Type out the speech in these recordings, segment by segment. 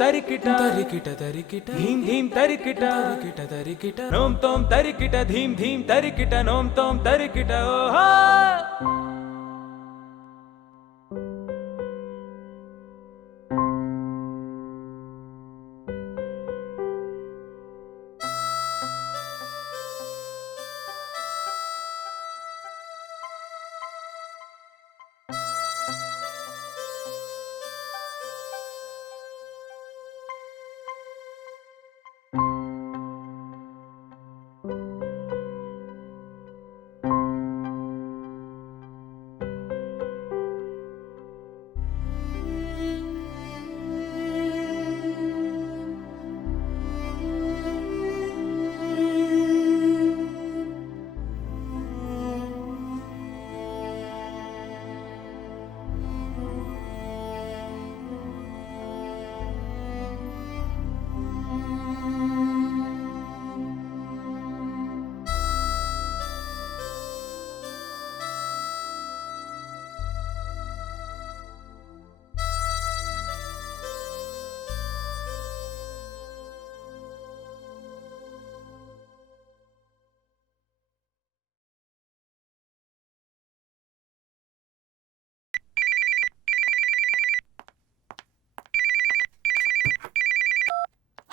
ತರಿಕಿಟ ತರಿಕಿಟ ತರಿಕಿಟ ಧೀಮ್ ಧೀಮ್ ತರಿಕಿಟ ತರಿಕಿಟ ತರಿಕಿಟ ನೋಮ್ ತೋಮ್ ತರಿಕಿಟ ಧೀಮ್ ಧೀಮ್ ತರಿಕಿಟ ನೋಮ್ ತೋಮ್ ತರಿಕಿಟ ಓಹೋ.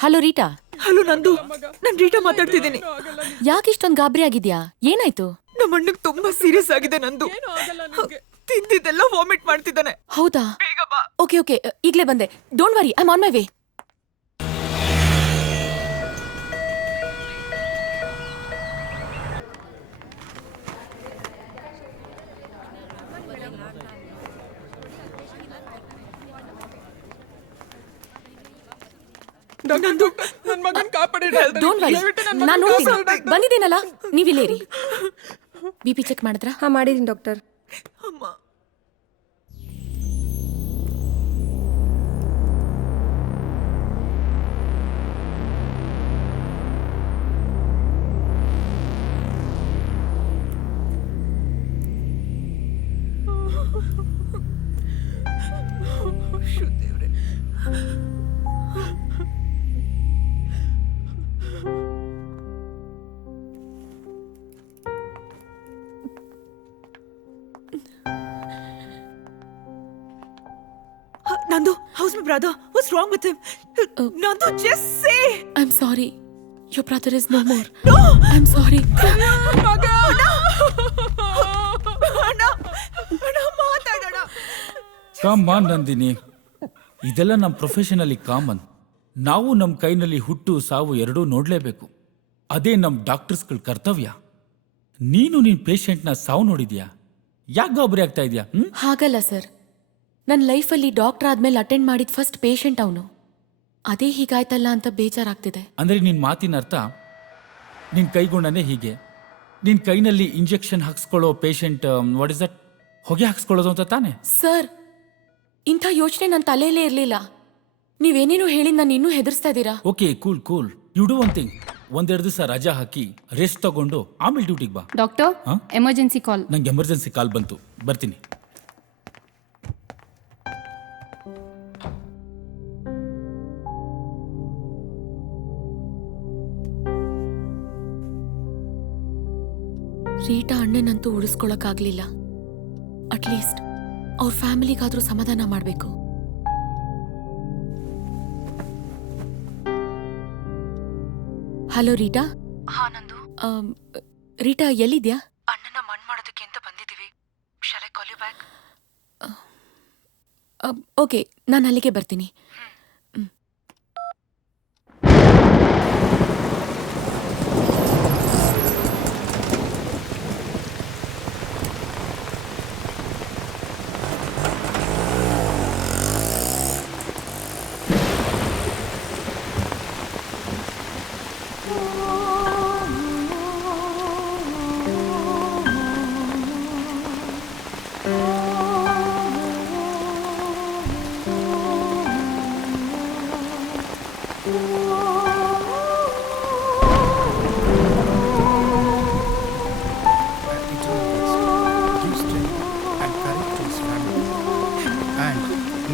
Hello Rita. ಹಲೋ ನಂದು, ನಾನ್ ರೀಟಾ ಮಾತಾಡ್ತಿದ್ದೀನಿ. ಯಾಕಿಷ್ಟೊಂದ್ ಗಾಬರಿ ಆಗಿದ್ಯಾ? ಏನಾಯ್ತು? ನಮ್ಮ ಅಣ್ಣಗ್ ತುಂಬಾ ಸೀರಿಯಸ್ ಆಗಿದೆ ನಂದು. ತಿಂದಿದ್ದೆಲ್ಲ ವಾಮಿಟ್ ಮಾಡ್ತಿದ್ದಾನೆ. ಹೌದಾ? ಬೇಗ ಬಾ. ಓಕೆ ಓಕೆ, ಈಗ್ಲೇ ಬಂದೆ. Don't worry, I am on my way. ನಂದು, ನನ್ ಮಗನ್ ಕಾಪಾಡಿ. ಡೋಂಟ್ ವರಿ, ನಾನು ನೋಡ್ತೀನಿ. ಬಂದಿದ್ದೀನಲ್ಲ, ನೀವಿಲ್ಲೇರಿ. ಬಿಪಿ ಚೆಕ್ ಮಾಡಿದ್ರಾ? ಹಾ, ಮಾಡಿದೀನಿ ಡಾಕ್ಟರ್. ಅಮ್ಮ, ದೇವ್ರೆ. Nandu, how's my brother? What's wrong with him? Nandu, just say. I'm sorry. Your brother is no more. No. I'm sorry. Maga. Anna, ಮಾತಾಡೋಣ. ಕಾಮ್ ಆನ್ ನಂದಿನಿ, ಇದೆಲ್ಲ ನಮ್ಮ ಪ್ರೊಫೆಷನಲ್ಲಿ ಕಾಮನ್. ನಾವು ನಮ್ಮ ಕೈನಲ್ಲಿ ಹುಟ್ಟು ಸಾವು ಎರಡೂ ನೋಡಲೇಬೇಕು. ಅದೇ ನಮ್ಮ ಡಾಕ್ಟರ್ಸ್ಗಳ ಕರ್ತವ್ಯ. ನೀನು ನಿನ್ನ ಪೇಷಂಟ್ನ ಸಾವು ನೋಡಿದ್ಯಾ? ಯಾಕೆ ಗಾಬರಿ ಆಗ್ತಾ ಇದೆಯಾ? ಹಾಗಲ್ಲ ಸರ್, ನನ್ನ ಲೈಫಲ್ಲಿ ಡಾಕ್ಟರ್ ಆದ್ಮೇಲೆ ಅಟೆಂಡ್ ಮಾಡಿದ ಫಸ್ಟ್ ಪೇಷಂಟ್ ಅವನು. ಅದೇ ಹೀಗಾಯ್ತಲ್ಲ ಅಂತ ಬೇಜಾರಾಗ್ತಿದೆ. ಅಂದರೆ ನಿನ್ನ ಮಾತಿನ ಅರ್ಥ, ನಿನ್ನ ಕೈಗುಣನೇ ಹೀಗೆ. ನಿನ್ನ ಕೈನಲ್ಲಿ ಇಂಜೆಕ್ಷನ್ ಹಾಕ್ಸ್ಕೊಳ್ಳೋ ಪೇಷಂಟ್ ವಾಟ್ ಇಸ್ ದಟ್, ಹೊಗೆ ಹಾಕ್ಸ್ಕೊಳ್ಳೋದು ಅಂತ ತಾನೆ? ಸರ್, ಇಂಥ ಯೋಚನೆ ನನ್ನ ತಲೆಯಲ್ಲೇ ಇರಲಿಲ್ಲ. ನೀವೇನೇನೋ ಹೇಳಿ ನಾನು ಇನ್ನೂ ಹೆದರ್ಸ್ತಾ ಇದ್ದೀರಾ. Okay, cool cool. You do one thing, ಒಂದೆರಡು ದಿವಸ ರಜಾ ಹಾಕಿ ರೆಸ್ಟ್ ತಗೊಂಡು ಆಮೇಲೆ ಡ್ಯೂಟಿಗೆ ಬಾ. Doctor, emergency call. ನಂಗೆ ಎಮರ್ಜೆನ್ಸಿ ಕಾಲ್ ಬಂತು, ಬರ್ತೀನಿ. ರೀಟಾ ಅಣ್ಣನಂತೂ ಉಳಿಸ್ಕೊಳಕ್ಕಾಗ್ಲಿಲ್ಲ. ಅಟ್ಲೀಸ್ಟ್ ಅವ್ರ ಫ್ಯಾಮಿಲಿಗಾದ್ರೂ ಸಮಾಧಾನ ಮಾಡಬೇಕು. ಹಲೋ ರೀಟಾ. ಹಾ ನಂದು, ರೀಟಾ ಎಲ್ಲಿದ್ಯಾ? ಅಣ್ಣನ ಮಣ್ಣು ಮಾಡೋದಕ್ಕೆ ಅಂತ ಬಂದಿದ್ದೀವಿ. Shall I call you back? Okay, ನಾನು ಅಲ್ಲಿಗೆ ಬರ್ತೀನಿ.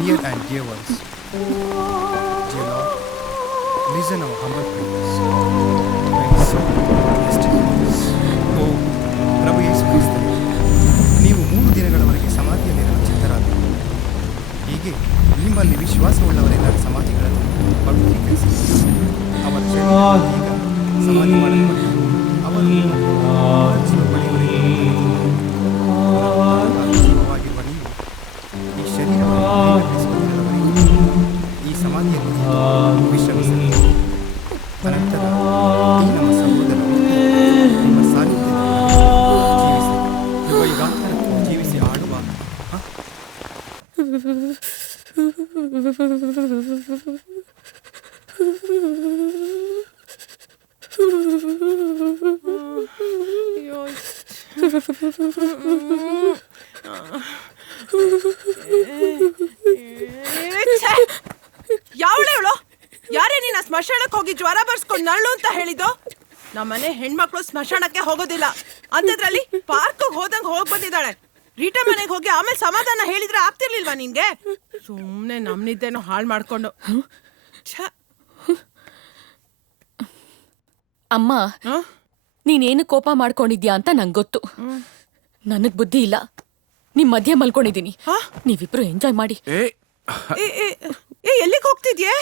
Near and dear ones. Dear Present our humble prayers. May his soul rest in peace. ಓ ಪ್ರಭು ಯೇಸು ಕ್ರಿಸ್ತನೇ, ನೀವು 3 ದಿನಗಳವರೆಗೆ ಸಮಾಧಿಯಲ್ಲಿರಲು ಚಿತ್ತರಾದರು. ಹೀಗೆ ನಿಮ್ಮಲ್ಲಿ ವಿಶ್ವಾಸವುಳ್ಳವರೆಲ್ಲರ ಸಮಾಧಿಗಳನ್ನು ಪವಿತ್ರೀಕರಿಸಿ ಅವರ ಶರೀರವನ್ನು ಈಗ ಸಮಾಧಿ ಮಾಡಲ್ಪಟ್ಟು ಅವರು ಜೀವವಾಗಿರುವ ನೀವು ಈ ಶರೀರವನ್ನು ಈ ಸಮಾಧಿಯಲ್ಲಿ ವಿಶ್ರಮಿಸಲಿ. ಅನಂತರ ಈ ನಮ್ಮ ಸಹೋದರರು ನಿಮ್ಮ ಸಾನ್ನಿಧ್ಯದಲ್ಲಿ ಜೀವಿಸಿ ಯುಗಾಂತರಕ್ಕೂ ಜೀವಿಸಿ ಆಡುವ ಯಾವಳೇವಳು? ಯಾರೇ ನೀನ ಸ್ಮಶಾನಕ್ಕೆ ಹೋಗಿ ಜ್ವರ ಬರ್ಸ್ಕೊಂಡು ನರಳು ಅಂತ ಹೇಳಿದ್ದು? ನಮ್ಮನೆ ಹೆಣ್ಮಕ್ಳು ಸ್ಮಶಾನಕ್ಕೆ ಹೋಗೋದಿಲ್ಲ ಅಂತದ್ರಲ್ಲಿ ಪಾರ್ಕ್ ಹೋದಂಗ್ ಹೋಗ್ ಬಂದಿದ್ದಾಳೆ. ರೀಟಾ ಮನೆಗೆ ಹೋಗಿ ಆಮೇಲೆ ಸಮಾಧಾನ ಹೇಳಿದ್ರೆ ಆಗ್ತಿರ್ಲಿಲ್ವಾ ನಿನ್ಗೆ? ಸುಮ್ನೆ ನಮ್ನಿದ್ದೇನೋ ಹಾಳು ಮಾಡ್ಕೊಂಡು. ಅಮ್ಮ, ನೀನೇನು ಕೋಪ ಮಾಡ್ಕೊಂಡಿದ್ಯಾ ಅಂತ ನಂಗೆ ಗೊತ್ತು. ನನಗ್ ಬುದ್ಧಿ ಇಲ್ಲ. ನಿಮ್ ಮಧ್ಯೆ ಮಲ್ಕೊಂಡಿದೀನಿ. ನೀವಿಬ್ರು ಎಂಜಾಯ್ ಮಾಡಿ. ಎಲ್ಲಿಗೆ ಹೋಗ್ತಿದ್ಯೆ?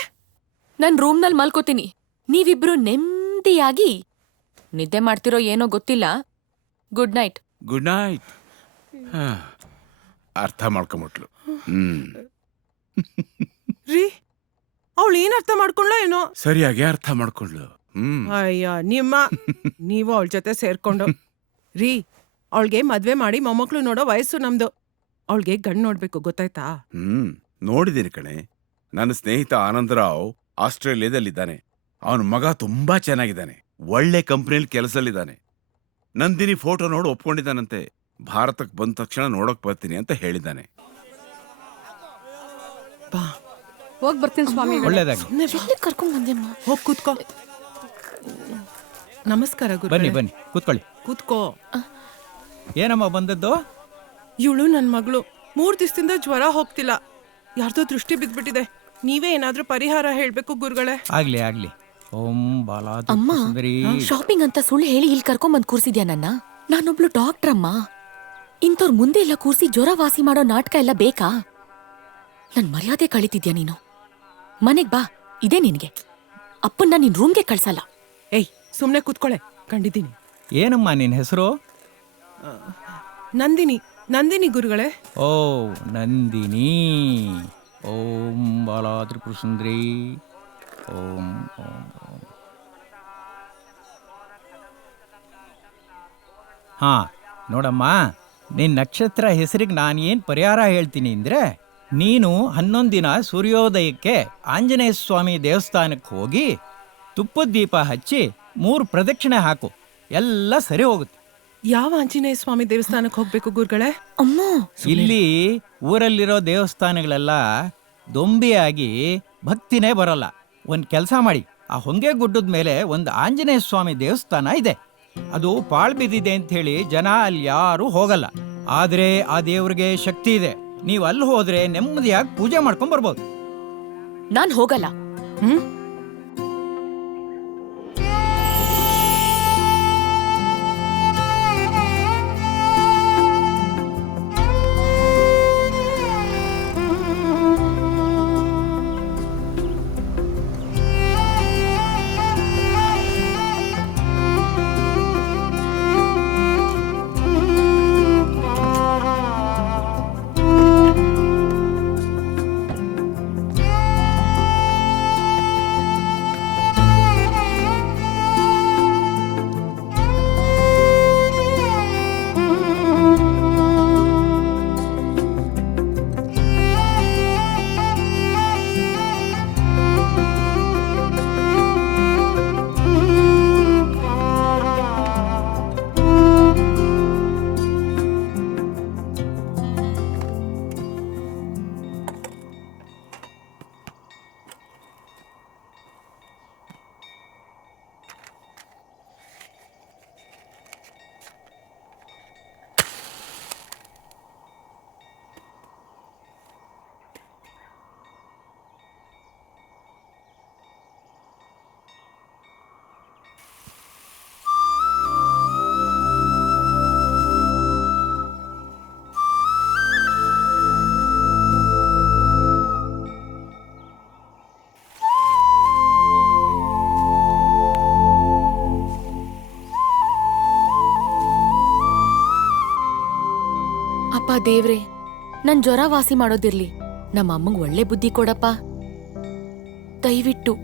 ನನ್ ರೂಮ್ನಲ್ಲಿ ಮಲ್ಕೋತೀನಿ. ನೀವಿಬ್ರು ನೆಮ್ಮದಿಯಾಗಿ ನಿದ್ದೆ ಮಾಡ್ತಿರೋ ಏನೋ ಗೊತ್ತಿಲ್ಲ. Good night. Good night. ಅರ್ಥ ಮಾಡ್ಕೊಂಬಿಟ್ಲು. ರೀ, ಅವಳು ಏನ್ ಅರ್ಥ ಮಾಡ್ಕೊಂಡ್ಲೋ ಏನೋ? ಸರಿಯಾಗಿ ಅರ್ಥ ಮಾಡ್ಕೊಂಡ್ಲು. ಅಯ್ಯ ನೀವು ಅವಳ ಜೊತೆ ಸೇರ್ಕೊಂಡು. ರೀ, ಅವಳಿಗೆ ಮದ್ವೆ ಮಾಡಿ ಮೊಮ್ಮಕ್ಳು ನೋಡೋ ವಯಸ್ಸು ನಮ್ದು. ಅವಳಿಗೆ ಗಂಡ್ ನೋಡ್ಬೇಕು, ಗೊತ್ತಾಯ್ತಾ? ನೋಡಿದ್ದೀನಿ ಕಣೆ. ನನ್ನ ಸ್ನೇಹಿತ ಆನಂದರಾವ್ ಆಸ್ಟ್ರೇಲಿಯಾದಲ್ಲಿದ್ದಾನೆ. ಅವನ ಮಗ ತುಂಬಾ ಚೆನ್ನಾಗಿದ್ದಾನೆ. ಒಳ್ಳೆ ಕಂಪ್ನಿಯಲ್ಲಿ ಕೆಲಸದಲ್ಲಿದ್ದಾನೆ. ನಂದಿನಿ ಫೋಟೋ ನೋಡಿ ಒಪ್ಕೊಂಡಿದ್ದಾನಂತೆ. ಭಾರತಕ್ಕೆ ಬಂದ ತಕ್ಷಣ ನೋಡಕ್ ಬರ್ತೀನಿ ಅಂತ ಹೇಳಿದ್ದಾನೆ. ಹೋಗ್ ಬರ್ತೀನಿ ಸ್ವಾಮಿ. ಎಲ್ಲಿ ಕರ್ಕೊಂಡ್ ಬಂದೆಮ್ಮ? ಹೋಗ್ ಕೂತ್ಕೋ. ನಮಸ್ಕಾರ ಗುರು. ಬನ್ನಿ ಬನ್ನಿ ಕೂತ್ಕೊಳ್ಳಿ. ಕೂತ್ಕೋ. ಏನಮ್ಮ ಬಂದದ್ದು? ಇವಳು ನನ್ ಮಗಳು 3 ದಿವಸದಿಂದ ಜ್ವರ ಹೋಗ್ತಿಲ್ಲ. ಯಾರ್ದೋ ದೃಷ್ಟಿ ಬಿದ್ಬಿಟ್ಟಿದೆ. ನೀವೇ ಏನಾದ್ರೂ ಪರಿಹಾರ ಹೇಳ್ಬೇಕು ಗುರುಗಳೇ. ಆಗ್ಲಿ ಆಗ್ಲಿ. ಓಂ ಬಾಲಾದು ಅಮ್ಮ, ಸುಂದರಿ. ಶಾಪಿಂಗ್ ಅಂತ ಸುಳ್ಳು ಹೇಳಿ ಇಲ್ಲಿ ಕರ್ಕೊಂಬಂದ್ ಕೂರ್ಸಿದ್ಯಾ ನನ್ನ? ನಾನೊಬ್ಳು ಡಾಕ್ಟರ್ ಅಮ್ಮ. ಇಂಥವ್ರ ಮುಂದೆ ಎಲ್ಲ ಕೂರ್ಸಿ ಜ್ವರ ವಾಸಿ ಮಾಡೋ ನಾಟಕ ಎಲ್ಲ ಬೇಕಾ? ನನ್ ಮರ್ಯಾದೆ ಕಳಿತಿದ್ಯಾ ನೀನು? ಮನೆಗ್ ಬಾ, ಇದೇ ನಿನ್ಗೆ. ಅಪ್ಪನ್ನ ನಿನ್ ರೂಮ್ಗೆ ಕಳ್ಸಲ್ಲ. ಏಯ್, ಸುಮ್ನೆ ಕೂತ್ಕೊಳೆ. ಕಂಡಿದ್ದೀನಿ. ಏನಮ್ಮ ನಿನ್ ಹೆಸರು? ನಂದಿನಿ. ನಂದಿನಿ ಗುರುಗಳೇ. ಓ ನಂದಿನಿ. ಓಂ ಬಾಲಾದ್ರಿ ಸುಂದರಿ. ಓಂ ಓಂ ಓಂ. ಹಾ ನೋಡಮ್ಮ, ನಿನ್ ನಕ್ಷತ್ರ ಹೆಸರಿಗೆ ನಾನು ಏನು ಪರಿಹಾರ ಹೇಳ್ತೀನಿ ಅಂದ್ರೆ, ನೀನು 11 ದಿನ ಸೂರ್ಯೋದಯಕ್ಕೆ ಆಂಜನೇಯ ಸ್ವಾಮಿ ದೇವಸ್ಥಾನಕ್ಕೆ ಹೋಗಿ ತುಪ್ಪದ ದೀಪ ಹಚ್ಚಿ 3 ಪ್ರದಕ್ಷಿಣೆ ಹಾಕು. ಎಲ್ಲ ಸರಿ ಹೋಗುತ್ತೆ. ಯಾವ ಆಂಜನೇಯ ಸ್ವಾಮಿ ದೇವಸ್ಥಾನಕ್ಕೆ ಹೋಗ್ಬೇಕು ಗುರುಗಳೇ? ಅಮ್ಮ, ಇಲ್ಲಿ ಊರಲ್ಲಿರೋ ದೇವಸ್ಥಾನಗಳೆಲ್ಲ ದೊಂಬಿಯಾಗಿ ಭಕ್ತಿನೇ ಬರಲ್ಲ. ಒಂದ್ ಕೆಲಸ ಮಾಡಿ, ಆ ಹೊಂಗೆ ಗುಡ್ಡದ ಮೇಲೆ ಒಂದು ಆಂಜನೇಯ ಸ್ವಾಮಿ ದೇವಸ್ಥಾನ ಇದೆ. ಅದು ಪಾಳ್ ಬಿದ್ದಿದೆ ಅಂತ ಹೇಳಿ ಜನ ಅಲ್ಲಿ ಯಾರು ಹೋಗಲ್ಲ. ಆದ್ರೆ ಆ ದೇವ್ರಿಗೆ ಶಕ್ತಿ ಇದೆ. ನೀವು ಅಲ್ಲಿ ಹೋದ್ರೆ ನೆಮ್ಮದಿಯಾಗಿ ಪೂಜೆ ಮಾಡ್ಕೊಂಡ್ ಬರ್ಬೋದು. ನಾನ್ ಹೋಗಲ್ಲ. ಅಪ್ಪ ದೇವ್ರೆ, ನನ್ ಜ್ವರ ವಾಸಿ ಮಾಡೋದಿರ್ಲಿ, ನಮ್ಮ ಅಮ್ಮಂಗ್ ಒಳ್ಳೆ ಬುದ್ಧಿ ಕೊಡಪ್ಪ ದಯವಿಟ್ಟು.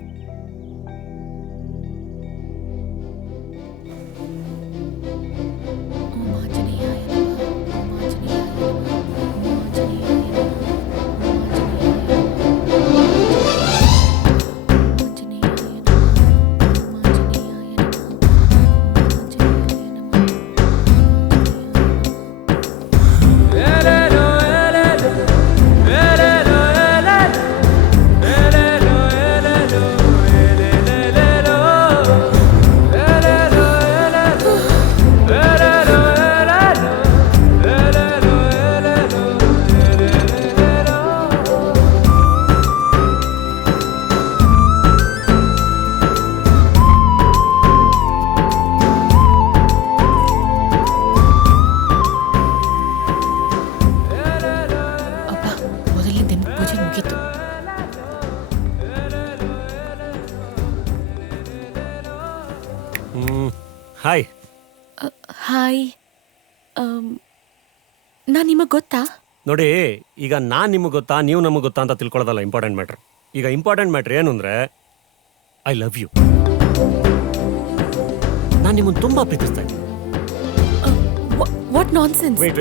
ಹಾಯ್. ಹಾಯ್. ನಾನ್ ನಿಮಗ್ ಗೊತ್ತಾ? ನೋಡಿ, ಈಗ ನಾನು ನಿಮಗೆ ಗೊತ್ತಾ ನೀವು ನಮಗೆ ಗೊತ್ತಾ ಅಂತ ತಿಳ್ಕೊಳ್ಳೋದಲ್ಲ ಇಂಪಾರ್ಟೆಂಟ್ ಮ್ಯಾಟ್ರ್. ಈಗ ಇಂಪಾರ್ಟೆಂಟ್ ಮ್ಯಾಟ್ರ್ ಏನು ಅಂದರೆ ಐ ಲವ್ ಯು. ನಾನು ನಿಮ್ಮನ್ನು ತುಂಬ ಪ್ರೀತಿಸ್ತಾ ಇದ್ದೀನಿ. What nonsense? ವೇಟ್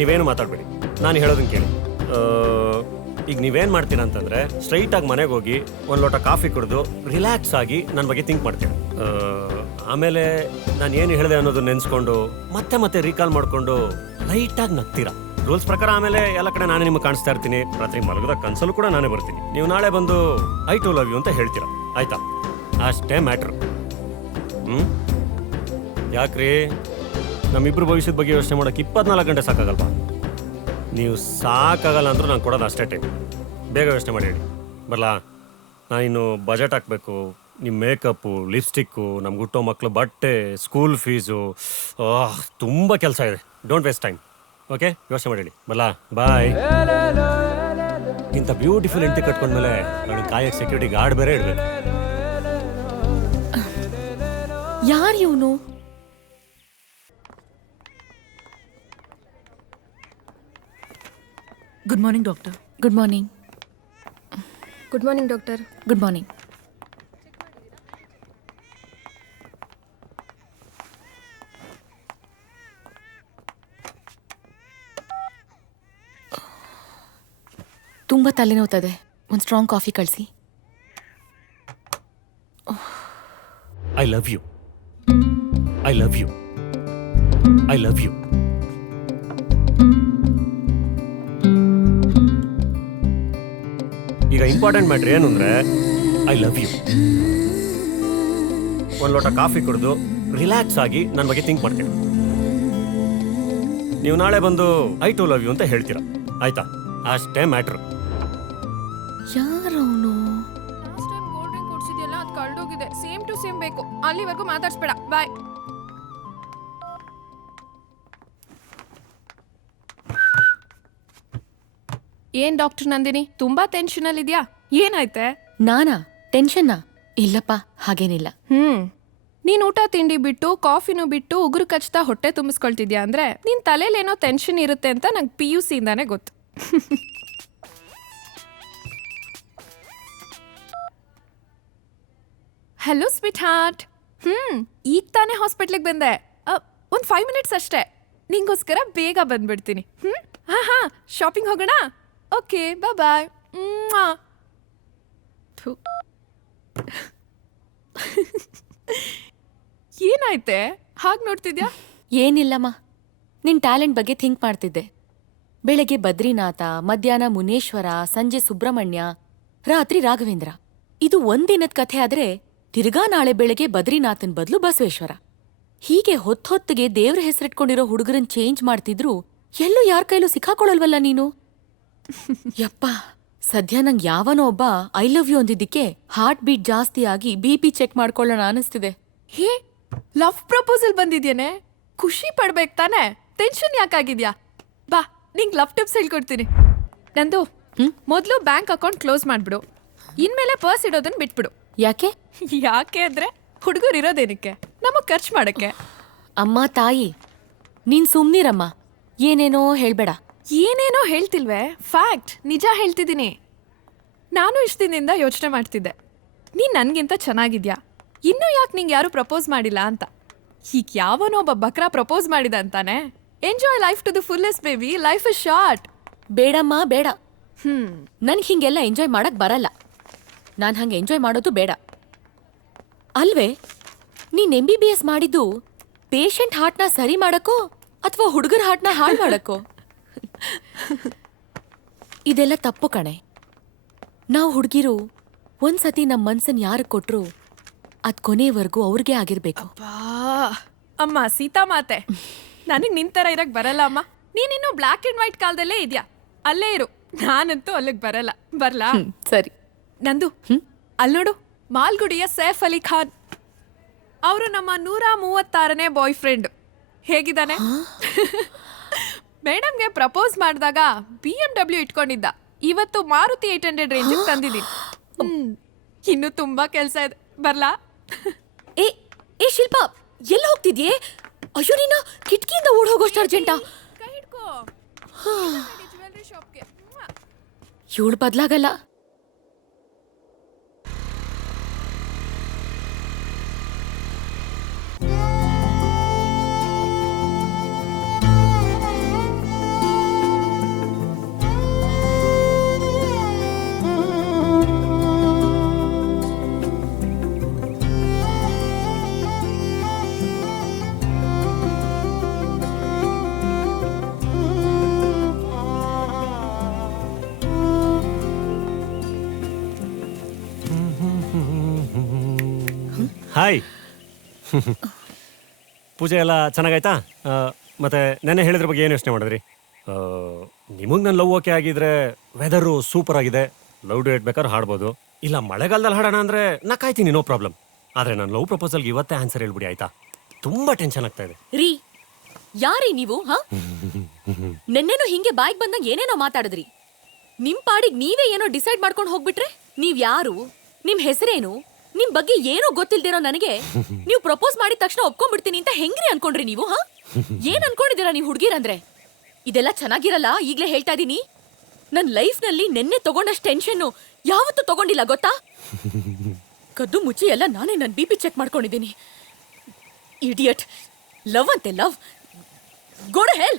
ನೀವೇನು ಮಾತಾಡಬೇಡಿ, ನಾನು ಹೇಳೋದನ್ನ ಕೇಳಿ. ಈಗ ನೀವೇನು ಮಾಡ್ತೀರಾ ಅಂತಂದರೆ ಸ್ಟ್ರೈಟಾಗಿ ಮನೆಗೆ ಹೋಗಿ ಒಂದು ಲೋಟ ಕಾಫಿ ಕುಡಿದು ರಿಲ್ಯಾಕ್ಸ್ ಆಗಿ ನನ್ನ ಬಗ್ಗೆ ಥಿಂಕ್ ಮಾಡ್ತೀರಾ. ಆಮೇಲೆ ನಾನು ಏನು ಹೇಳಿದೆ ಅನ್ನೋದು ನೆನೆಸ್ಕೊಂಡು ಮತ್ತೆ ಮತ್ತೆ ರೀಕಾಲ್ ಮಾಡಿಕೊಂಡು ಲೈಟಾಗಿ ನಗ್ತೀರಾ. ರೂಲ್ಸ್ ಪ್ರಕಾರ ಆಮೇಲೆ ಎಲ್ಲ ಕಡೆ ನಾನೇ ನಿಮಗೆ ಕಾಣಿಸ್ತಾ ಇರ್ತೀನಿ. ರಾತ್ರಿ ಮಲಗದ ಕನ್ಸಲ್ಲೂ ಕೂಡ ನಾನೇ ಬರ್ತೀನಿ. ನೀವು ನಾಳೆ ಬಂದು ಐ ಟು ಲವ್ ಯು ಅಂತ ಹೇಳ್ತೀರಾ, ಆಯ್ತಾ? ಅಷ್ಟೇ ಮ್ಯಾಟ್ರ್. ಯಾಕ್ರಿ, ನಮ್ಮಿಬ್ರು ಭವಿಷ್ಯದ ಬಗ್ಗೆ ಯೋಚನೆ ಮಾಡೋಕೆ 24 ಗಂಟೆ ಸಾಕಾಗಲ್ವಾ? ನೀವು ಸಾಕಾಗಲ್ಲ ಅಂದ್ರೂ ನಾನು ಕೊಡೋದು ಅಷ್ಟೇ ಟೈಮ್. ಬೇಗ ಯೋಚನೆ ಮಾಡಿ ಹೇಳಿ. ಬರಲಾ? ನಾನಿನ್ನು ಬಜೆಟ್ ಹಾಕಬೇಕು, ನಿಮ್ಮ ಮೇಕಪ್ಪು, ಲಿಪ್ಸ್ಟಿಕ್ಕು, ನಮ್ಗೆ ಹುಟ್ಟೋ ಮಕ್ಕಳು ಬಟ್ಟೆ, ಸ್ಕೂಲ್ ಫೀಸು, ತುಂಬ ಕೆಲಸ ಇದೆ. Don't waste time. ಓಕೆ, ಯೋಚನೆ ಮಾಡಿ ಹೇಳಿ. ಬರಲಾ? ಬಾಯ್. ಇಂಥ ಬ್ಯೂಟಿಫುಲ್ ಹೆಂಡತಿ ಕಟ್ಕೊಂಡ್ಮೇಲೆ ನನಗೆ ಕಾಯಕ್ಕೆ ಸೆಕ್ಯೂರಿಟಿ ಗಾರ್ಡ್ ಬೇರೆ ಇಡಬೇಕು. ಯಾರು ಇವನು? Good morning doctor. Good morning. Good morning doctor. Good morning. ತುಂಬ ತಲೆನೋವ್ತದೆ, ಒಂದು ಸ್ಟ್ರಾಂಗ್ ಕಾಫಿ ಕಳಿಸಿ. I love you. I love you. I love you. ಈಗ ಇಂಪಾರ್ಟೆಂಟ್ ಮ್ಯಾಟ್ರ್ ಏನು ಅಂದರೆ ಐ ಲವ್ ಯು. ಒಂದು ಲೋಟ ಕಾಫಿ ಕುಡಿದು ರಿಲ್ಯಾಕ್ಸ್ ಆಗಿ ನನ್ನ ಬಗ್ಗೆ ಥಿಂಕ್ ಮಾಡ್ತೀನಿ. ನೀವು ನಾಳೆ ಬಂದು ಐ ಟು ಲವ್ ಯು ಅಂತ ಹೇಳ್ತೀರಾ, ಆಯ್ತಾ? ಅಷ್ಟೇ ಮ್ಯಾಟ್ರು. ಯಾರವನು? ಲಾಸ್ಟ್ ಟೈಮ್ ಕೋಲ್ಡ್ ಡ್ರಿಂಕ್ ಕೊಡ್ಸಿದ್ಯಲ್ಲ, ಅದು ಕಳ್ದೋಗಿದೆ. ಸೇಮ್ ಟು ಸೇಮ್ ಬೇಕು. ಅಲ್ಲಿವರೆಗೂ ಮಾತಾಡ್ಸ್ಬೇಡ. ಬಾಯ್. ಏನ್ ಡಾಕ್ಟರ್ ನಂದಿನಿ, ತುಂಬಾ ಟೆನ್ಷನ್ ಅಲ್ಲಿ ಇದ್ಯಾ? ಏನಾಯ್ತೆ? ನಾನಾ? ಟೆನ್ಷನ್ನಾ? ಇಲ್ಲಪ್ಪ, ಹಾಗೇನಿಲ್ಲ. ನೀನ್ ಊಟ ತಿಂಡಿ ಬಿಟ್ಟು ಕಾಫಿನೂ ಬಿಟ್ಟು ಉಗುರು ಕಚ್ತಾ ಹೊಟ್ಟೆ ತುಂಬಿಸ್ಕೊಳ್ತಿದ್ಯಾ ಅಂದ್ರೆ ನಿನ್ ತಲೆಲೇನೋ ಟೆನ್ಷನ್ ಇರುತ್ತೆ ಅಂತ ನಂಗೆ PUC ಇಂದಾನೆ ಗೊತ್ತು. Hello sweet heart. ಈಗ ತಾನೇ ಹಾಸ್ಪಿಟ್ಲಿಗೆ ಬಂದೆ. ಒಂದು 5 ಮಿನಿಟ್ಸ್ ಅಷ್ಟೇ. ನಿಂಗೋಸ್ಕರ ಬೇಗ ಬಂದ್ಬಿಡ್ತೀನಿ. ಹಾ, ಶಾಪಿಂಗ್ ಹೋಗೋಣ? ಓಕೆ, ಬಾಯ್. ಏನಾಯ್ತೆ ಹಾಗೆ ನೋಡ್ತಿದ್ಯಾ? ಏನಿಲ್ಲಮ್ಮ, ನಿನ್ ಟ್ಯಾಲೆಂಟ್ ಬಗ್ಗೆ ಥಿಂಕ್ ಮಾಡ್ತಿದ್ದೆ. ಬೆಳಗ್ಗೆ ಬದ್ರಿನಾಥ, ಮಧ್ಯಾಹ್ನ ಮುನೇಶ್ವರ, ಸಂಜೆ ಸುಬ್ರಹ್ಮಣ್ಯ, ರಾತ್ರಿ ರಾಘವೇಂದ್ರ. ಇದು ಒಂದಿನದ ಕಥೆ ಆದ್ರೆ ತಿರ್ಗಾ ನಾಳೆ ಬೆಳಗ್ಗೆ ಬದ್ರಿನಾಥನ್ ಬದಲು ಬಸವೇಶ್ವರ. ಹೀಗೆ ಹೊತ್ತೊತ್ತಿಗೆ ದೇವ್ರ ಹೆಸರಿಟ್ಕೊಂಡಿರೋ ಹುಡುಗರನ್ ಚೇಂಜ್ ಮಾಡ್ತಿದ್ರು ಎಲ್ಲೂ ಯಾರ ಕೈಲೂ ಸಿಕ್ಕಾಕೊಳಲ್ವಲ್ಲ ನೀನು? ಯಪ್ಪ, ಸದ್ಯ ನಂಗೆ ಯಾವನೋ ಒಬ್ಬ ಐ ಲವ್ ಯು ಅಂದಿದ್ದಕ್ಕೆ ಹಾರ್ಟ್ ಬೀಟ್ ಜಾಸ್ತಿ ಆಗಿ BP ಚೆಕ್ ಮಾಡ್ಕೊಳ್ಳೋಣ ಅನಿಸ್ತಿದೆ. ಹೇ, ಲವ್ ಪ್ರಪೋಸಲ್ ಬಂದಿದ್ಯೇನೆ? ಖುಷಿ ಪಡ್ಬೇಕು ತಾನೆ? ಟೆನ್ಷನ್ ಯಾಕಾಗಿದ್ಯಾ? ಬಾ, ನಿಂಗೆ ಲವ್ ಟಿಪ್ಸ್ ಹೇಳ್ಕೊಡ್ತೀನಿ. ನಂದು ಮೊದಲು ಬ್ಯಾಂಕ್ ಅಕೌಂಟ್ ಕ್ಲೋಸ್ ಮಾಡ್ಬಿಡು. ಇನ್ಮೇಲೆ ಪರ್ಸ್ ಇಡೋದನ್ನ ಬಿಟ್ಬಿಡು. ಯಾಕೆ? ಯಾಕೆ ಅಂದ್ರೆ ಹುಡುಗರು ಇರೋದೇನಕ್ಕೆ? ನಮಗ್ ಖರ್ಚು ಮಾಡಕ್ಕೆ. ಅಮ್ಮ ತಾಯಿ, ನೀನ್ ಸುಮ್ನಿರಮ್ಮ. ಏನೇನೋ ಹೇಳ್ಬೇಡ. ಏನೇನೋ ಹೇಳ್ತಿಲ್ವೇ, ಫ್ಯಾಕ್ಟ್, ನಿಜ ಹೇಳ್ತಿದ್ದೀನಿ. ನಾನು ಇಷ್ಟು ದಿನದಿಂದ ಯೋಚನೆ ಮಾಡ್ತಿದ್ದೆ, ನೀನು ನನಗಿಂತ ಚೆನ್ನಾಗಿದ್ಯಾ, ಇನ್ನೂ ಯಾಕೆ ನಿಂಗೆ ಯಾರು ಪ್ರಪೋಸ್ ಮಾಡಿಲ್ಲ ಅಂತ. ಈಗ ಯಾವನೋ ಒಬ್ಬ ಬಕ್ರ ಪ್ರಪೋಸ್ ಮಾಡಿದ ಅಂತಾನೆ. Enjoy life to the fullest baby, life is short. ಬೇಡಮ್ಮ ಬೇಡ. ನನ್ಗೆ ಹಿಂಗೆಲ್ಲ ಎಂಜಾಯ್ ಮಾಡಕ್ ಬರಲ್ಲ. ನಾನು ಹಂಗೆ ಎಂಜಾಯ್ ಮಾಡೋದು ಬೇಡ. ಅಲ್ವೇ, ನೀನ್ MBBS ಮಾಡಿದ್ದು ಪೇಷಂಟ್ ಹಾರ್ಟ್ನ ಸರಿ ಮಾಡಕ್ಕೋ ಅಥವಾ ಹುಡುಗರ ಹಾರ್ಟ್ನ ಹಾಳು ಮಾಡಕ್ಕೋ? ಇದೆಲ್ಲ ತಪ್ಪು ಕಣೆ. ನಾವು ಹುಡುಗಿರು ಒಂದ್ಸತಿ ನಮ್ಮ ಮನ್ಸನ್ ಯಾರಿಗೆ ಕೊಟ್ರು ಅದ್ ಕೊನೆವರೆಗೂ ಅವ್ರಿಗೆ ಆಗಿರ್ಬೇಕು. ಅಮ್ಮ ಸೀತಾ ಮಾತೆ, ನನಗೆ ನಿಂತರ ಇರಕ್ ಬರಲ್ಲ ಅಮ್ಮ. ನೀನಿನ್ನು ಬ್ಲ್ಯಾಕ್ ಅಂಡ್ ವೈಟ್ ಕಾಲದಲ್ಲೇ ಇದೆಯಾ, ಅಲ್ಲೇ ಇರು. ನಾನಂತೂ ಅಲ್ಲಿಗೆ ಬರಲ್ಲ. ಬರ್ಲಾ? ಸರಿ. ನಂದು ಅಲ್ಲಿ ನೋಡು, ಮಾಲ್ಗುಡಿಯ ಸೈಫ್ ಅಲಿ ಖಾನ್ ಅವರು ನಮ್ಮ 136ನೇ ಬಾಯ್ ಫ್ರೆಂಡ್. ಹೇಗಿದ್ದಾನೆ? ಮೇಡಮ್ಗೆ ಪ್ರಪೋಸ್ ಮಾಡಿದಾಗ BMW ಇಟ್ಕೊಂಡಿದ್ದ. ಇವತ್ತು ಮಾರುತಿ 800 ರೇಂಜಿಗೆ ತಂದಿದ್ದೀನಿ. ಇನ್ನು ತುಂಬಾ ಕೆಲಸ ಇದೆ. ಬರ್ಲಾ? ಏ ಶಿಲ್ಪ, ಎಲ್ಲ ಹೋಗ್ತಿದ್ಯೆ? ಅಯ್ಯೋ, ನೀನು ಕಿಟಕಿಯಿಂದ ಓಡ್ ಹೋಗೋಷ್ಟು ಅರ್ಜೆಂಟಾ? ಕೈ ಹಿಡ್ಕೋ. ಜ್ಯುವೆಲ್ಲರಿ ಶಾಪ್ಗೆ. ಇವಳು ಬದ್ಲಾಗಲ್ಲ. ಹಾಯ್. ಪೂಜೆ ಎಲ್ಲ ಚೆನ್ನಾಗಾಯ್ತಾ? ಮತ್ತೆ ನೆನ್ನೆ ಹೇಳಿದ್ರ ಬಗ್ಗೆ ಏನು ಯೋಚನೆ ಮಾಡಿದ್ರಿ? ನಿಮಗೆ ನನ್ನ ಲವ್ ಓಕೆ ಆಗಿದ್ರೆ ವೆದರು ಸೂಪರ್ ಆಗಿದೆ, ಲವ್ ಡೇಟ್ ಬೇಕಾದ್ರೆ ಹಾಡ್ಬೋದು. ಇಲ್ಲ ಮಳೆಗಾಲದಲ್ಲಿ ಹಾಡೋಣ ಅಂದರೆ ನಾ ಕಾಯ್ತೀನಿ, ನೋ ಪ್ರಾಬ್ಲಮ್. ಆದರೆ ನನ್ನ ಲವ್ ಪ್ರಪೋಸಲ್ಗೆ ಇವತ್ತೇ ಆನ್ಸರ್ ಹೇಳ್ಬಿಡಿ ಆಯ್ತಾ? ತುಂಬ ಟೆನ್ಷನ್ ಆಗ್ತಾ ಇದೆ. ರೀ, ಯಾರೀ ನೀವು? ನೆನ್ನೆನೂ ಹಿಂಗೆ ಬಾಯಿಗೆ ಬಂದಂಗೆ ಏನೇನೋ ಮಾತಾಡಿದ್ರಿ. ನಿಮ್ ಪಾಡಿಗೆ ನೀವೇ ಏನೋ ಡಿಸೈಡ್ ಮಾಡ್ಕೊಂಡು ಹೋಗ್ಬಿಟ್ರೆ? ನೀವ್ ಯಾರು, ನಿಮ್ ಹೆಸರೇನು, ನಿಮ್ ಬಗ್ಗೆ ಏನೋ ಗೊತ್ತಿಲ್ದಿರೋ ನನಗೆ ನೀವು ಪ್ರಪೋಸ್ ಮಾಡಿದ ತಕ್ಷಣ ಒಪ್ಕೊಂಡ್ಬಿಡ್ತೀನಿ ಅಂತ ಹೆಂಗ್ರಿ ಅನ್ಕೊಂಡ್ರಿ ನೀವು? ಏನ್ ಅನ್ಕೊಂಡಿದ್ದೀರಾ ನೀವು ಹುಡುಗಿರಂದ್ರೆ? ಇದೆಲ್ಲ ಚೆನ್ನಾಗಿರಲ್ಲ, ಈಗ್ಲೇ ಹೇಳ್ತಾ ಇದೀನಿ. ನನ್ ಲೈಫ್ ನಲ್ಲಿ ನೆನ್ನೆ ತಗೊಂಡಷ್ಟು ಟೆನ್ಷನ್ ಯಾವತ್ತೂ ತಗೊಂಡಿಲ್ಲ ಗೊತ್ತಾ? ಕದ್ದು ಮುಚ್ಚಿ ಎಲ್ಲ ನಾನೇ ನನ್ BP ಚೆಕ್ ಮಾಡ್ಕೊಂಡಿದ್ದೀನಿ. ಇಡಿಯಟ್. ಲವ್ ಅಂತೆ love. Go to hell.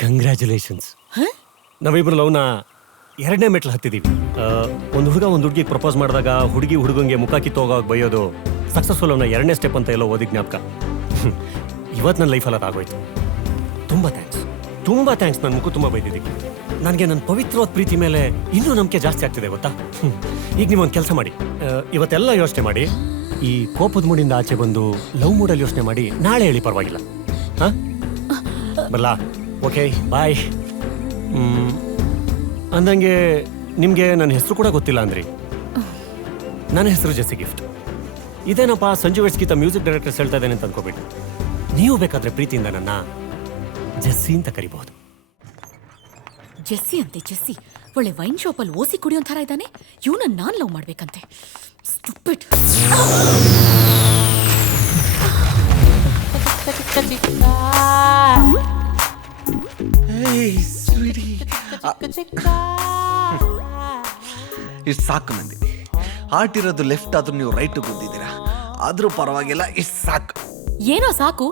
Congratulations. ನಾವಿಬ್ರು ಲವ್ನ 2ನೇ ಮೆಟ್ಲು ಹತ್ತಿದ್ದೀವಿ. ಒಂದು ಹುಡುಗ ಒಂದು ಹುಡುಗಿಗೆ ಪ್ರಪೋಸ್ ಮಾಡಿದಾಗ ಹುಡುಗಿ ಹುಡುಗಂಗೆ ಮುಖ ಕಿತ್ತೋಗೋಗಿ ಬೈಯೋದು ಸಕ್ಸಸ್ಫುಲ್ ಅವನ 2ನೇ ಸ್ಟೆಪ್ ಅಂತ ಎಲ್ಲೋ ಓದಿ ಜ್ಞಾಪಕ. ಇವತ್ತು ನನ್ನ ಲೈಫಲ್ಲಿ ಅದಾಗೋಯ್ತು. ತುಂಬ ಥ್ಯಾಂಕ್ಸ್. ನನ್ನ ಮುಖ ತುಂಬ ಬೈದಿದ್ದೀವಿ. ನನಗೆ ನನ್ನ ಪವಿತ್ರವಾದ ಪ್ರೀತಿ ಮೇಲೆ ಇನ್ನೂ ನಂಬಿಕೆ ಜಾಸ್ತಿ ಆಗ್ತಿದೆ ಗೊತ್ತಾ? ಈಗ ನೀವೊಂದು ಕೆಲಸ ಮಾಡಿ, ಇವತ್ತೆಲ್ಲ ಯೋಚನೆ ಮಾಡಿ, ಈ ಕೋಪದ ಮೂಡಿಂದ ಆಚೆ ಬಂದು ಲವ್ ಮೂಡಲ್ಲಿ ಯೋಚನೆ ಮಾಡಿ ನಾಳೆ ಹೇಳಿ, ಪರವಾಗಿಲ್ಲ? ಹಾಂ, ಬರಲಾ? ಓಕೆ, ಬಾಯ್. ಅಂದಂಗೆ ನಿಮಗೆ ನನ್ನ ಹೆಸರು ಕೂಡ ಗೊತ್ತಿಲ್ಲ ಅಂದ್ರಿ. ನನ್ನ ಹೆಸರು ಜೆಸ್ಸಿ ಗಿಫ್ಟ್. ಇದೇನಪ್ಪ ಸಂಜು ವೆಟ್ಸ್ಗೀತ ಮ್ಯೂಸಿಕ್ ಡೈರೆಕ್ಟರ್ಸ್ ಹೇಳ್ತಾ ಇದ್ದೇನೆ ಅಂತ ಅನ್ಕೋಬೇಡಿ. ನೀವು ಬೇಕಾದ್ರೆ ಪ್ರೀತಿಯಿಂದ ನನ್ನ ಜೆಸ್ಸಿ ಅಂತ ಕರಿಬಹುದು. ಜೆಸ್ಸಿ ಅಂತೆ ಜೆಸ್ಸಿ. ಒಳ್ಳೆ ವೈನ್ ಶಾಪಲ್ಲಿ ಓಸಿ ಕುಡಿಯೋ ಥರ ಇದ್ದಾನೆ. ಇವನನ್ನ ನಾನ್ ಲವ್ ಮಾಡ್ಬೇಕಂತೆ. ಸ್ಟುಪಿಡ್. ಇಷ್ಟು ಸಾಕು ನಂದಿನಿ. ಹಾರ್ಟ್ ಇರೋದು ಲೆಫ್ಟ್ ಆದ್ರೂ ನೀವು ರೈಟ್ ಗುದ್ದಿದ್ದೀರಾ, ಆದ್ರೂ ಪರವಾಗಿಲ್ಲ, ಇಷ್ಟು ಸಾಕು. ಏನೋ ಸಾಕು?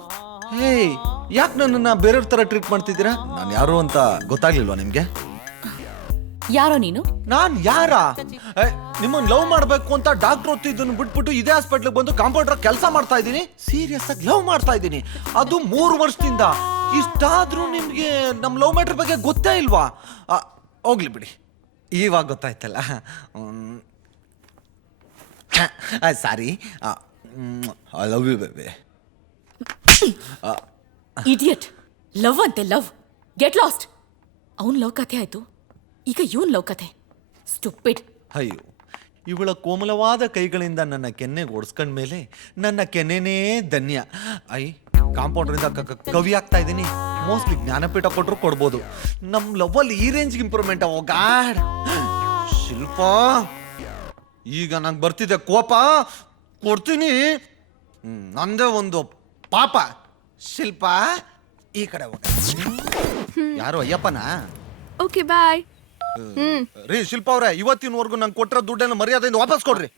ಯಾಕೆ ನನ್ನನ್ನ ಬೇರೆಯವ್ರ ತರ ಟ್ರೀಟ್ ಮಾಡ್ತಿದ್ದೀರಾ? ನಾನು ಯಾರು ಅಂತ ಗೊತ್ತಾಗ್ಲಿಲ್ವಾ ನಿಮ್ಗೆ? ಯಾರೋ ನೀನು? ನಾನ್ ಯಾರ? ನಿಮ್ಮನ್ನ ಲವ್ ಮಾಡ್ಬೇಕು ಅಂತ ಡಾಕ್ಟರ್ ಓದ್ತಿದ್ದನ್ನು ಬಿಟ್ಬಿಟ್ಟು ಇದೇ ಹಾಸ್ಪಿಟ್ಲಿಗೆ ಬಂದು ಕಾಂಪೌಂಡರ್ ಕೆಲಸ ಮಾಡ್ತಾ ಇದ್ದೀನಿ. ಸೀರಿಯಸ್ ಆಗಿ ಲವ್ ಮಾಡ್ತಾ ಇದ್ದೀನಿ, ಅದು 3 ವರ್ಷದಿಂದ. ಇಷ್ಟಾದ್ರೂ ನಿಮ್ಗೆ ನಮ್ ಲವ್ ಮ್ಯಾಟರ್ ಬಗ್ಗೆ ಗೊತ್ತೇ ಇಲ್ವಾ? ಹೋಗ್ಲಿ ಬಿಡಿ, ಇವಾಗ ಗೊತ್ತಾಯ್ತಲ್ಲ. Sorry. I love you baby. Idiot. Love ಅಂತೆ ಲವ್. Get lost. ಅವನ್ ಲವ್ ಕಥೆ ಆಯ್ತು, ಈಗ ಇವನ್ ಲವ್ ಕಥೆ. ಸ್ಟುಪಿಡ್. ಅಯ್ಯೋ, ಇವಳ ಕೋಮಲವಾದ ಕೈಗಳಿಂದ ನನ್ನ ಕೆನ್ನೆಗೆ ಓಡಿಸ್ಕೊಂಡ್ಮೇಲೆ ನನ್ನ ಕೆನ್ನೆನೇ ಧನ್ಯ. ಕಾಂಪೌಂಡ್ರಿಂದ ಕವಿ ಆಗ್ತಾ ಇದ್ದೀನಿ. ಮೋಸ್ಟ್ಲಿ ಜ್ಞಾನಪೀಠ ಕೊಟ್ಟರು ಕೊಡ್ಬೋದು. ನಮ್ಮ ಲವ್ವಲ್ಲಿ ಈ ರೇಂಜ್ಗೆ ಇಂಪ್ರೂವ್ಮೆಂಟ್. ಓ ಗಾಡ್. ಶಿಲ್ಪ, ಈಗ ನಂಗೆ ಬರ್ತಿದೆ ಕೋಪ, ಕೊಡ್ತೀನಿ. ನಂದೇ ಒಂದು ಪಾಪ. ಶಿಲ್ಪ, ಈ ಕಡೆ ಹೋಗ. ಯಾರು ಅಯ್ಯಪ್ಪನ? Okay bye. ರೀ ಶಿಲ್ಪ ಅವ್ರೆ, ಇವತ್ತಿನವರೆಗೂ ನಂಗೆ ಕೊಟ್ಟಿರೋ ದುಡ್ಡನ್ನು ಮರ್ಯಾದೆಯಿಂದ ವಾಪಸ್ ಕೊಡ್ರಿ.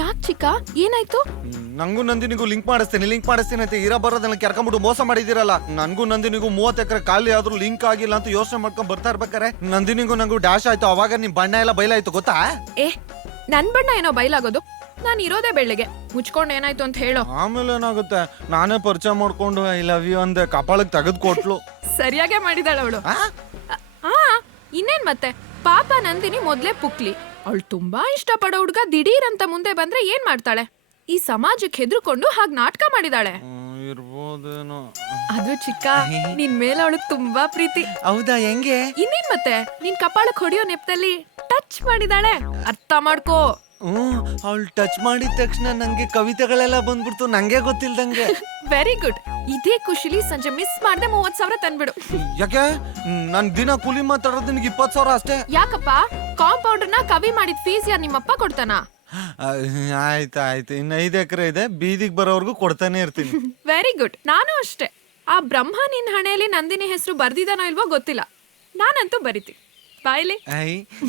ಯಾಕೆ ಚಿಕ್ಕ, ಏನಾಯ್ತು? ನಂಗೂ ನಂದಿನಿಗೂ ಲಿಂಕ್ ಮಾಡಿಸ್ತೀನಿ ಅಂತ ಇರೋ ಬರೋದನ್ನ ಕೆರ್ಕೊಂಡ್ಬಿಟ್ಟು ಮೋಸ ಮಾಡಿದಿರಲ್ಲ. ನನ್ಗೂ ನಂದಿನಿಗೂ 30 ಎಕರೆ ಖಾಲಿ ಆದ್ರೂ ಲಿಂಕ್ ಆಗಿಲ್ಲ ಅಂತ ಯೋಚನೆ ಮಾಡ್ಕೊಂಡ್ ಬರ್ತಾ ಇರ್ಬೇಕಾರೆ ನಂದಿನಿಗೂ ನಂಗೂ ಡ್ಯಾಶ್ ಆಯ್ತು. ಅವಾಗ ನಿಮ್ ಬಣ್ಣ ಎಲ್ಲ ಬಯಲಾಯ್ತು ಗೊತ್ತಾ? ನನ್ ಬಣ್ಣ ಏನೋ ಬಯಲಾಗೋದು, ನಾನು ಇರೋದೇ ಬೆಳ್ಳಿಗೆ. ಮುಚ್ಕೊಂಡು ಏನಾಯ್ತು ಅಂತ ಹೇಳೋ. ಆಮೇಲೆ ಏನಾಗುತ್ತೆ, ನಾನೇ ಪರಿಚಯ ಮಾಡ್ಕೊಂಡು ಐ ಲವ್ ಯು ಅಂದೆ, ಕಪಾಳಕ್ಕೆ ತೆಗೆದು ಕೊಟ್ಲು. ಸರಿಯಾಗೆ ಮಾಡಿದಾಳ ಅವಳು. ಇನ್ನೇನ್ ಮತ್ತೆ, ಪಾಪ ನಂದಿನಿ ಮೊದ್ಲೇ ಪುಕ್ಲಿ. ಅವಳು ತುಂಬಾ ಇಷ್ಟಪಡೋ ಹುಡ್ಗ ದಿಢೀರ್ ಅಂತ ಮುಂದೆ ಬಂದ್ರೆ ಏನ್ ಮಾಡ್ತಾಳೆ? ಈ ಸಮಾಜಕ್ಕೆ ಹೆದರ್ಕೊಂಡು ಹಾಗೆ ನಾಟಕ ಮಾಡಿದಾಳೆ. ಇರ್ಬೋದೇನೋ. ಅದು ಚಿಕ್ಕ, ನಿನ್ ಮೇಲೆ ಅವಳಿಗೆ ತುಂಬಾ ಪ್ರೀತಿ. ಹೌದಾ? ಹೆಂಗೆ? ಇನ್ನೇನ್ ಮತ್ತೆ, ನಿನ್ ಕಪಾಳಕ್ ಹೊಡಿಯೋ ನೆಪದಲ್ಲಿ ಟಚ್ ಮಾಡಿದಾಳೆ. ಅರ್ಥ ಮಾಡ್ಕೋ. ಅವಳು ಟಚ್ ಮಾಡಿದ ತಕ್ಷಣ ನಂಗೆ ಕವಿತೆಗಳೆಲ್ಲ ಬಂದ್ಬಿಡ್ತು, ನಂಗೆ ಗೊತ್ತಿಲ್ದಂಗೆ. Very good. ಇದೇ ಖುಷಿಲಿ ಸಂಜೆ ಮಿಸ್ ಮಾಡ್ದೆ 30,000 ತಂದ್ಬಿಡು. ಯಾಕೆ? ನನ್ ದಿನ ಕೂಲಿ ಮಾತಾಡೋದು ನಿನಗೆ 20,000 ಅಷ್ಟೇ. ಯಾಕಪ್ಪ? ಕಾಂಪೌಂಡರ್ನ ಕವಿ ಮಾಡಿದ ಫೀಸ್ ಯಾರು ನಿಮ್ಮಪ್ಪ ಕೊಡ್ತಾನ? ಆಯ್ತು, ಇನ್ನು 5 ಎಕರೆ ಇದೆ, ಬೀದಿಗೆ ಬರೋವರೆಗೂ ಕೊಡ್ತಾನೆ ಇರ್ತೀನಿ. Very good. ನಾನು ಅಷ್ಟೇ. ಆ ಬ್ರಹ್ಮ ನಿನ್ ಹಣೆಯಲ್ಲಿ ನಂದಿನಿ ಹೆಸರು ಬರ್ದಿದಾನೋ ಇಲ್ವೋ ಗೊತ್ತಿಲ್ಲ, ನಾನಂತೂ ಬರಿತೀನಿ. ಬಾಯ್ಲಿ.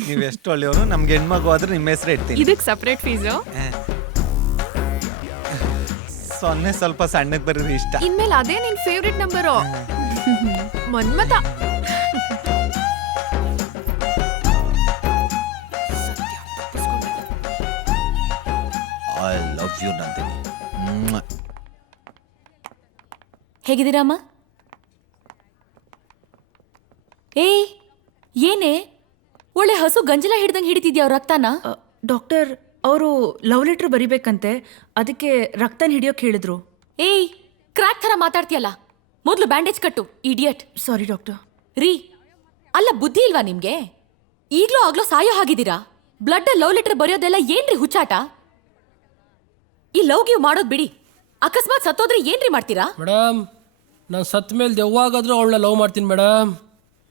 ನೀವ್ ಎಷ್ಟು ಒಳ್ಳೆಯವರು. ನಮ್ಗೆ ಹೆಣ್ಮಗು ಆದ್ರೆ ನಿಮ್ಮ ಹೆಸರು ಇಡ್ತೀನಿ. ಇದಕ್ ಸಪರೇಟ್ ಫೀಸು? 0 ಸ್ವಲ್ಪ ಸಣ್ಣಕ್ಕೆ ಬರೋದು ಇಷ್ಟ. ಇನ್ಮೇಲೆ ಅದೇ ನಿನ್ favourite number. Manmatha. I love you Nandini. ಹೇಗಿದ್ದೀರಮ್ಮ? ಏಯ್, ಏನೇ ಒಳ್ಳೆ ಹಸು ಗಂಜಲ ಹಿಡ್ದಂಗೆ ಹಿಡಿತಿದ್ಯಾ ಅವ್ರ ರಕ್ತನ? ಡಾಕ್ಟರ್, ಅವರು ಲವ್ ಲೆಟರ್ ಬರಿಬೇಕಂತೆ, ಅದಕ್ಕೆ ರಕ್ತನ ಹಿಡಿಯೋಕೆ ಹೇಳಿದ್ರು. ಏಯ್, ಕ್ರಾಕ್ ಥರ ಮಾತಾಡ್ತೀಯಲ್ಲ, ಮೊದಲು ಬ್ಯಾಂಡೇಜ್ ಕಟ್ಟು, ಇಡಿಯಟ್. ಸಾರಿ ಡಾಕ್ಟರ್. ರೀ, ಅಲ್ಲ ಬುದ್ಧಿ ಇಲ್ವಾ ನಿಮ್ಗೆ? ಈಗ್ಲೂ ಆಗ್ಲೋ ಸಾಯೋ ಹಾಗಿದ್ದೀರಾ? ಬ್ಲಡ್ ಲವ್ ಲೆಟರ್ ಬರೆಯೋದೆಲ್ಲ ಏನ್ರಿ ಹುಚ್ಚಾಟ? ಈ ಲವ್ ಗಿವ್ ಮಾಡೋದ್ ಬಿಡಿ, ಅಕಸ್ಮಾತ್ ಸತ್ತೋದ್ರೆ ಏನ್ರಿ ಮಾಡ್ತೀರಾ? ಮೇಡಮ್, ನಾನು ಸತ್ತ ಮೇಲೆ ದೆವ್ವಾಗಾದ್ರೂ ಅವಳನ್ನ ಲವ್ ಮಾಡ್ತೀನಿ ಮೇಡಮ್.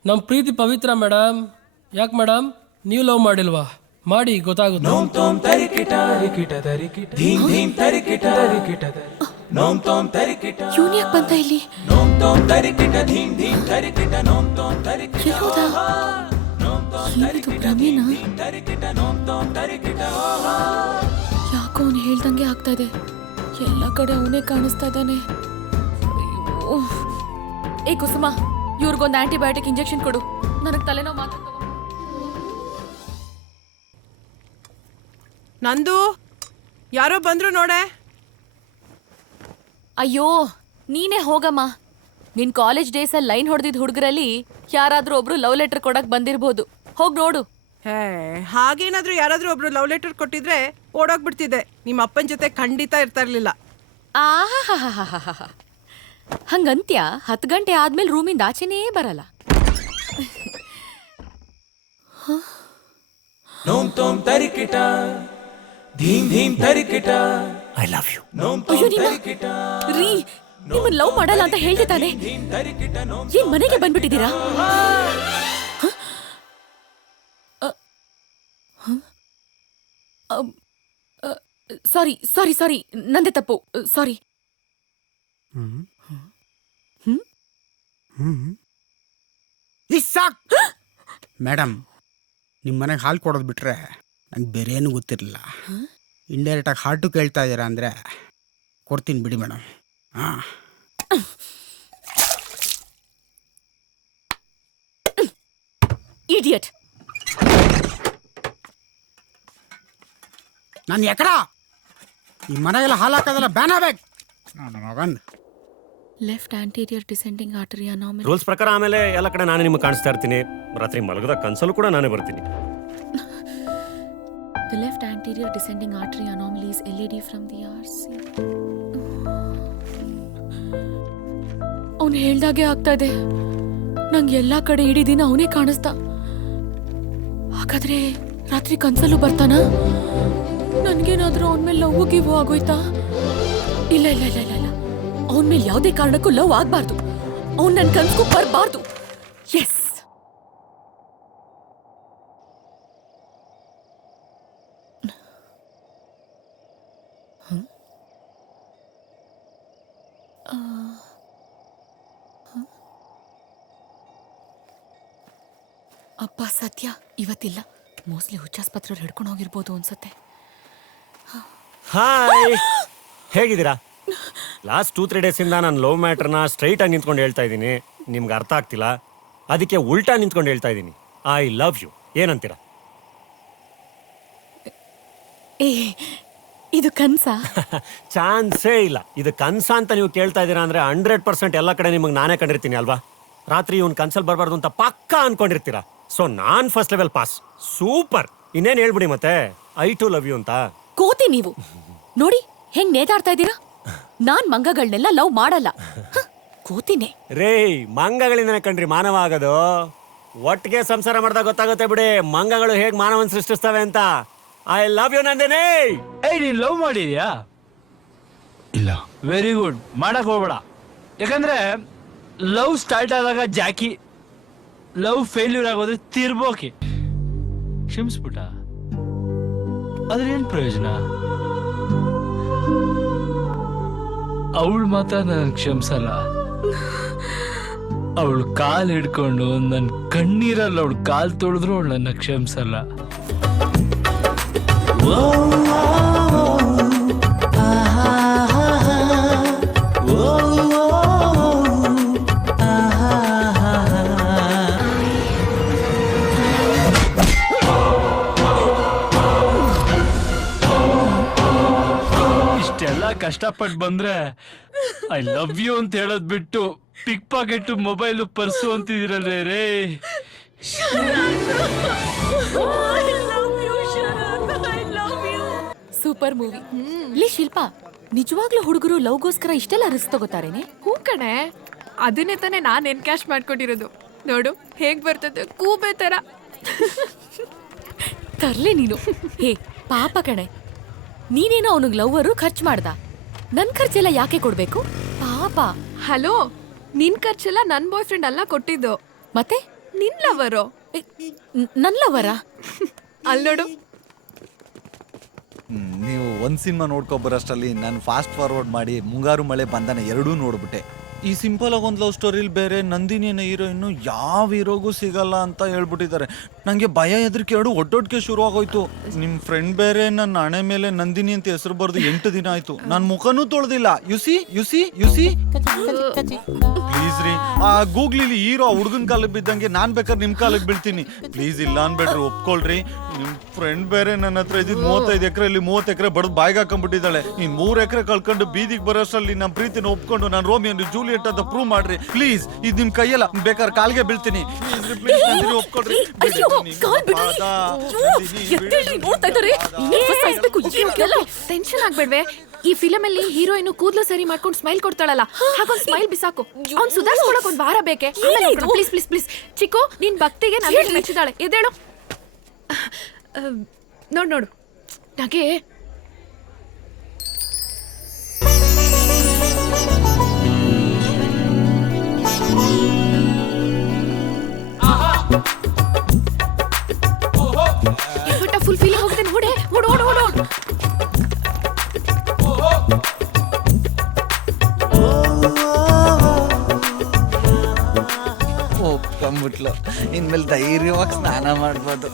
ನಮ್ಮ ಪ್ರೀತಿ ಪವಿತ್ರ ಮೇಡಮ್. ಯಾಕೆ ಮೇಡಮ್, ನೀವು ಲವ್ ಮಾಡಿಲ್ವಾ? ಮಾಡಿ, ಗೊತ್ತಾಗುತ್ತೆ. ಯೂನಿಯಾಕ್ ಬಂತ ಇಲ್ಲಿ? ಏನಿದು ಭ್ರಮೇನಾ? ಯಾಕೋ ಅವನು ಹೇಳ್ದಂಗೆ ಆಗ್ತಾ ಇದೆ. ಎಲ್ಲ ಕಡೆ ಅವನೇ ಕಾಣಿಸ್ತಾ ಇದ್ದಾನೆ. ಏ ಕುಸುಮ, ಇವ್ರಿಗೊಂದು ಆಂಟಿಬಯೋಟಿಕ್ ಇಂಜೆಕ್ಷನ್ ಕೊಡು, ನನಗೆ ತಲೆನೋವು ಮಾತ್ರ. ನಂದು ಯಾರೋ ಬಂದ್ರು ನೋಡೆ. ಅಯ್ಯೋ, ನೀನೇ ಹೋಗಮ್ಮ. ನಿನ್ ಕಾಲೇಜ್ ಡೇಸಲ್ಲಿ ಲೈನ್ ಹೊಡೆದಿದ್ದ ಹುಡುಗರಲ್ಲಿ ಯಾರಾದ್ರೂ ಒಬ್ರು ಲವ್ ಲೆಟರ್ ಕೊಡಕ್ ಬಂದಿರ್ಬೋದು. ಹೋಗ್ ನೋಡು. ಹಾಗೇನಾದ್ರೂ ಯಾರಾದ್ರೂ ಒಬ್ರು ಲವ್ ಲೆಟರ್ ಕೊಟ್ಟಿದ್ರೆ ಓಡೋಗ್ಬಿಡ್ತಿದ್ದೆ. ನಿಮ್ಮ ಅಪ್ಪನ ಜೊತೆ ಖಂಡಿತ ಇರ್ತಾ ಇರ್ಲಿಲ್ಲ. ಹಂಗಂತ್ಯ 10 ಗಂಟೆ ಆದ್ಮೇಲೆ ರೂಮಿಂದ ಆಚೆನೇ ಬರಲ್ಲ. I love you. ರೀ, ನಿಮ್ಮನ್ನ ಲವ್ ಮಾಡಲ್ಲ ಅಂತ ಹೇಳ್ತಿದ್ದಾನೆ. ಏನ್ ಮನೆಗೆ ಬಂದ್ಬಿಟ್ಟಿದ್ದೀರಾ? ಸಾರಿ, ನಂದೇ ತಪ್ಪು. ಸಾರಿ. ಮೇಡಮ್, ನಿಮ್ಮ ಮನೆಗೆ ಹಾಲು ಕೊಡೋದು ಬಿಟ್ರೆ ನಂಗೆ ಬೇರೆ ಏನು ಗೊತ್ತಿರಲಿಲ್ಲ. ಇಂಡೈರೆಕ್ಟಾಗಿ ಹಾರ್ಟು ಕೇಳ್ತಾ ಇದ್ದೀರಾ ಅಂದರೆ ಕೊಡ್ತೀನಿ ಬಿಡಿ ಮೇಡಮ್. ಹಾಂ, ಇಡಿಯಟ್. ನಾನು ಎಕಡ ಈ ಮನೆಗೆಲ್ಲ ಹಾಲು ಹಾಕೋದೆಲ್ಲ ಬ್ಯಾನ್ ಆಗ್ಬೇಕು. ನಾನು ಮಗನ್ left anterior descending artery anomaly. Rules ಪ್ರಕಾರ ಆಮೇಲೆ ಎಲ್ಲ ಕಡೆ ನಾನೇ ನಿಮಗೆ ಕಾಣಿಸ್ತಾ ಇರ್ತೀನಿ. ರಾತ್ರಿ ಮಲಗದ ಕನ್ಸಲ್ಲೂ ಕೂಡ ನಾನೇ ಬರ್ತೀನಿ. The left anterior descending artery anomaly is LAD from the RC. ಅವನು ಹೇಳ್ದಾಗೆ ಆಗ್ತಾ ಇದೆ. ನಂಗೆ ಎಲ್ಲಾ ಕಡೆ ಇಡೀ ದಿನ ಅವನೇ ಕಾಣಿಸ್ತಾ. ಹಾಗಾದ್ರೆ ರಾತ್ರಿ ಕನ್ಸಲ್ಲೂ ಬರ್ತಾನ? ನನ್ಗೇನಾದ್ರೂ ಅವನ ಮೇಲೆ ಲವ್ ಗಿವ್ ಆಗೋಯ್ತಾ? ಇಲ್ಲ, ಅವನ ಮೇಲೆ ಯಾವುದೇ ಕಾರಣಕ್ಕೂ ಲವ್ ಆಗ್ಬಾರ್ದು. ಅವ್ನು ನನ್ನ ಕನ್ಸ್ಗೂ ಬರಬಾರ್ದು. ಎಸ್. ಅಪ್ಪ ಸತ್ಯ ಇವತ್ತಿಲ್ಲ. ಮೋಸ್ಟ್ಲಿ ಹುಚ್ಚಾಸ್ಪತ್ರೆಯವ್ರು ಹಿಡ್ಕೊಂಡು ಹೋಗಿರ್ಬೋದು ಅನ್ಸತ್ತೆ. ಹಾಯ್, ಹೇಗಿದ್ದೀರಾ? ಲಾಸ್ಟ್ 2-3 ಡೇಸಿಂದ ನಾನು ಲವ್ ಮ್ಯಾಟ್ರನ್ನ ಸ್ಟ್ರೈಟಾಗಿ ನಿಂತ್ಕೊಂಡು ಹೇಳ್ತಾ ಇದ್ದೀನಿ, ನಿಮ್ಗೆ ಅರ್ಥ ಆಗ್ತಿಲ್ಲ, ಅದಕ್ಕೆ ಉಲ್ಟಾ ನಿಂತ್ಕೊಂಡು ಹೇಳ್ತಾ ಇದ್ದೀನಿ. I love you. ಏನಂತೀರಾ? ಏ ಇದು ಕನ್ಸಾ? ಚಾನ್ಸೇ ಇಲ್ಲ. ಇದು ಕನ್ಸ ಅಂತ ನೀವು ಕೇಳ್ತಾ ಇದ್ದೀರಾ ಅಂದ್ರೆ 100% ಎಲ್ಲ ಕಡೆ ನಿಮಗೆ ನಾನೇ ಕಂಡಿರ್ತೀನಿ ಅಲ್ವಾ? ರಾತ್ರಿ ಇವ್ನು ಕನ್ಸಲ್ಲಿ ಬರಬಾರ್ದು ಅಂತ ಪಕ್ಕಾ ಅನ್ಕೊಂಡಿರ್ತೀರಾ. ಸೊ ನಾನ್ ಫಸ್ಟ್ ಲೆವೆಲ್ ಪಾಸ್. ಸೂಪರ್. ಇನ್ನೇನು ಹೇಳ್ಬಿಡಿ ಮತ್ತೆ, ಐ ಟು ಲವ್ ಯು ಅಂತ. ಕೋತಿ ನೀವು ನೋಡಿ ಹೆಂಗ್ ನೇತಾಡ್ತಾ ಇದ್ದೀರಾ. ನಾನ್ ಮಂಗಗಳನ್ನೆಲ್ಲ ಲವ್ ಮಾಡಲ್ಲ. ಕೋತಿನೇ ರೇ. ಮಂಗಗಳಿಂದನೇ ಕಂಡ್ರಿ ಮಾನವ ಆಗೋದು. ಒಟ್ಟಿಗೆ ಸಂಸಾರ ಮಾಡ್ದಾಗ ಗೊತ್ತಾಗುತ್ತೆ ಬಿಡಿ ಮಂಗಗಳು ಹೇಗ್ ಮಾನವನ್ ಸೃಷ್ಟಿಸ್ತವೆ ಅಂತ. I love you Nandini. ಏಯ್, ನೀನ್ ಲವ್ ಮಾಡಿದ್ಯಾ? ಇಲ್ಲ. Very good. ಮಾಡಕ್ ಹೋಗ್ಬೇಡ. ಯಾಕಂದ್ರೆ ಲವ್ ಸ್ಟಾರ್ಟ್ ಆದಾಗ ಜಾಕಿ, ಲವ್ ಫೇಲ್ಯೂರ್ ಆಗೋದ್ರೆ ತಿರ್ಬೋಕೆ. ಕ್ಷಮಿಸ್ಬಿಟ್ಟ, ಅದ್ರೇನ್ ಪ್ರಯೋಜನ? ಅವಳು ಮಾತ್ರ ನನ್ ಕ್ಷಮಿಸಲ್ಲ. ಅವಳು ಕಾಲ್ ಹಿಡ್ಕೊಂಡು ನನ್ ಕಣ್ಣೀರಲ್ಲಿ ಅವಳು ಕಾಲ್ ತೊಳೆದ್ರು ಅವಳು ನನ್ನ ಕ್ಷಮಿಸಲ್ಲ. ಇಷ್ಟೆಲ್ಲ ಕಷ್ಟಪಟ್ಟು ಬಂದ್ರೆ ಐ ಲವ್ ಯು ಅಂತ ಹೇಳೋದ್ ಬಿಟ್ಟು ಪಿಕ್ ಪಾಕೆಟ್, ಮೊಬೈಲು, ಪರ್ಸು ಅಂತಿದಿರಲ್ರೇ ರೇ. Super movie. ಲೇ ಶಿಲ್ಪಾ, ನಿಜವಾಗ್ಲೂ ಹುಡುಗರು ಲವ್ಗೋಸ್ಕರ ಇಷ್ಟೆಲ್ಲ ರಿಸ್ಕ್ ತಗೋತಾರೇನೆ? ಹೂ ಕಣೆ, ಅದನ್ನೇ ತಾನೇ ನಾನು ಎನ್ಕ್ಯಾಶ್ ಮಾಡ್ಕೊಟ್ಟಿರೋದು. ನೋಡು ಹೇಗ್ ಬರ್ತದೆ ಕೂಬೆ ತರ. ತರ್ಲೆ ನೀನು. ಹೇ ಪಾಪ ಕಣೆ, ನೀನೇನೋ ಅವನಿಗೆ ಲವ್ವರು ಖರ್ಚು ಮಾಡ್ದ. ನನ್ ಖರ್ಚೆಲ್ಲ ಯಾಕೆ ಕೊಡ್ಬೇಕು ಪಾಪ? ಹಲೋ, ನಿನ್ ಖರ್ಚೆಲ್ಲ ನನ್ ಬಾಯ್ ಫ್ರೆಂಡ್ ಅಲ್ಲ ಕೊಟ್ಟಿದ್ದು, ಮತ್ತೆ ನಿನ್ ಲವರು. ನನ್ ಲವರ? ಅಲ್ಲಿ ನೋಡು. ನೀವು ಒಂದು ಸಿನಿಮಾ ನೋಡ್ಕೊಬರೋಷ್ಟರಲ್ಲಿ ನಾನು ಫಾಸ್ಟ್ ಫಾರ್ವರ್ಡ್ ಮಾಡಿ ಮುಂಗಾರು ಮಳೆ ಬಂಧನ ಎರಡೂ ನೋಡ್ಬಿಟ್ಟೆ. ಈ ಸಿಂಪಲ್ ಆಗಿ ಒಂದು ಲವ್ ಸ್ಟೋರಿಲಿ ಬೇರೆ ನಂದಿನಿನ ಹೀರೋಯಿನ್ನು ಯಾವ ಹೀರೋಗೂ ಸಿಗಲ್ಲ ಅಂತ ಹೇಳ್ಬಿಟ್ಟಿದ್ದಾರೆ. ನನಗೆ ಭಯ ಹೆದರಿಕೆ ಎರಡು ಒಟ್ಟೊಟ್ಟಿಗೆ ಶುರು ಆಗೋಯ್ತು. ನಿಮ್ಮ ಫ್ರೆಂಡ್ ಬೇರೆ ನನ್ನ ಹಣೆ ಮೇಲೆ ನಂದಿನಿ ಅಂತ ಹೆಸರು ಬರೆದು 8 ದಿನ ಆಯ್ತು. ನಾನು ಮುಖನೂ ತೊಳೆದಿಲ್ಲ. ಯುಸಿ ಪ್ಲೀಸ್ ರೀ, ಆ ಗೂಗ್ಲಿಲಿ ಹೀರೋ ಹುಡುಗನ ಕಾಲಿಗೆ ಬಿದ್ದಂಗೆ ನಾನು ಬೇಕಾದ್ರೆ ನಿಮ್ಮ ಕಾಲಿಗೆ ಬೀಳ್ತೀನಿ. ಪ್ಲೀಸ್ ಇಲ್ಲ ಅನ್ಬೇಡ್ರಿ, ಒಪ್ಕೊಳ್ರಿ. ನಿಮ್ಮ ಫ್ರೆಂಡ್ ಬೇರೆ ನನ್ನ ಹತ್ರ ಇದ್ದಿದ್ದು 35 ಎಕರೆಯಲ್ಲಿ 30 ಎಕರೆ ಬಡ್ದು ಬಾಯಿಗೆ ಹಾಕೊಂಡ್ಬಿಟ್ಟಿದ್ದಾಳೆ. ನೀನು 3 ಎಕರೆ ಕಳ್ಕೊಂಡು ಬೀದಿಗೆ ಬರೋಷ್ಟರಲ್ಲಿ ನಮ್ಮ ಪ್ರೀತಿನ ಒಪ್ಕೊಂಡು ನಾನು ರೋಮಿಯೋ ಜೂಲಿಯಟ್ ಅಂತ ಪ್ರೂವ್ ಮಾಡ್ರಿ ಪ್ಲೀಸ್. ಇದು ನಿಮ್ ಕೈಯಲ್ಲ, ಬೇಕಾದ್ರೆ ಕಾಲ್ಗೆ ಬೀಳ್ತೀನಿ. ಒಪ್ಕೊಳ್ರಿ. ಟೆನ್ಷನ್ ಆಗ್ಬೇಡ್ವೆ. ಈ ಫಿಲಮ್ ಅಲ್ಲಿ ಹೀರೋಯಿನ್ ಕೂದಲು ಸರಿ ಮಾಡ್ಕೊಂಡು ಸ್ಮೈಲ್ ಕೊಡ್ತಾಳಲ್ಲ, ಹಾಗೊಂದ್ ಸ್ಮೈಲ್ ಬಿಸಾಕು. ಅವ್ನ್ ಸುಧಾರಿಸ್ಕೊಳಕ್ ಒಂದ್ ವಾರ ಬೇಕೆ. ಪ್ಲೀಸ್ ಪ್ಲೀಸ್ ಪ್ಲೀಸ್ ಚಿಕ್ಕು, ನಿನ್ ಭಕ್ತಿಗೆ ನಾನು ಮೆಚ್ಚಿದಾಳೆ. ಎದ್ದೇಳು. ನೋಡು ನಗೆ. ಫುಲ್ ಫೀಲಿಂಗ್ ಹೋಗುತ್ತೆ. ನೋಡೆ ಓಡು ಓಡು ಓಡು. ಒಪ್ಕೊಂಬಿಟ್ಲು. ಇನ್ಮೇಲೆ ಧೈರ್ಯವಾಗಿ ಸ್ನಾನ ಮಾಡ್ಬೋದು.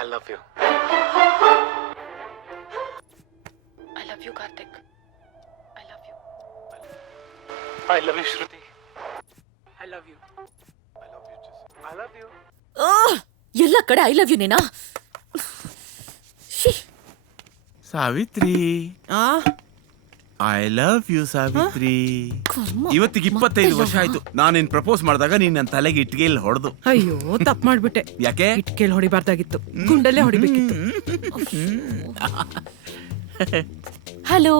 I love you. I love you, Karthik. I love you. I love you, Shruti. I love you. I love you, Jesse. I love you. ಎಲ್ಲ ಕಡೆ ಐ ಲವ್ ಯು ನೇನಾ? Savitri, I love you Savitri. ಇವತ್ತಿಗೆ 25 ವರ್ಷ ಆಯ್ತು ನಾನೇನ್ ಪ್ರಪೋಸ್ ಮಾಡಿದಾಗ ನೀನ್ ನನ್ನ ತಲೆಗೆ ಇಟ್ಗೆಯಲ್ಲಿ ಹೊಡೆದು. ಅಯ್ಯೋ ತಪ್ಪು ಮಾಡ್ಬಿಟ್ಟೆ. ಯಾಕೆ? ಇಟ್ಕೆಲ್ ಹೊಡಿಬಾರ್ದಾಗಿತ್ತು, ಗುಂಡಲ್ಲೇ ಹೊಡಿಬೇಕಿತ್ತು. ಹಲೋ.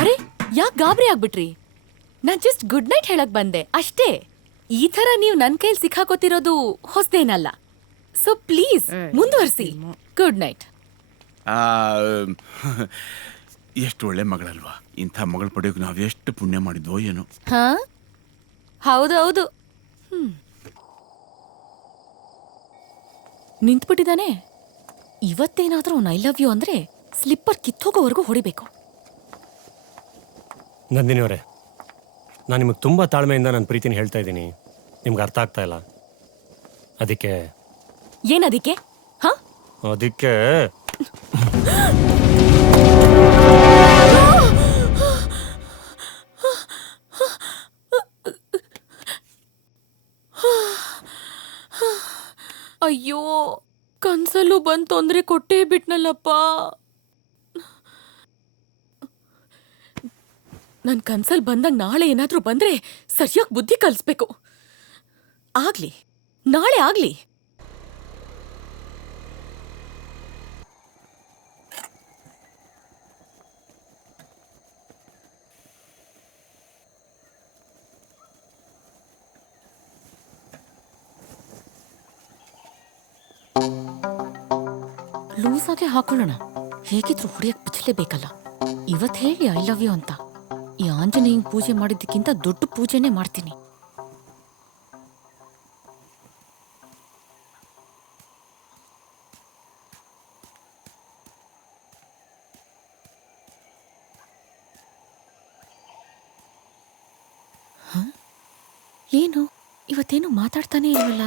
ಅರೆ ಯಾಕೆ ಗಾಬರಿ ಆಗ್ಬಿಟ್ರಿ? ನಾನ್ ಜಸ್ಟ್ ಗುಡ್ ನೈಟ್ ಹೇಳಕ್ ಬಂದೆ ಅಷ್ಟೇ. ಈ ತರ ನೀವು ನನ್ ಕೈಲಿ ಸಿಕ್ಕಾಕೋತಿರೋದು ಹೊಸದೇನಲ್ಲ. ಸೊ ಪ್ಲೀಸ್ ಮುಂದುವರಿಸಿ. Good night. ಎಷ್ಟು ಒಳ್ಳೆ ಮಗಳಲ್ವಾ? ಇಂಥ ಮಗಳು ಪಡೆಯೋಕೆ ನಾವು ಎಷ್ಟು ಪುಣ್ಯ ಮಾಡಿದ್ವೋ ಏನೋ. ಹಾ ಹೌದು. ನಿಂತ್ಬಿಟ್ಟಿದಾನೆ. ಇವತ್ತೇನಾದ್ರೂ ಅವ್ನು ಐ ಲವ್ ಯು ಅಂದ್ರೆ ಸ್ಲಿಪ್ಪರ್ ಕಿತ್ತೋಗೋವರೆಗೂ ಹೊಡಿಬೇಕು. ನಂದಿನಿ ಅವರೇ, ನಾನು ನಿಮಗೆ ತುಂಬ ತಾಳ್ಮೆಯಿಂದ ನನ್ನ ಪ್ರೀತಿನ ಹೇಳ್ತಾ ಇದ್ದೀನಿ. ನಿಮ್ಗೆ ಅರ್ಥ ಆಗ್ತಾ ಇಲ್ಲ. ಅದಕ್ಕೆ ಏನದಕ್ಕೆ? ಹಾ, ಅದಕ್ಕೆ ಅಯ್ಯೋ, ಕನ್ಸಲ್ಲೂ ಬಂದ್ ತೊಂದ್ರೆ ಕೊಟ್ಟೇ ಬಿಟ್ನಲ್ಲಪ್ಪ. ನನ್ ಕನ್ಸಲ್ ಬಂದಾಗ ನಾಳೆ ಏನಾದ್ರೂ ಬಂದ್ರೆ ಸರಿಯಾಗಿ ಬುದ್ಧಿ ಕಲಿಸ್ಬೇಕು. ಆಗ್ಲಿ, ನಾಳೆ ಆಗ್ಲಿ. ಲೂಸಾಗೆ ಹಾಕೊಳ್ಳೋಣ. ಹೇಗಿದ್ರು ಹೊಡಿಯಕ್ ಬಿಚ್ಚಲೇಬೇಕಲ್ಲ. ಇವತ್ ಹೇಳಿ ಐ ಲವ್ ಯು ಅಂತ. ಈ ಆಂಜನೇಯಂಗ್ ಪೂಜೆ ಮಾಡಿದ್ದಕ್ಕಿಂತ ದೊಡ್ಡ ಪೂಜೆನೇ ಮಾಡ್ತೀನಿ. ಏನು ಇವತ್ತೇನು ಮಾತಾಡ್ತಾನೆ ಇಲ್ವಲ್ಲ?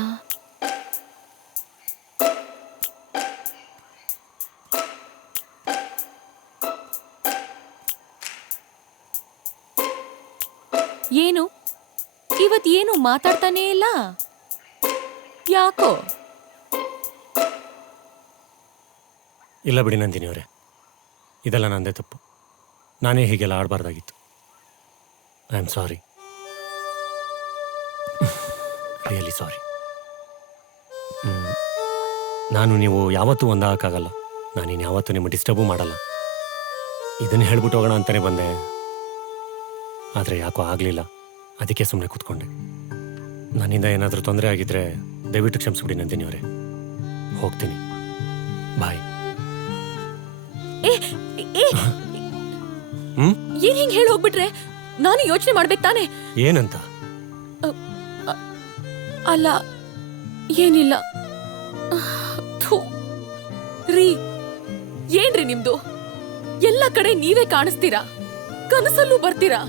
ಏನು ಇವತ್ತೇನು ಮಾತಾಡ್ತಾನೇ ಇಲ್ಲ? ಯಾಕೋ? ಇಲ್ಲ ಬಿಡಿ ನಂದಿನಿ ಅವರೇ, ಇದೆಲ್ಲ ನಂದೇ ತಪ್ಪು. ನಾನೇ ಹೀಗೆಲ್ಲ ಆಡಬಾರ್ದಾಗಿತ್ತು. I am sorry, really sorry. ನಾನು ನೀವು ಯಾವತ್ತೂ ಒಂದಾಗಕ್ಕಾಗಲ್ಲ. ನಾನಿನ್ನು ಯಾವತ್ತೂ ನಿಮ್ಮ ಡಿಸ್ಟರ್ಬು ಮಾಡಲ್ಲ. ಇದನ್ನು ಹೇಳ್ಬಿಟ್ಟು ಹೋಗೋಣ ಅಂತಲೇ ಬಂದೆ. ಆದರೆ ಯಾಕೋ ಆಗಲಿಲ್ಲ. ಅದಕ್ಕೆ ಸುಮ್ಮನೆ ಕೂತ್ಕೊಂಡೆ. ನನ್ನಿಂದ ಏನಾದರೂ ತೊಂದರೆ ಆಗಿದ್ರೆ ದಯವಿಟ್ಟು ಕ್ಷಮಿಸ್ಬಿಡಿ ನಂದಿನಿ ಅವರೇ. ಹೋಗ್ತೀನಿ, ಬಾಯ್. ಏನ್ ಹಿಂಗ್ ಹೇಳಿ ಹೋಗ್ಬಿಟ್ರೆ ನಾನು ಯೋಚನೆ ಮಾಡ್ಬೇಕು ತಾನೆ? ಏನಂತ? ಅಲ್ಲ, ಏನಿಲ್ಲ. ಥು. ರೀ, ಏನ್ರಿ ನಿಮ್ದು? ಎಲ್ಲ ಕಡೆ ನೀವೇ ಕಾಣಿಸ್ತೀರಾ, ಕನಸಲ್ಲೂ ಬರ್ತೀರಾ.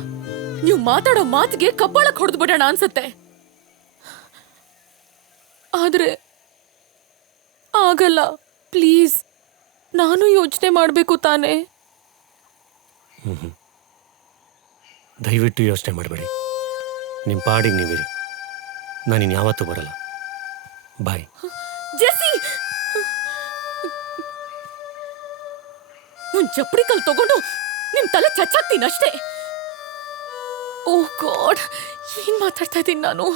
ನೀವು ಮಾತಾಡೋ ಮಾತಿಗೆ ಕಬ್ಬಾಳಕ್ ಹೊಡೆದು ಬಿಡೋಣ ಅನ್ಸತ್ತೆ. ಆದ್ರೆ ಆಗಲ್ಲ. ಪ್ಲೀಸ್, ನಾನು ಯೋಚನೆ ಮಾಡ್ಬೇಕು ತಾನೆ. ದಯವಿಟ್ಟು ಯೋಚನೆ ಮಾಡಬೇಡಿ. ನಿಮ್ಮ ಪಾಡಿಗೆ ನೀವಿರಿ. ನಾನಿನ್ ಯಾವತ್ತೂ ಬರಲ್ಲ. ಬಾಯ್. ಜೆಸ್ಸಿ, ಒಂದ್ ಚಪ್ಪಡಿ ಕಲ್ ತಗೊಂಡು ನಿಮ್ ತಲೆ ಚಚ್ಚಾಕ್ತೀನಿ ಅಷ್ಟೇ. ಓ ಗಾಡ್, ಏನ್ ಮಾತಾಡ್ತಾ ಇದ್ದೀನಿ ನಾನು?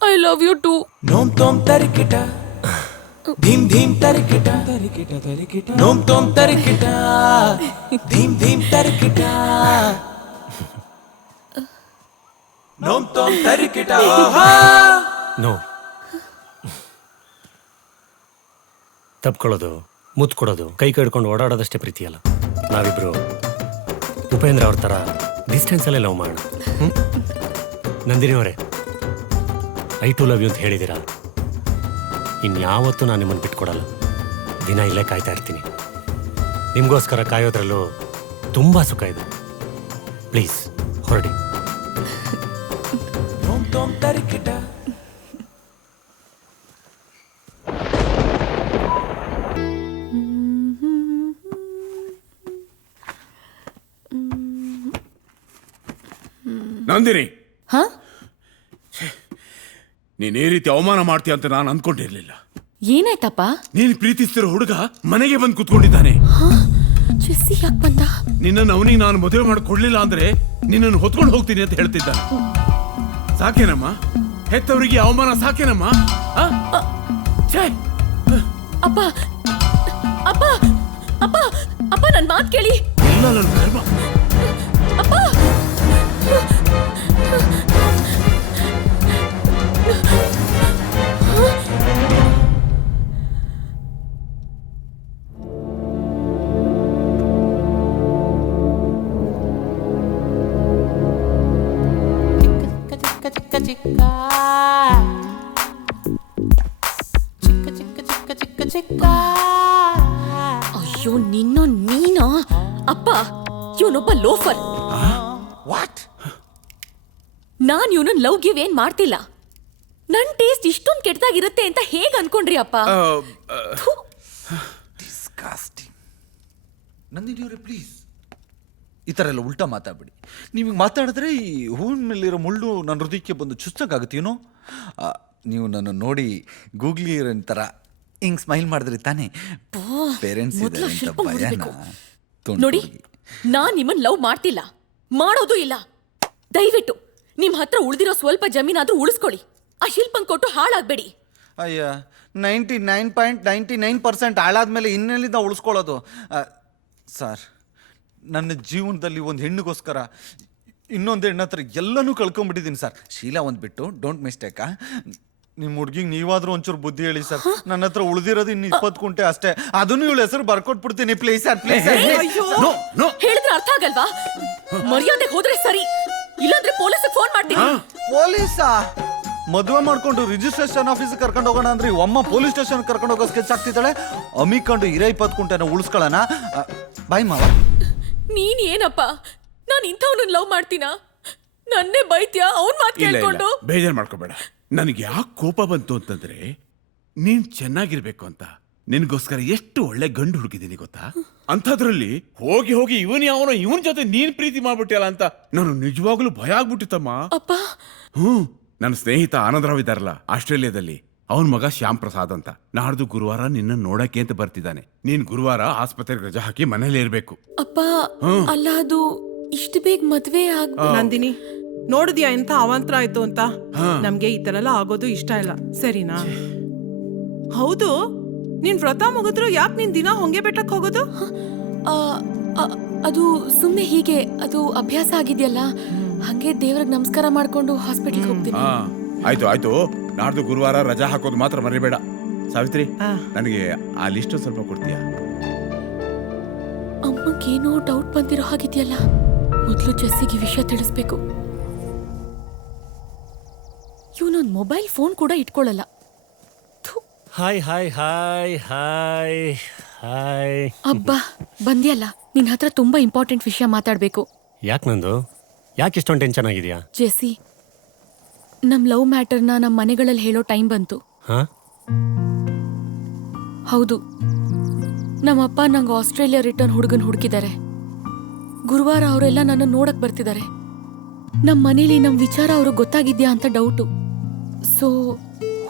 I love you too. ನೋಮ್ ತೋಮ್ ತರಿಕಿಟ ಧೀಮ್ ಧೀಮ್ ತರಿಕಿಟ ತರಿಕಿಟ ತರಿಕಿಟ ನೋಮ್ ತೋಮ್ ತರಿಕಿಟ ಧೀಮ್ ಧೀಮ್ ತರಿಕಿಟ ನೋಮ್ ತೋಮ್ ತರಿಕಿಟ. ನೋ, ತಪ್ಕೊಳ್ಳೋದು, ಮುತ್ತು ಕೊಡೋದು, ಕೈ ಕಡ್ಕೊಂಡು ಓಡಾಡೋದಷ್ಟೇ ಪ್ರೀತಿ ಅಲ್ಲ. ನಾವಿಬ್ರು ಉಪೇಂದ್ರ ಅವ್ರ ಥರ ಡಿಸ್ಟೆನ್ಸಲ್ಲೇ ಲವ್ ಮಾಡೋಣ. ನಂದಿನಿ ಅವರೇ, ಐ ಟು ಲವ್ ಯು ಅಂತ ಹೇಳಿದ್ದೀರಾ. ಇನ್ಯಾವತ್ತೂ ನಾನು ನಿಮ್ಮನ್ನು ಬಿಟ್ಕೊಡಲ್ಲ. ದಿನ ಇಲ್ಲೇ ಕಾಯ್ತಾ ಇರ್ತೀನಿ. ನಿಮಗೋಸ್ಕರ ಕಾಯೋದ್ರಲ್ಲೂ ತುಂಬ ಸುಖ ಇದೆ. ಪ್ಲೀಸ್ ಹೊರಡಿ. ನೋಮ್ ತೋಮ್ ತರಿಕಿಟ. ನಂದಿನಿ, ಹಾ? ನೀನ್ ಈ ರೀತಿ ಅವಮಾನ ಮಾಡ್ತೀಯ ಅಂತ ನಾನು ಅಂದ್ಕೊಂಡಿರ್ಲಿಲ್ಲ. ಏನಾಯ್ತಪ್ಪ? ನೀನ್ ಪ್ರೀತಿಸ್ತಿರೋ ಹುಡುಗ ಮನೆಗೆ ಬಂದು ಕೂತ್ಕೊಂಡಿದ್ದಾನೆ. ಜೆಸ್ಸಿ ಯಾಕೆ ಬಂದ? ನಿನ್ನನ್ನು ಅವನಿಗೆ ನಾನು ಮದುವೆ ಮಾಡಿಕೊಡ್ಲಿಲ್ಲ ಅಂದ್ರೆ ನಿನ್ನನ್ನು ಹೊತ್ಕೊಂಡು ಹೋಗ್ತೀನಿ ಅಂತ ಹೇಳ್ತಿದ್ದಾನೆ. ಸಾಕೇನಮ್ಮ? ಹೆತ್ತವರಿಗೆ ಅವಮಾನ ಸಾಕೇನಮ್ಮ? ಅಪ್ಪ ಅಪ್ಪ ಅಪ್ಪ ಅಪ್ಪ, ನನ್ ಮಾತು ಕೇಳಿ. ಇಲ್ಲ, ನನ್ನ ಕರ್ಮ. ಅಪ್ಪ, ಚಿಕ್ಕ ಚಿಕ್ಕ ಚಿಕ್ಕ ಚಿಕ್ಕ ಚಿಕ್ಕ ಚಿಕ್ಕ. ಅಯ್ಯೋ ನೀನಾ ಅಪ್ಪ, ಇವನೊಬ್ಬ ಲೋಫರ್. ವಾಟ್? ನಾನ್ ಇವನನ್ನ ಲವ್ ಗಿವ್ ಏನ್ ಮಾಡ್ತಿಲ್ಲ. ನನ್ ಟೇಸ್ಟ್ ಇಷ್ಟೊಂದು ಕೆಟ್ಟದಾಗಿರುತ್ತೆ ಅಂತ ಹೇಗ್ ಅನ್ಕೊಂಡ್ರಿ ಅಪ್ಪ? ಥು. ಡಿಸ್ಕಾಸ್ಟಿಂಗ್. ನಂದಿನಿ ಅವರೇ ಪ್ಲೀಸ್ ಈ ಥರ ಎಲ್ಲ ಉಲ್ಟಾ ಮಾತಾಡ್ಬೇಡಿ. ನೀವು ಮಾತಾಡಿದ್ರೆ ಈ ಹೂವಿನ ಮೇಲಿರೋ ಮುಳ್ಳು ನನ್ನ ಹೃದಯಕ್ಕೆ ಬಂದು ಚುಚ್ಚಾಗತ್ತೀನೋ. ನೀವು ನನ್ನ ನೋಡಿ ಗೂಗ್ಲಿ ಇರೋನ್ ಥರ ಹಿಂಗೆ ಸ್ಮೈಲ್ ಮಾಡಿದ್ರಿ ತಾನೇ, ಪೇರೆಂಟ್ಸ್ ಮೊದ್ಲು ಇದ್ದಾರೆ ಅಂತ ಶಿಲ್ಪ ಭಯನ ಮುರಿಬೇಕು. ನೋಡಿ, ನಾನ್ ನಿಮ್ಮನ್ ಲವ್ ಮಾಡ್ತಿಲ್ಲ, ಮಾಡೋದು ಇಲ್ಲ. ದಯವಿಟ್ಟು ನಿಮ್ ಹತ್ರ ಉಳಿದಿರೋ ಸ್ವಲ್ಪ ಜಮೀನಾದ್ರೂ ಉಳಿಸ್ಕೊಳ್ಳಿ. ಆ ಶಿಲ್ಪಂಗ್ ಕೊಟ್ಟು ಹಾಳಾಗ್ಬೇಡಿ. ಅಯ್ಯ 99.99% ಹಾಳಾದ್ಮೇಲೆ ಇನ್ನೆಲ್ಲಿಂದ ಉಳಿಸ್ಕೊಳ್ಳೋದು? ಸರ್, ನನ್ನ ಜೀವನದಲ್ಲಿ ಒಂದು ಹೆಣ್ಣಿಗೋಸ್ಕರ ಇನ್ನೊಂದು ಹೆಣ್ಣು ಹತ್ರ ಎಲ್ಲನೂ ಕಳ್ಕೊಂಡ್ಬಿಟ್ಟಿದ್ದೀನಿ ಸರ್. ಶೀಲಾ ಒಂದು ಬಿಟ್ಟು, ಡೋಂಟ್ ಮಿಸ್ಟೇಕಾ. ನಿಮ್ಮ ಹುಡುಗಿಗೆ ನೀವಾದ್ರೂ ಒಂಚೂರು ಬುದ್ಧಿ ಹೇಳಿ ಸರ್. ನನ್ನ ಹತ್ರ ಉಳಿದಿರೋದು ಇನ್ನು 20 ಕುಂಟೆ ಅಷ್ಟೇ, ಅದನ್ನು ಇವಳ ಹೆಸರು ಬರ್ಕೊಟ್ಬಿಡ್ತೀನಿ ಪ್ಲೀಸ್ ಸರ್, ಪ್ಲೀಸ್. ಹೇಳಿದ್ರೆ ಅರ್ಥ ಆಗಲ್ವಾ? ಮರ್ಯಾದೆ ಹೋದ್ರೆ ಸರಿ, ಇಲ್ಲಾಂದ್ರೆ ಪೊಲೀಸಿಗೆ ಫೋನ್ ಮಾಡ್ತೀನಿ. ಪೊಲೀಸಾ? ಮದುವೆ ಮಾಡ್ಕೊಂಡು ರಿಜಿಸ್ಟ್ರೇಷನ್ ಆಫೀಸ್ ಕರ್ಕೊಂಡು ಹೋಗೋಣ ಅಂದ್ರೆ ಅಮ್ಮ ಪೊಲೀಸ್ ಸ್ಟೇಷನ್ ಕರ್ಕೊಂಡು ಹೋಗೋ ಸ್ಕೆಚ್ ಆಗ್ತಿದ್ದಾಳೆ. ಅಮ್ಮಿಕೊಂಡು 20 ಕುಂಟೆನ ಉಳಿಸ್ಕೊಳ್ಳೋಣ. ಬಾಯ್ ಮಾವ. ನೀನ್ ಏನಪ್ಪ, ನಾನ್ ಇಂಥವ್ನನ್ನ ಲವ್ ಮಾಡ್ತೀನ? ನನ್ನೇ ಬೈತ್ಯಾ ಅವನ್ ಮಾತು ಕೇಳ್ಕೊಂಡು? ಬೇಜಾರು ಮಾಡ್ಕೋಬೇಡ. ನನಗೆ ಯಾಕೆ ಕೋಪ ಬಂತು ಅಂತಂದ್ರೆ, ನೀನ್ ಚೆನ್ನಾಗಿರ್ಬೇಕು ಅಂತ ನಿನ್ಗೋಸ್ಕರ ಎಷ್ಟು ಒಳ್ಳೆ ಗಂಡು ಹುಡುಕಿದ್ದೀನಿ ಗೊತ್ತಾ? ಅಂಥದ್ರಲ್ಲಿ ಹೋಗಿ ಹೋಗಿ ಇವನ್ ಜೊತೆ ನೀನ್ ಪ್ರೀತಿ ಮಾಡ್ಬಿಟ್ಟಿಯಲ್ಲ ಅಂತ ನಾನು ನಿಜವಾಗ್ಲೂ ಭಯ ಆಗ್ಬಿಟ್ಟಿತ್ತಮ್ಮ. ಅಪ್ಪ. ನನ್ನ ಸ್ನೇಹಿತ ಆನಂದರಾವ್ ಇದಾರಲ್ಲ ಆಸ್ಟ್ರೇಲಿಯಾದಲ್ಲಿ, ಅವನ್ ಮಗ ಶ್ಯಾಮ್ ಪ್ರಸಾದ್ ಅಂತ ನಾಡ್ದು ಗುರುವಾರ ನಿನ್ನ ನೋಡಕ್ಕೆ ಅಂತ ಬರ್ತಿದ್ದಾನೆ. ನೀನ್ ಗುರುವಾರ ಆಸ್ಪತ್ರೆಗೆ ರಜಾ ಹಾಕಿ ಮನೇಲಿ ಇರ್ಬೇಕು. ಅಪ್ಪ, ಅಲ್ಲ ಅದು ಇಷ್ಟು ಬೇಗ ಮದ್ವೆ ನಂದಿನಿ, ನೋಡಿದ್ಯಾ ಎಂತ ಅವಾಂತರ ಆಯ್ತು ಅಂತ? ನಮ್ಗೆ ಈ ತರ ಎಲ್ಲ ಆಗೋದು ಇಷ್ಟ ಇಲ್ಲ, ಸರಿನಾ? ಹೌದು, ನೀನ್ ವ್ರತ ಮುಗಿದ್ರು ಯಾಕೆ ನೀನ್ ದಿನ ಹೊಂಗೆ ಬೆಟ್ಟಕ್ಕೆ ಹೋಗೋದು? ಅದು ಸುಮ್ನೆ ಹೀಗೆ, ಅದು ಅಭ್ಯಾಸ ಆಗಿದೆಯಲ್ಲ, ಹಂಗೆ ದೇವ್ರಿಗೆ ನಮಸ್ಕಾರ ಮಾಡ್ಕೊಂಡು ಹಾಸ್ಪಿಟಲ್ಗೆ ಹೋಗ್ತೀನಿ. ಆಯ್ತು ಆಯ್ತು, ನಾಡ್ದು ಗುರುವಾರ ರಜಾ ಹಾಕೋದು ಮಾತ್ರ ಮರಿಬೇಡ. ಸಾವಿತ್ರಿ, ನನಗೆ ಆ ಲಿಸ್ಟ್ ಸ್ವಲ್ಪ ಕೊಡ್ತೀಯಾ? ಅಮ್ಮಗೇನೋ ಡೌಟ್ ಬಂದಿರೋ ಹಾಗಿದೆಯಲ್ಲ, ಮೊದಲು ಜೆಸ್ಸಿಗೆ ವಿಷಯ ತಿಳಿಸ್ಬೇಕು. ಇವನೊಂದು ಮೊಬೈಲ್ ಫೋನ್ ಕೂಡ ಇಟ್ಕೊಳ್ಳಲ್ಲ. Hi hi hi hi hi. ಅಬ್ಬಾ, ಬಂದ್ಯಲ್ಲ. ನಿನ್ ಹತ್ರ ತುಂಬಾ ಇಂಪಾರ್ಟೆಂಟ್ ವಿಷಯ ಮಾತಾಡ್ಬೇಕು. ಯಾಕೆ ನಂದು? ಯಾಕೆ ಇಷ್ಟೊಂದು ಟೆನ್ಷನ್ ಆಗಿದೆಯಾ? ಜೆಸ್ಸಿ, ನಮ್ ಲವ್ ಮ್ಯಾಟರ್ನ ನಮ್ಮ ಮನೆಗಳಲ್ಲಿ ಹೇಳೋ ಟೈಮ್ ಬಂತು. ಹೌದು, ನಮ್ಮಪ್ಪ ನಂಗೆ ಆಸ್ಟ್ರೇಲಿಯಾ ರಿಟರ್ನ್ ಹುಡುಗನ್ ಹುಡುಕಿದ್ದಾರೆ. ಗುರುವಾರ ಅವರೆಲ್ಲ ನನ್ನ ನೋಡಕ್ ಬರ್ತಿದ್ದಾರೆ. ನಮ್ಮ ಮನೇಲಿ ನಮ್ ವಿಚಾರ ಅವ್ರಿಗೆ ಗೊತ್ತಾಗಿದ್ಯಾ ಅಂತ ಡೌಟು. ಸೊ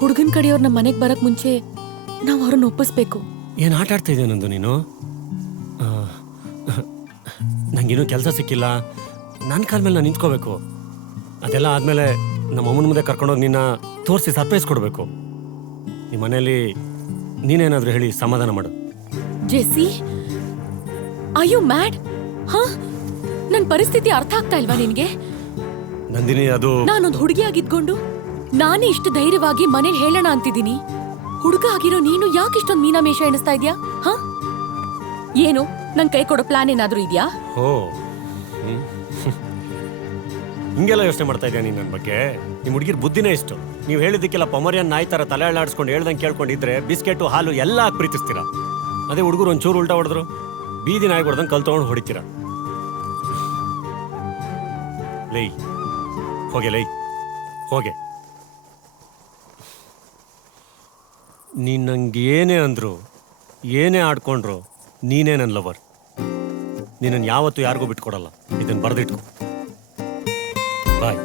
ಹುಡುಗನ್ ಕಡೆಯವ್ರ ನಮ್ಮ ಮನೆಗೆ ಬರಕ್ ಮುಂಚೆ ನಾವು ಅವ್ರನ್ನ ಒಪ್ಪಿಸ್ಬೇಕು. ಏನು ಆಟ ಆಡ್ತಾ ಇದೆಯಾ ನಂದು ನೀನು? ನಂಗೇನು ಕೆಲಸ ಸಿಕ್ಕಿಲ್ಲ, ನನ್ನ ಕಾಲ ಮೇಲೆ ನಾನು ನಿಂತ್ಕೋಬೇಕು. ಅದೆಲ್ಲ ಆದಮೇಲೆ ನಮ್ಮ ಅಮ್ಮನ ಮುಂದೆ ಕರ್ಕೊಂಡೋಗಿ ನಿನ್ನ ತೋರಿಸಿ ಸರ್ಪ್ರೈಸ್ ಕೊಡಬೇಕು. ನಿಮ್ಮ ಮನೆಯಲ್ಲಿ ನೀನೇನಾದರೂ ಹೇಳಿ ಸಮಾಧಾನ ಮಾಡು. Jessie, are you mad? ಹಾ, ನನ್ನ ಪರಿಸ್ಥಿತಿ ಅರ್ಥ ಆಗ್ತಾ ಇಲ್ವಾ ನಿನ್ಗೆ? ನಂದಿನಿ, ಅದು ನಾನೊಂದು ಹುಡುಗಿ ಆಗಿದ್ಕೊಂಡು ನಾನೇ ಇಷ್ಟು ಧೈರ್ಯವಾಗಿ ಮನೇಲಿ ಹೇಳೋಣ ಅಂತಿದ್ದೀನಿ. ಹುಡುಗ ಆಗಿರೋ ನೀನು ಯಾಕೆ ಇಷ್ಟೊಂದು ಮೀನಾಮೇಷ ಎಣಿಸ್ತಾ ಇದ್ಯಾ? ಹಾ, ಏನು ನನ್ ಕೈ ಕೊಡೋ ಪ್ಲಾನ್ ಏನಾದ್ರೂ ಇದೆಯಾ? ಓ, ಹಿಂಗೆಲ್ಲ ಯೋಚನೆ ಮಾಡ್ತಾ ಇದೆಯಾ ನೀನು ನನ್ನ ಬಗ್ಗೆ? ನಿಮ್ಮ ಹುಡುಗಿರ್ ಬುದ್ಧಿನೇ ಇಷ್ಟು. ನೀವು ಹೇಳಿದ್ದಕ್ಕೆಲ್ಲ ಪೊಮರಿಯನ್ ನಾಯಿ ಥರ ತಲೆ ಅಳ್ಳಾಡಿಸ್ಕೊಂಡು ಹೇಳ್ದಂಗೆ ಕೇಳ್ಕೊಂಡಿದ್ರೆ ಬಿಸ್ಕೆಟು ಹಾಲು ಎಲ್ಲ ಹಾಕಿ ಪ್ರೀತಿಸ್ತೀರಾ. ಅದೇ ಹುಡುಗರು ಒಂಚೂರು ಉಲ್ಟಾ ಹೊಡೆದ್ರು ಬೀದಿ ನಾಯಿ ಹೊಡೆದಂಗೆ ಕಲ್ ತೊಗೊಂಡು ಹೊಡಿತೀರಾ. ಲೈ ಹೋಗೆ, ಲೈ ಹೋಗೆ. ನೀನು ನಂಗೆ ಏನೇ ಅಂದ್ರು, ಏನೇ ಆಡ್ಕೊಂಡ್ರು, ನೀನೇ ನನ್ನ ಲವರ್. ನೀನನ್ನು ಯಾವತ್ತೂ ಯಾರಿಗೂ ಬಿಟ್ಕೊಡಲ್ಲ. ಇದನ್ನು ಬರೆದಿಟ್ಕೊ. ಬಾಯ್.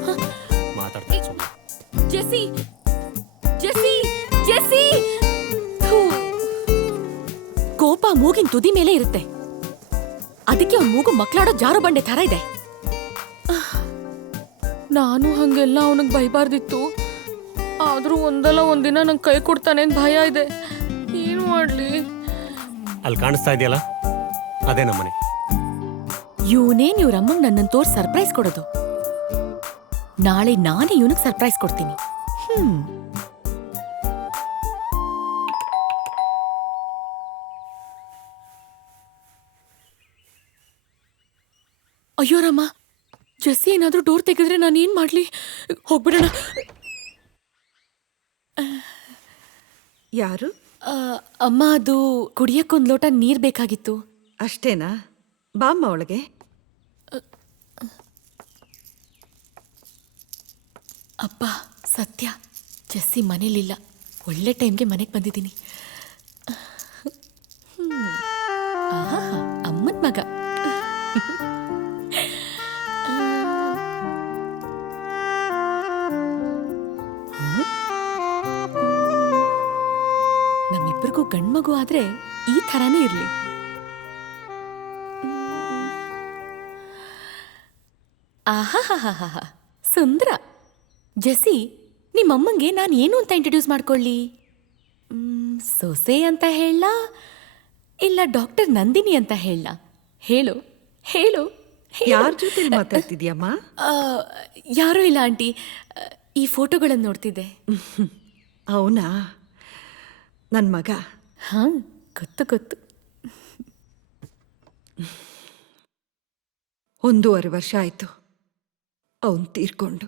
ಮಾತಾಡ್ತಾ ಜೆಸ್ಸಿ, ಜೆಸ್ಸಿ, ಜೆಸ್ಸಿ. ಕೋಪ ಮೂಗಿನ ತುದಿ ಮೇಲೆ ಇರುತ್ತೆ, ಅದಕ್ಕೆ ಅವ್ನ ಮೂಗು ಮಕ್ಕಳಾಡೋ ಜಾರು ಬಂಡೆ ತರ ಇದೆ. ನಾನು ಹಂಗೆಲ್ಲ ಅವನಿಗೆ ಬೈಬಾರ್ದಿತ್ತು. ಆದ್ರೂ ಒಂದಲ್ಲ ಒಂದಿನ ನಂಗೆ ಕೈ ಕೊಡ್ತಾನೆ ಅಂತ ಭಯ ಇದೆ. ಏನು ಮಾಡ್ಲಿ? ಅಲ್ಲಿ ಕಾಣಿಸ್ತಾ ಇದೆಯಲ್ಲ, ಅದೇ ನಮ್ಮನೆ. ಇವನೇನ್ ಇವ್ರಮ್ಮಂಗ್ ನನ್ನನ್ನು ತೋರ್ಸಿ ಸರ್ಪ್ರೈಸ್ ಕೊಡೋದು. ನಾಳೆ ನಾನೇ ಇವನಿಗೆ ಸರ್ಪ್ರೈಸ್ ಕೊಡ್ತೀನಿ. ಅಯ್ಯೋ ರಾಮ, ಜೆಸ್ಸಿ ಏನಾದ್ರೂ ಡೋರ್ ತೆಗೆದ್ರೆ ನಾನು ಏನ್ ಮಾಡ್ಲಿ? ಹೋಗ್ಬಿಡೋಣ. ಯಾರು? ಅಮ್ಮ, ಅದು ಕುಡಿಯಕ್ಕೊಂದ್ ಲೋಟ ನೀರ್ ಬೇಕಾಗಿತ್ತು. ಅಷ್ಟೇನಾ? ಬಾಮ್ಮ ಒಳಗೆ. ಅಪ್ಪ, ಸತ್ಯ, ಜೆಸ್ಸಿ ಮನೇಲಿಲ್ಲ. ಒಳ್ಳೆ ಟೈಮ್ಗೆ ಮನೆಗೆ ಬಂದಿದ್ದೀನಿ. ಅಮ್ಮನ ಮಗ. ನಮ್ಮಿಬ್ಬರಿಗೂ ಗಂಡ್ಮಗು ಆದ್ರೆ ಈ ಥರನೇ ಇರ್ಲಿ. ಆಹಾ, ಸುಂದರ. ಜೆಸ್ಸಿ, ನಿಮ್ಮಮ್ಮಂಗೆ ನಾನು ಏನು ಅಂತ ಇಂಟ್ರೊಡ್ಯೂಸ್ ಮಾಡ್ಕೊಳ್ಳಿ? ಸೊಸೆ ಅಂತ ಹೇಳ, ಇಲ್ಲ ಡಾಕ್ಟರ್ ನಂದಿನಿ ಅಂತ ಹೇಳ? ಹೇಳು ಹೇಳು. ಯಾರ ಜೊತೆ ಮಾತಾಡ್ತಿದ್ಯಮ್ಮ? ಯಾರೂ ಇಲ್ಲ ಆಂಟಿ, ಈ ಫೋಟೋಗಳನ್ನು ನೋಡ್ತಿದ್ದೆ. ಅವನಾ? ನನ್ನ ಮಗ. ಹಾಂ, ಗೊತ್ತು. 1.5 ವರ್ಷ ಆಯ್ತು ಅವನು ತೀರ್ಕೊಂಡು.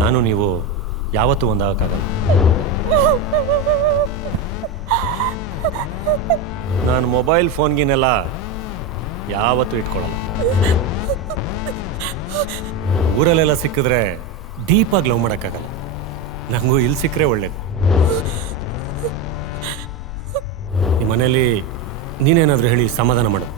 ನಾನು ನೀವು ಯಾವತ್ತೂ ಒಂದಾಗಕ್ಕಾಗಲ್ಲ. ನಾನು ಮೊಬೈಲ್ ಫೋನ್ಗಿನೆಲ್ಲ ಯಾವತ್ತೂ ಇಟ್ಕೊಳ್ಳಲ್ಲ. ಊರಲ್ಲೆಲ್ಲ ಸಿಕ್ಕಿದ್ರೆ ಡೀಪಾಗಿ ಲವ್ ಮಾಡೋಕ್ಕಾಗಲ್ಲ. ನನಗೂ ಇಲ್ಲಿ ಸಿಕ್ಕರೆ ಒಳ್ಳೇದು. ನಿಮ್ಮ ಮನೇಲಿ ನೀನೇನಾದರೂ ಹೇಳಿ ಸಮಾಧಾನ ಮಾಡು.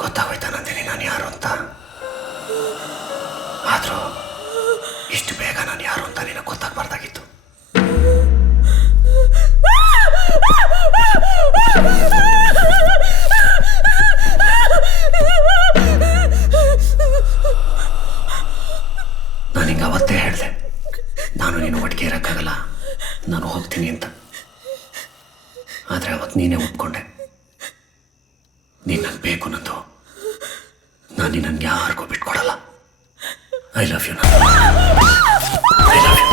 ಗೊತ್ತಾಗೋಯ್ತಾ ನಂದಿನಿ ನಾನು ಯಾರು ಅಂತ? ಆದರೂ ಇಷ್ಟು ಬೇಗ ನಾನು ಯಾರು ಅಂತ ನಿನಗೆ ಗೊತ್ತಾಗಬಾರ್ದಾಗಿತ್ತು. ನಾನು ಹಿಂಗೆ ಅವತ್ತೇ ಹೇಳಿದೆ, ನಾನು ನೀನು ಒಟ್ಟಿಗೆ ಇರೋಕ್ಕಾಗಲ್ಲ, ನಾನು ಹೋಗ್ತೀನಿ ಅಂತ. ಆದರೆ ಅವತ್ತು ನೀನೇ ಒಪ್ಕೊಂಡೆ. ನೀನು ನನಗೆ ಬೇಕು ನಂದು. ನಾನು ನಿನ್ನನ್ನು ಯಾರಿಗೂ ಬಿಟ್ಕೊಡಲ್ಲ. I love you. I love you.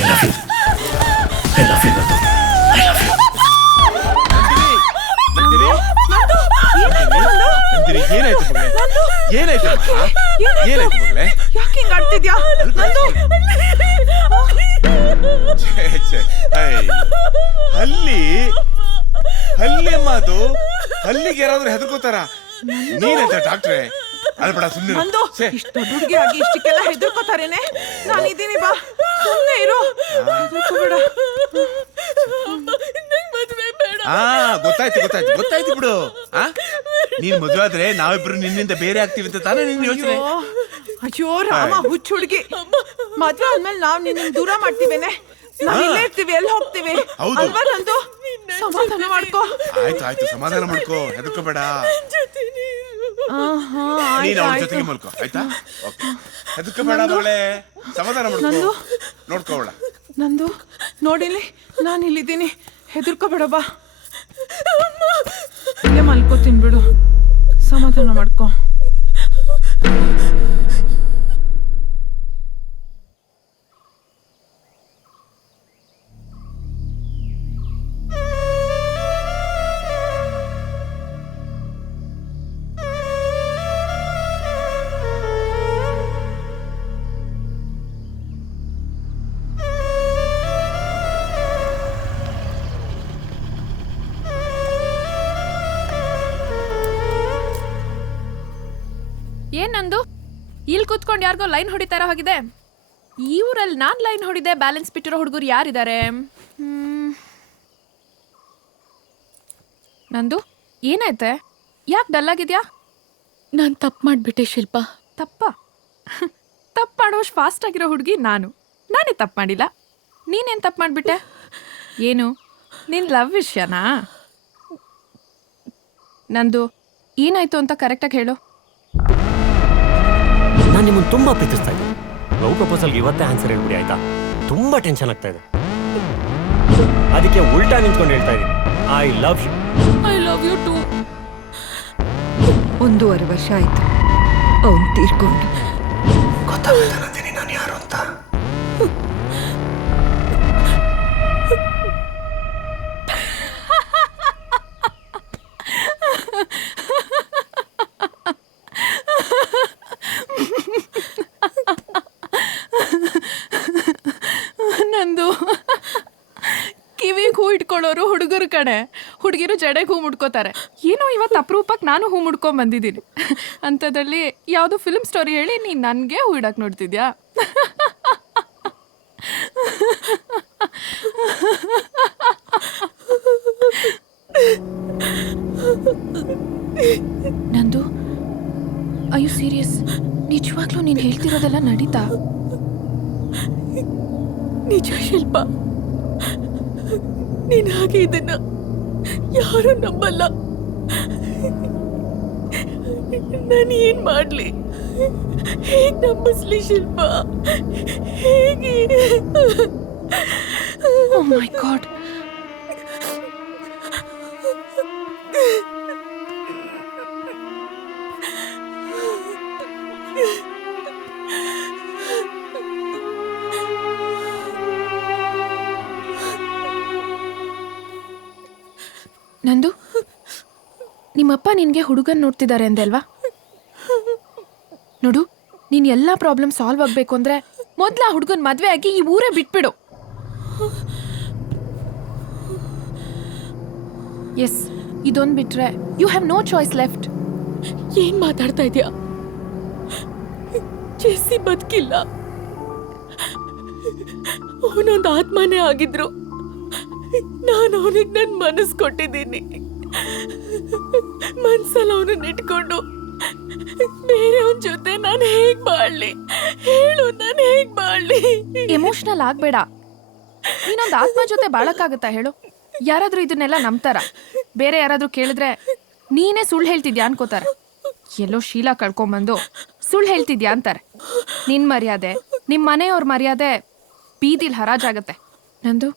I love you. I love you. ಏನಾಯ್ತಮ್ಮ ಏನಾಯ್ತು ಮಗಳೇ ಯಾಕೆ ಹಿಂಗ್ ಆಡ್ತಿದ್ಯಾ ನಂದು ಛೇ, ಛೇ. ಹಲ್ಲಿ ಅಮ್ಮ ಅದು ಹಲ್ಲಿಗೆ ಯಾರಾದ್ರೂ ಹೆದರ್ಕೋತಾರ ನೀನಂತ ಡಾಕ್ಟ್ರೆ ಅಲ್ಬೇಡ ಸುಮ್ಮನೆ ನಂದು ಇಷ್ಟು ದೊಡ್ಡ ಹುಡುಗಿ ಆಗಿ ಇಷ್ಟಕ್ಕೆಲ್ಲ ಹೆದರ್ಕೋತಾರೇನೆ ನಾನು ಇದೀನಿ ಬಾ ಸುಮ್ಮನೆ ಇರು ಹೆದರ್ಕೋಬೇಡ. ಗೊತ್ತಾಯ್ತು ಬಿಡು. ನೀನ್ ಮದುವೆ ಆದ್ರೆ ನಾವಿಬ್ರು ನಿನ್ನಿಂದ ಬೇರೆ ಆಗ್ತೀವಿ ಅಂತ ತಾನೇ ನಿನ್ ಯೋಚನೆ. ಅಯ್ಯೋ ರಾಮ ಹುಚ್ಚ ಹುಡುಗಿ ಮದ್ವೆ ಆದ್ಮೇಲೆ ನಾವ್ ನಿನ್ನ ದೂರ ಮಾಡ್ತೀವೇನೆ ನಾವ್ ಇಲ್ಲೇ ಇರ್ತೀವಿ ಎಲ್ಲಿ ಹೋಗ್ತೀವಿ ಅಲ್ವಾ ನಂದು ಸಮಾಧಾನ ಮಾಡ್ಕೋ. ಆಯ್ತು ಸಮಾಧಾನ ಮಾಡ್ಕೋ ಹೆದರ್ಕೋಬೇಡ. ನೀನ್ ಅವಳ ಜೊತೆಗೆ ಮಲ್ಕೋ ಆಯ್ತಾ. ಹೆದರ್ಕೋಬೇಡ ಮಗಳೇ ಸಮಾಧಾನ ಮಾಡ್ಕೋ ನೋಡ್ಕೋಬೇಡ. ನಂದು ನೋಡಿಲಿ ನಾನು ಇಲ್ಲಿದ್ದೀನಿ ಹೆದರ್ಕೋಬೇಡ ಬಾ. ಇಲ್ಲೇ ಮಲ್ಕೋತೀನಿ ಬಿಡು ಸಮಾಧಾನ ಮಾಡ್ಕೋ. ಏನ್ ನಂದು ಇಲ್ಲಿ ಕೂತ್ಕೊಂಡು ಯಾರಿಗೋ ಲೈನ್ ಹೊಡಿತಾರ ಹೋಗಿದೆ. ಈ ಊರಲ್ಲಿ ನಾನು ಲೈನ್ ಹೊಡಿದೆ ಬ್ಯಾಲೆನ್ಸ್ ಬಿಟ್ಟಿರೋ ಹುಡುಗರು ಯಾರಿದ್ದಾರೆ? ನಂದು ಏನಾಯ್ತೆ ಯಾಕೆ ಡಲ್ ಆಗಿದ್ಯಾ? ನಾನು ತಪ್ಪು ಮಾಡಿಬಿಟ್ಟೆ ಶಿಲ್ಪ. ತಪ್ಪ ಮಾಡೋಷ್ಟು ಫಾಸ್ಟ್ ಆಗಿರೋ ಹುಡುಗಿ ನಾನೇ ತಪ್ಪು ಮಾಡಿಲ್ಲ. ನೀನೇನು ತಪ್ಪು ಮಾಡಿಬಿಟ್ಟೆ? ಏನು ನಿನ್ನ ಲವ್ ವಿಷಯನಾ? ನಂದು ಏನಾಯ್ತು ಅಂತ ಕರೆಕ್ಟಾಗಿ ಹೇಳು. ನಾನು ನಿಮ್ಮನ್ನು ತುಂಬ ಪ್ರೀತಿಸ್ತಾ ಇದ್ದೀನಿ. ಲವ್ ಪ್ರಪೋಸಲ್ಗೆ ಇವತ್ತೇ ಆನ್ಸರ್ ಹೇಳ್ಬಿಡಿ ಆಯ್ತಾ? ತುಂಬ ಟೆನ್ಷನ್ ಆಗ್ತಾ ಇದೆ. ಅದಕ್ಕೆ ಉಲ್ಟಾ ನಿಂತ್ಕೊಂಡು ಹೇಳ್ತಾ ಇದ್ದೀನಿ ಐ ಲವ್ ಯು ಟು. 1.5 ವರ್ಷ ಆಯ್ತು ಅವನು ತೀರ್ಕೊಂಡು. ಗೊತ್ತಾಗ್ತಾನೆ ನಾನು ಯಾರು ಅಂತ. ನಂದು ಕಿವಿಗೆ ಹೂ ಇಟ್ಕೊಳ್ಳೋರು ಹುಡುಗರು ಕಡೆ, ಹುಡುಗಿರು ಜಡೆಗೆ ಹೂ ಮುಡ್ಕೋತಾರೆ. ಏನೋ ಇವತ್ತು ಅಪರೂಪಕ್ಕೆ ನಾನು ಹೂ ಮುಡ್ಕೊಂಡ್ ಬಂದಿದ್ದೀನಿ. ಅಂಥದ್ರಲ್ಲಿ ಯಾವುದೋ ಫಿಲ್ಮ್ ಸ್ಟೋರಿ ಹೇಳಿ ನೀನು ನನಗೆ ಹೂ ಇಡಕ್ಕೆ ನೋಡ್ತಿದ್ಯಾ? ನಂದು ಐ ಯು ಸೀರಿಯಸ್? ನಿಜವಾಗ್ಲೂ ನೀನು ಹೇಳ್ತಿರೋದೆಲ್ಲ ನಡೀತಾ? ನಿಜ ಶಿಲ್ಪ, ನೀನು ಹಾಗೆ ಇದನ್ನ ಯಾರು ನಂಬಲ್ಲ. ನಾನು ಏನ್ ಮಾಡ್ಲಿ? ಹೇಗೆ ನಂಬಿಸ್ಲಿ ಶಿಲ್ಪ? ಹೇಗೆ? ಓ ಮೈ ಗಾಡ್. ನಂದು ನಿಮ್ಮಪ್ಪ ನಿನಗೆ ಹುಡುಗನ್ ನೋಡ್ತಿದ್ದಾರೆ ಅಂದೆ ಅಲ್ವಾ? ನೋಡು, ನೀನು ಎಲ್ಲ ಪ್ರಾಬ್ಲಮ್ ಸಾಲ್ವ್ ಆಗಬೇಕು ಅಂದರೆ ಮೊದಲು ಆ ಹುಡುಗನ ಮದುವೆ ಆಗಿ ಈ ಊರೇ ಬಿಟ್ಬಿಡು. ಎಸ್, ಇದೊಂದು ಬಿಟ್ರೆ you have no choice left. ಏನ್ ಮಾತಾಡ್ತಾ ಇದೆಯಾ? ಜೆಸ್ಸಿ ಬದುಕಿಲ್ಲ, ಅವನೊಂದು ಆತ್ಮನೇ ಆಗಿದ್ರು. ನಾನು ಅವನಿಗೆ ನನ್ನ ಮನಸ್ಸು ಕೊಟ್ಟಿದ್ದೀನಿ. ಮನ್ಸಲ್ಲಿ ಅವನನ್ನ ಇಟ್ಕೊಂಡು ಬೇರೆಯವನ ಜೊತೆ ನಾನು ಹೇಗ್ ಬಾಳ್ಲಿ ಹೇಳು? ನಾನು ಹೇಗ್ ಬಾಳ್ಲಿ? ಎಮೋಷನಲ್ ಆಗ್ಬೇಡ. ನೀನೊಂದು ಆತ್ಮ ಜೊತೆ ಬಾಳಕ್ಕಾಗತ್ತಾ ಹೇಳು? ಯಾರಾದ್ರೂ ಇದನ್ನೆಲ್ಲ ನಂಬ್ತಾರ? ಬೇರೆ ಯಾರಾದ್ರೂ ಕೇಳಿದ್ರೆ ನೀನೇ ಸುಳ್ಳು ಹೇಳ್ತಿದ್ಯಾ ಅನ್ಕೋತಾರೆ. ಎಲ್ಲೋ ಶೀಲ ಕಳ್ಕೊಂಬಂದು ಸುಳ್ಳು ಹೇಳ್ತಿದ್ಯಾ ಅಂತಾರೆ. ನಿನ್ ಮರ್ಯಾದೆ, ನಿಮ್ಮ ಮನೆಯವ್ರ ಮರ್ಯಾದೆ ಬೀದಿಲ್ ಹರಾಜಾಗತ್ತೆ. ನಂದು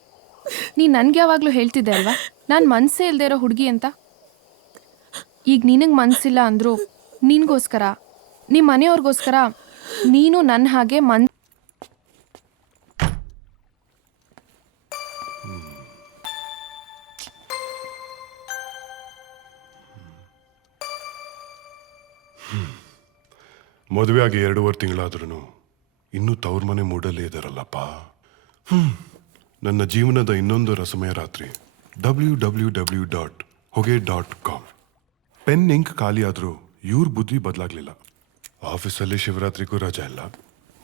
ನೀನು ನನ್ಗೆ ಯಾವಾಗಲೂ ಹೇಳ್ತಿದ್ದೆ ಅಲ್ವಾ ನಾನು ಮನಸ್ಸೇ ಇಲ್ಲದೆ ಇರೋ ಹುಡುಗಿ ಅಂತ. ಈಗ ನಿನಗೆ ಮನಸ್ಸಿಲ್ಲ ಅಂದರೂ ನಿನಗೋಸ್ಕರ, ನಿಮ್ಮ ಮನೆಯವ್ರಿಗೋಸ್ಕರ ನೀನು ನನ್ನ ಹಾಗೆ ಮದುವೆ ಆಗಿ 2.5 ತಿಂಗಳಾದ್ರೂ ಇನ್ನೂ ತವ್ರ ಮನೆ ಮೂಡಲ್ಲೇ ಇದಾರಲ್ಲಪ್ಪ. ನನ್ನ ಜೀವನದ ಇನ್ನೊಂದು ರಸಮಯ ರಾತ್ರಿ www.hoge.com. ಪೆನ್ ಇಂಕ್ ಖಾಲಿ ಆದರೂ ಇವ್ರ ಬುದ್ಧಿ ಬದಲಾಗ್ಲಿಲ್ಲ. ಆಫೀಸಲ್ಲಿ ಶಿವರಾತ್ರಿಗೂ ರಜಾ ಇಲ್ಲ,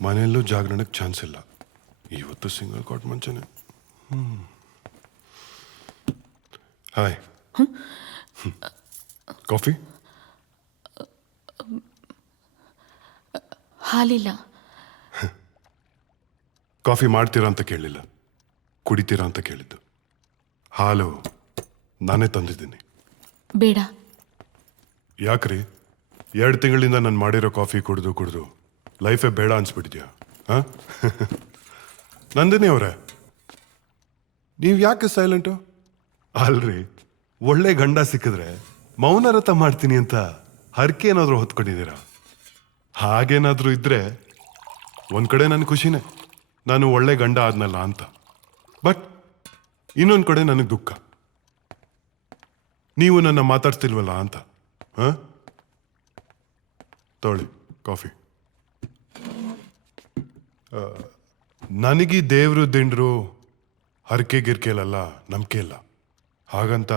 ಮನೆಯಲ್ಲೂ ಜಾಗರಣಕ್ಕೆ ಚಾನ್ಸ್ ಇಲ್ಲ. ಇವತ್ತು ಸಿಂಗಲ್ ಕಾಟ್ ಮುಂಚೆನೆ. Hi, coffee? ಹಾಲಿಲ್ಲ. ಕಾಫಿ ಮಾಡ್ತೀರಾ ಅಂತ ಕೇಳಲಿಲ್ಲ, ಕುಡಿತೀರಾ ಅಂತ ಕೇಳಿದ್ದು. ಹಾಲು ನಾನೇ ತಂದಿದ್ದೀನಿ. ಬೇಡ. ಯಾಕ್ರಿ? 2 ತಿಂಗಳಿಂದ ನಾನು ಮಾಡಿರೋ ಕಾಫಿ ಕುಡಿದು ಲೈಫೇ ಬೇಡ ಅನ್ಸ್ಬಿಟ್ಟಿದ್ಯಾ? ಹಾಂ? ನಂದಿನಿ ಅವರೇ, ನೀವು ಯಾಕೆ ಸೈಲೆಂಟು? ಅಲ್ರಿ, ಒಳ್ಳೆ ಗಂಡ ಸಿಕ್ಕಿದ್ರೆ ಮೌನರತ ಮಾಡ್ತೀನಿ ಅಂತ ಹರಕೆ ಏನಾದರೂ ಹೊತ್ಕೊಂಡಿದ್ದೀರಾ? ಹಾಗೇನಾದರೂ ಇದ್ರೆ ಒಂದು ಕಡೆ ನನ್ನ ಖುಷಿನೇ, ನಾನು ಒಳ್ಳೆ ಗಂಡ ಆದ್ನಲ್ಲ ಅಂತ. ಬಟ್ ಇನ್ನೊಂದು ಕಡೆ ನನಗೆ ದುಃಖ, ನೀವು ನನ್ನ ಮಾತಾಡ್ತಿಲ್ವಲ್ಲ ಅಂತ. ಹಾಂ, ತೊಗೊಳ್ಳಿ ಕಾಫಿ. ನನಗೀ ದೇವರು ದಿಂಡ್ರು ಹರಕೆ ಗಿರ್ಕೆಲಲ್ಲ ನಂಬಿಕೆ ಇಲ್ಲ. ಹಾಗಂತ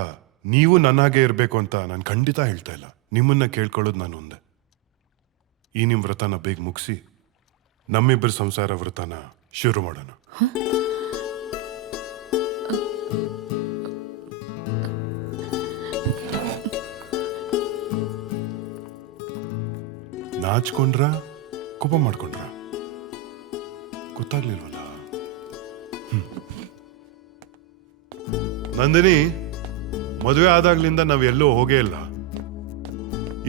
ನೀವು ನನ್ನಾಗೆ ಇರಬೇಕು ಅಂತ ನಾನು ಖಂಡಿತ ಹೇಳ್ತಾ ಇಲ್ಲ. ನಿಮ್ಮನ್ನ ಕೇಳ್ಕೊಳ್ಳೋದು ನಾನು ಒಂದೇ, ಈ ನಿಮ್ಮ ವ್ರತನ ಬೇಗ ಮುಗಿಸಿ ನಮ್ಮಿಬ್ಬರ ಸಂಸಾರ ವ್ರತನ ಶುರು ಮಾಡೋಣ. ನಾಚ್ಕೊಂಡ್ರ ಕೋಪ ಮಾಡ್ಕೊಂಡ್ರ ಗೊತ್ತಾಗ್ಲಿಲ್ವಲ್ಲ. ನಂದಿನಿ, ಮದುವೆ ಆದಾಗ್ಲಿಂದ ನಾವ್ ಎಲ್ಲೂ ಹೋಗೇ ಇಲ್ಲ.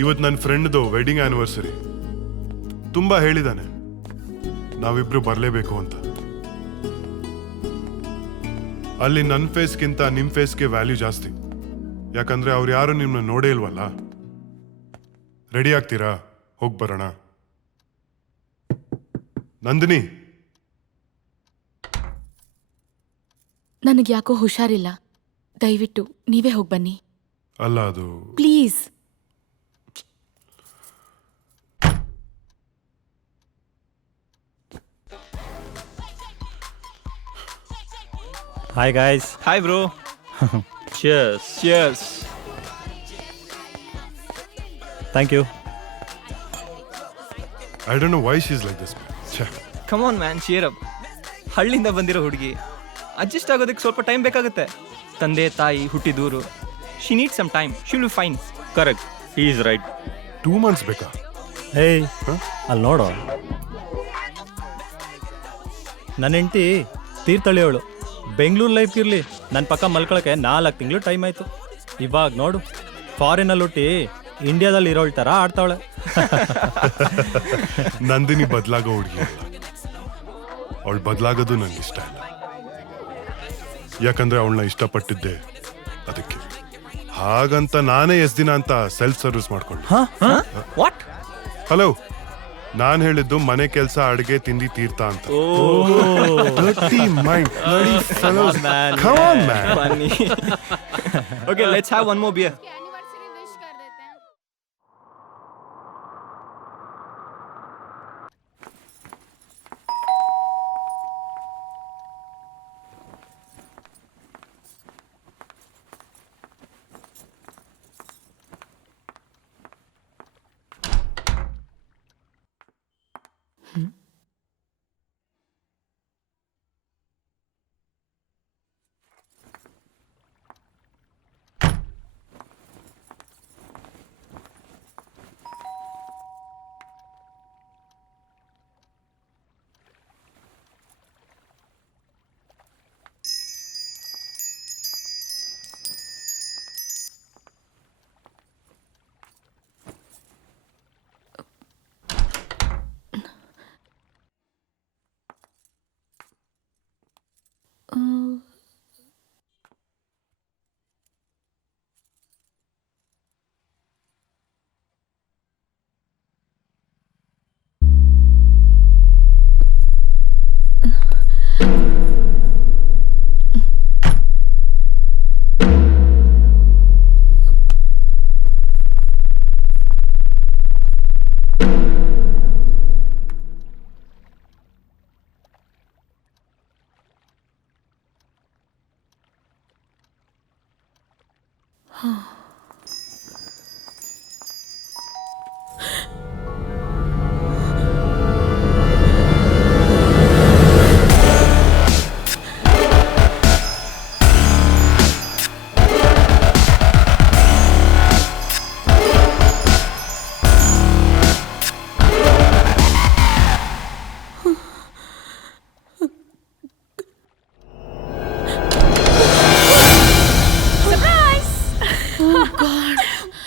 ಇವತ್ತು ನನ್ನ ಫ್ರೆಂಡ್ದು ವೆಡ್ಡಿಂಗ್ ಆನಿವರ್ಸರಿ. ತುಂಬಾ ಹೇಳಿದಾನೆ ನಾವಿಬ್ರು ಬರಲೇಬೇಕು ಅಂತ. ಅಲ್ಲಿ ನನ್ನ ಫೇಸ್ಗಿಂತ ನಿಮ್ಮ ಫೇಸ್ಗೆ ವ್ಯಾಲ್ಯೂ ಜಾಸ್ತಿ, ಯಾಕಂದ್ರೆ ಅವ್ರು ಯಾರು ನಿಮ್ಮನ್ನ ನೋಡೇ ಇಲ್ವಲ್ಲ. ರೆಡಿ ಆಗ್ತೀರಾ? ಹೋಗಿ ಬರೋಣ. ನಂದಿನಿ, ನನಗೆ ಯಾಕೋ ಹುಷಾರಿಲ್ಲ, ದಯವಿಟ್ಟು ನೀವೇ ಹೋಗಿ ಬನ್ನಿ. ಅಲ್ಲ, ಅದು please. Hi guys. Hi bro. Cheers. Cheers. Thank you. I don't know why she's like this. Come on man, cheer up. ಹಳ್ಳಿಯಿಂದ ಬಂದಿರೋ ಹುಡುಗಿ, ಅಡ್ಜಸ್ಟ್ ಆಗೋದಕ್ಕೆ ಸ್ವಲ್ಪ ಟೈಮ್ ಬೇಕಾಗುತ್ತೆ. ತಂದೆ ತಾಯಿ ಹುಟ್ಟಿದೂರು. She need some time. She will be fine. Correct. He is right. 2 months ಬೇಕಾ? Hey, ಅಲ್ಲಿ ನೋಡು, ನನ್ನ ಹೆಂಡತಿ ತೀರ್ಥಳ್ಳಿಯವಳು. ಬೆಂಗಳೂರು ಲೈಫ್ ಇರಲಿ, ನನ್ನ ಪಕ್ಕ ಮಲ್ಕೊಳಕ್ಕೆ 4 ತಿಂಗಳು ಟೈಮ್ ಆಯಿತು. ಇವಾಗ ನೋಡು, ಫಾರಿನಲ್ಲಿ ಹುಟ್ಟಿ ಇಂಡಿಯಾದಲ್ಲಿ ಇರೋಳ್ ಥರ ಆಡ್ತಾವಳೆ. ನಂದಿನಿ ಬದಲಾಗೋ ಹುಡುಗಿ, ಅವಳು ಬದಲಾಗೋದು ನನಗೆ ಇಷ್ಟ ಇಲ್ಲ. ಯಾಕಂದ್ರೆ ಅವಳನ್ನ ಇಷ್ಟಪಟ್ಟಿದ್ದೆ ಅದಕ್ಕೆ. ಹಾಗಂತ ನಾನೇ ಎಷ್ಟು ದಿನ ಅಂತ ಸೆಲ್ಫ್ ಸರ್ವಿಸ್ ಮಾಡ್ಕೊಂಡೆ. ವಾಟ್? ಹಲೋ, ನಾನು ಹೇಳಿದ್ದು ಮನೆ ಕೆಲಸ, ಅಡುಗೆ, ತಿಂಡಿ, ತೀರ್ಥ ಅಂತ. Dirty mind, bloody fellows. Come on, man. Funny. Okay, let's have one more beer.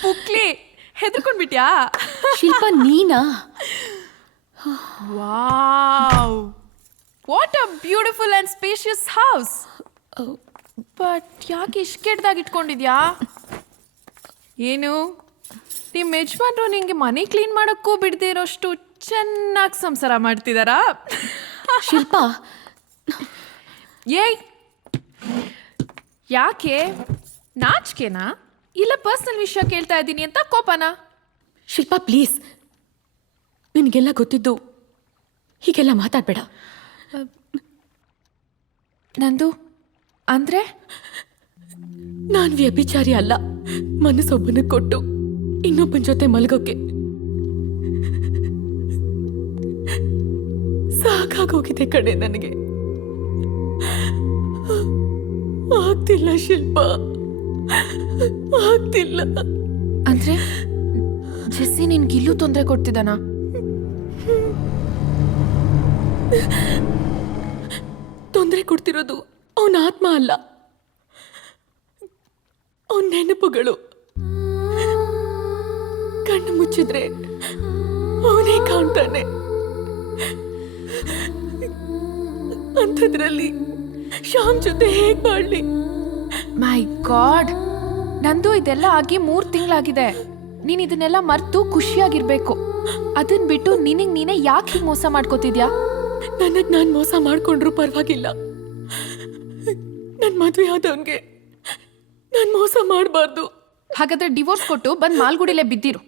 ಪುಕ್ಲಿ ಹೆದರ್ಕೊಂಡ್ಬಿಟ್ಯಾ? ಶಿಲ್ಪ ನೀನಾ? Wow, what a beautiful and spacious house. But ಯಾಕೆ ಇಷ್ಟು ಕೆಟ್ಟದಾಗಿ ಇಟ್ಕೊಂಡಿದ್ಯಾ? ಏನು ನಿಮ್ಮ ಯಜಮಾನ್ರು ನಿಂಗೆ ಮನೆ ಕ್ಲೀನ್ ಮಾಡೋಕ್ಕೂ ಬಿಡದೇ ಇರೋಷ್ಟು ಚೆನ್ನಾಗಿ ಸಂಸಾರ ಮಾಡ್ತಿದಾರಾ? ಶಿಲ್ಪ, ಏಯ್ ಯಾಕೆ ನಾಚಿಕೆನಾ ಇಲ್ಲ ಪರ್ಸನಲ್ ವಿಷಯ ಕೇಳ್ತಾ ಇದ್ದೀನಿ ಅಂತ ಕೋಪನಾ? ಶಿಲ್ಪ ಪ್ಲೀಸ್, ನಿನಗೆಲ್ಲ ಗೊತ್ತಿದ್ದು ಹೀಗೆಲ್ಲ ಮಾತಾಡ್ಬೇಡ. ನಂದು ಅಂದ್ರೆ ನಾನು ವ್ಯಭಿಚಾರಿ ಅಲ್ಲ. ಮನಸ್ಸೊಬ್ಬನ ಕೊಟ್ಟು ಇನ್ನೊಬ್ಬನ ಜೊತೆ ಮಲಗೋಕೆ ಸಾಕಾಗೋಗಿದೆ ಕಡೆ. ನನಗೆ ಆಗ್ತಿಲ್ಲ ಶಿಲ್ಪ, ಆಗ್ತಿಲ್ಲ. ಅಂದ್ರೆ ಜೆಸ್ಸಿ ನಿನ್ಗಿಲ್ಲೂ ತೊಂದರೆ ಕೊಡ್ತಿದ್ದಾನಾ? ತೊಂದರೆ ಕೊಡ್ತಿರೋದು ಅವನ ಆತ್ಮ ಅಲ್ಲ, ಅವನ ನೆನಪುಗಳು. ಕಣ್ಣು ಮುಚ್ಚಿದ್ರೆ ಅವನೇ ಕಾಣ್ತಾನೆ. ಅಂಥದ್ರಲ್ಲಿ ಶ್ಯಾಮ್ ಜೊತೆ ಹೇಗ್ ಮಾಡ್ಲಿ? ಮೈ ಗಾಡ್, ನಂದು ಇದೆಲ್ಲ ಆಗಿ 3 ತಿಂಗಳಾಗಿದೆ. ನೀನ್ ಇದನ್ನೆಲ್ಲ ಮರ್ತು ಖುಷಿಯಾಗಿರ್ಬೇಕು. ಅದನ್ ಬಿಟ್ಟು ನಿನಗ್ ನೀನೇ ಯಾಕೆ ಹೀಗೆ ಮೋಸ ಮಾಡ್ಕೋತಿದ್ಯಾ? ನನಗ್ ನಾನ್ ಮೋಸ ಮಾಡ್ಕೊಂಡ್ರು ಪರವಾಗಿಲ್ಲ. ನನ್ ಮದ್ವೆ ಆದವನ್ಗೆ ನಾನ್ ಮೋಸ ಮಾಡಬಾರ್ದು. ಹಾಗಾದ್ರೆ ಡಿವೋರ್ಸ್ ಕೊಟ್ಟು ಬಂದ್ ಮಾಲ್ಗುಡಿಲೇ ಬಿದ್ದಿರು.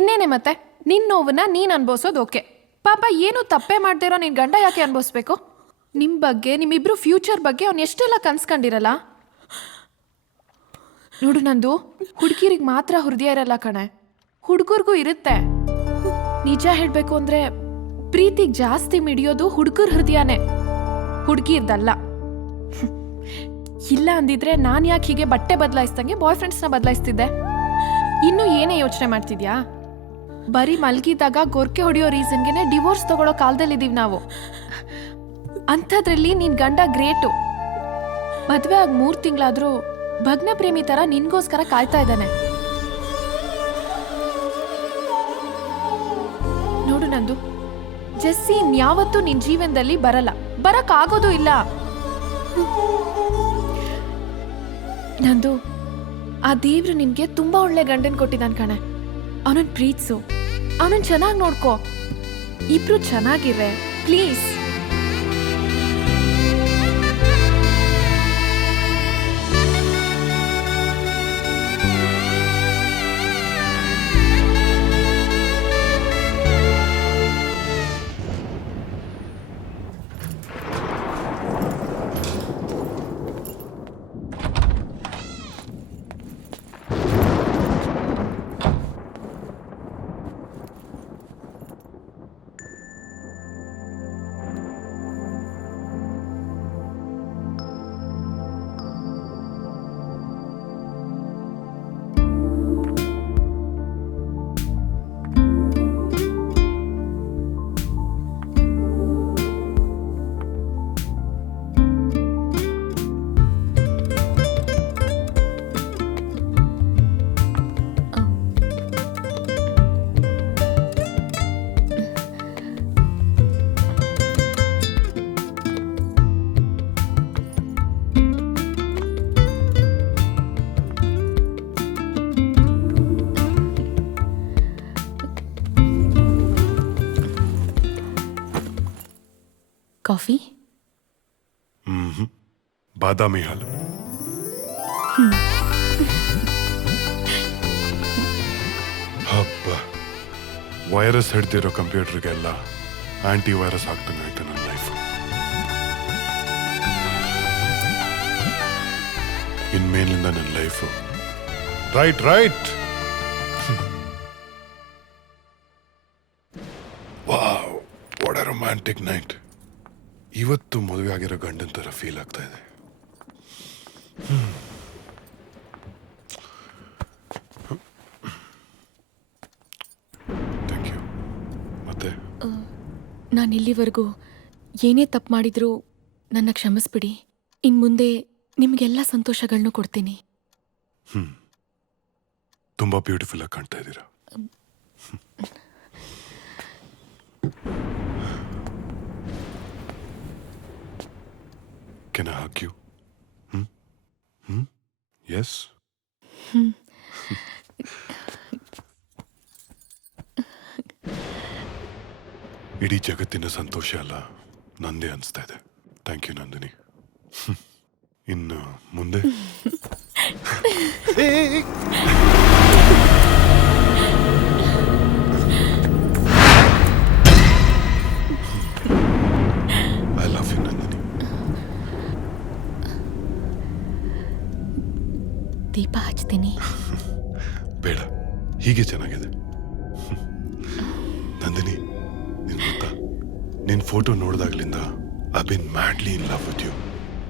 ಇನ್ನೇನೆ ಮತ್ತೆ ನಿನ್ ನೋವನ್ನ ನೀನ್ ಅನ್ಭವಿಸೋದು ಓಕೆ. ಪಾಪ ಏನು ತಪ್ಪೇ ಮಾಡ್ದಿರೋ ನಿನ್ ಗಂಡ ಯಾಕೆ ಅನ್ಭವಿಸ್ಬೇಕು? ನಿಮ್ ಬಗ್ಗೆ, ನಿಮ್ಮಿಬ್ರು ಫ್ಯೂಚರ್ ಬಗ್ಗೆ ಅವ್ನು ಎಷ್ಟೆಲ್ಲ ಕನ್ಸ್ಕೊಂಡಿರಲ್ಲ. ನೋಡು ನಂದು, ಹುಡುಗಿರಿಗೆ ಮಾತ್ರ ಹೃದಯ ಇರಲ್ಲ ಕಣೆ, ಹುಡುಗರ್ಗೂ ಇರುತ್ತೆ. ನಿಜ ಹೇಳ್ಬೇಕು ಅಂದ್ರೆ ಪ್ರೀತಿಗೆ ಜಾಸ್ತಿ ಮಿಡಿಯೋದು ಹುಡುಗರ ಹೃದಯನೇ, ಹುಡುಗಿರ್ದಲ್ಲ. ಇಲ್ಲ ಅಂದಿದ್ರೆ ನಾನು ಯಾಕೆ ಹೀಗೆ ಬಟ್ಟೆ ಬದಲಾಯಿಸ್ದಂಗೆ ಬಾಯ್ ಫ್ರೆಂಡ್ಸ್ನ ಬದಲಾಯಿಸ್ತಿದ್ದೆ? ಇನ್ನು ಏನೇ ಯೋಚನೆ ಮಾಡ್ತಿದ್ಯಾ? ಬರೀ ಮಲ್ಗಿದಾಗ ಗೊರ್ಕೆ ಹೊಡೆಯೋ ರೀಸನ್ಗೆನೆ ಡಿವೋರ್ಸ್ ತಗೊಳ್ಳೋ ಕಾಲದಲ್ಲಿದ್ದೀವಿ ನಾವು. ಅಂಥದ್ರಲ್ಲಿ ನಿನ್ ಗಂಡ ಗ್ರೇಟು. ಮದ್ವೆ ಆಗಿ 3 ತಿಂಗಳಾದ್ರೂ ಭಗ್ನ ಪ್ರೇಮಿ ತರ ನಿನ್ಗೋಸ್ಕರ ಕಾಯ್ತಾ ಇದ್ದಾನೆ. ನೋಡು ನಂದು, ಜೆಸ್ಸಿ ಇನ್ಯಾವತ್ತೂ ನಿನ್ ಜೀವನದಲ್ಲಿ ಬರಲ್ಲ, ಬರಕ್ ಆಗೋದು ಇಲ್ಲ. ನಂದು, ಆ ದೇವ್ರು ನಿನ್ಗೆ ತುಂಬಾ ಒಳ್ಳೆ ಗಂಡನ್ ಕೊಟ್ಟಿದ್ದಾನ ಕಣೆ. ಅವನನ್ನ ಪ್ರೀತ್ಸು, ಅವನನ್ನ ಚೆನ್ನಾಗಿ ನೋಡ್ಕೋ. ಇಬ್ರು ಚೆನ್ನಾಗಿರ್ರೆ ಪ್ಲೀಸ್. ಕಾಫಿ? ಬಾದಾಮಿ ಹಾಲು. ಹಬ್ಬ, ವೈರಸ್ ಹಿಡ್ದಿರೋ ಕಂಪ್ಯೂಟರ್ಗೆಲ್ಲ ಆಂಟಿ ವೈರಸ್ ಆಗ್ತಂಗಾಯ್ತು ನನ್ನ ಲೈಫ್. ಇನ್ಮೇಲಿಂದ ನನ್ನ life right right. Wow, what a romantic night. ಇವತ್ತು ಮದುವೆ ಆಗಿರೋ ಗಂಡನ ಥರ ಫೀಲ್ ಆಗ್ತಾ ಇದೆ. Thank you. ಮತ್ತೆ ನಾನು ಇಲ್ಲಿವರೆಗೂ ಏನೇ ತಪ್ಪು ಮಾಡಿದ್ರೂ ನನ್ನ ಕ್ಷಮಿಸ್ಬಿಡಿ. ಇನ್ನು ಮುಂದೆ ನಿಮಗೆಲ್ಲ ಸಂತೋಷಗಳನ್ನೂ ಕೊಡ್ತೀನಿ. ತುಂಬಾ ಬ್ಯೂಟಿಫುಲ್ ಆಗಿ ಕಾಣ್ತಾ ಇದ್ದೀರಾ. Can I hug you? Yes? ಇಡೀ ಜಗತ್ತಿನ ಸಂತೋಷ ಅಲ್ಲ, ನಂದೇ ಅನಿಸ್ತಾ ಇದೆ. Thank you Nandini. ಇನ್ನು ಮುಂದೆ ಐ ಲವ್ ಯು ನಂದಿನಿ. ದೀಪ ಹಚ್ತೀನಿ. ಬೇಡ, ಹೀಗೆ ಚೆನ್ನಾಗಿದೆ. ನಂದಿನಿ, ನಿನ್ ಗೊತ್ತಾ, ನಿನ್ ಫೋಟೋ ನೋಡಿದಾಗ್ಲಿಂದ I been madly in love with you.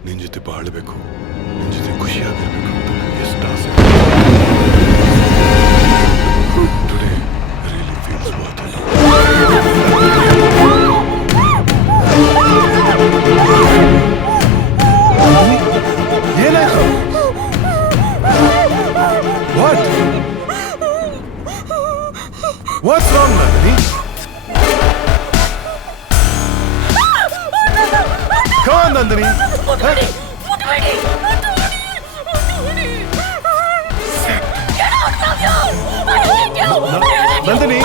ನಿನ್ ಜೊತೆ ಬಾಳ್ಬೇಕು, ನಿನ್ ಜೊತೆ ಖುಷಿಯಾಗಿರ್ಬೇಕು ಅಂತ ನನಗೆ ಎಷ್ಟು ಆಸೆ. Today really feels worth it. ಏನಾಯ್ತು? What? What's wrong, Nandini? Come on, Nandini. Nandini.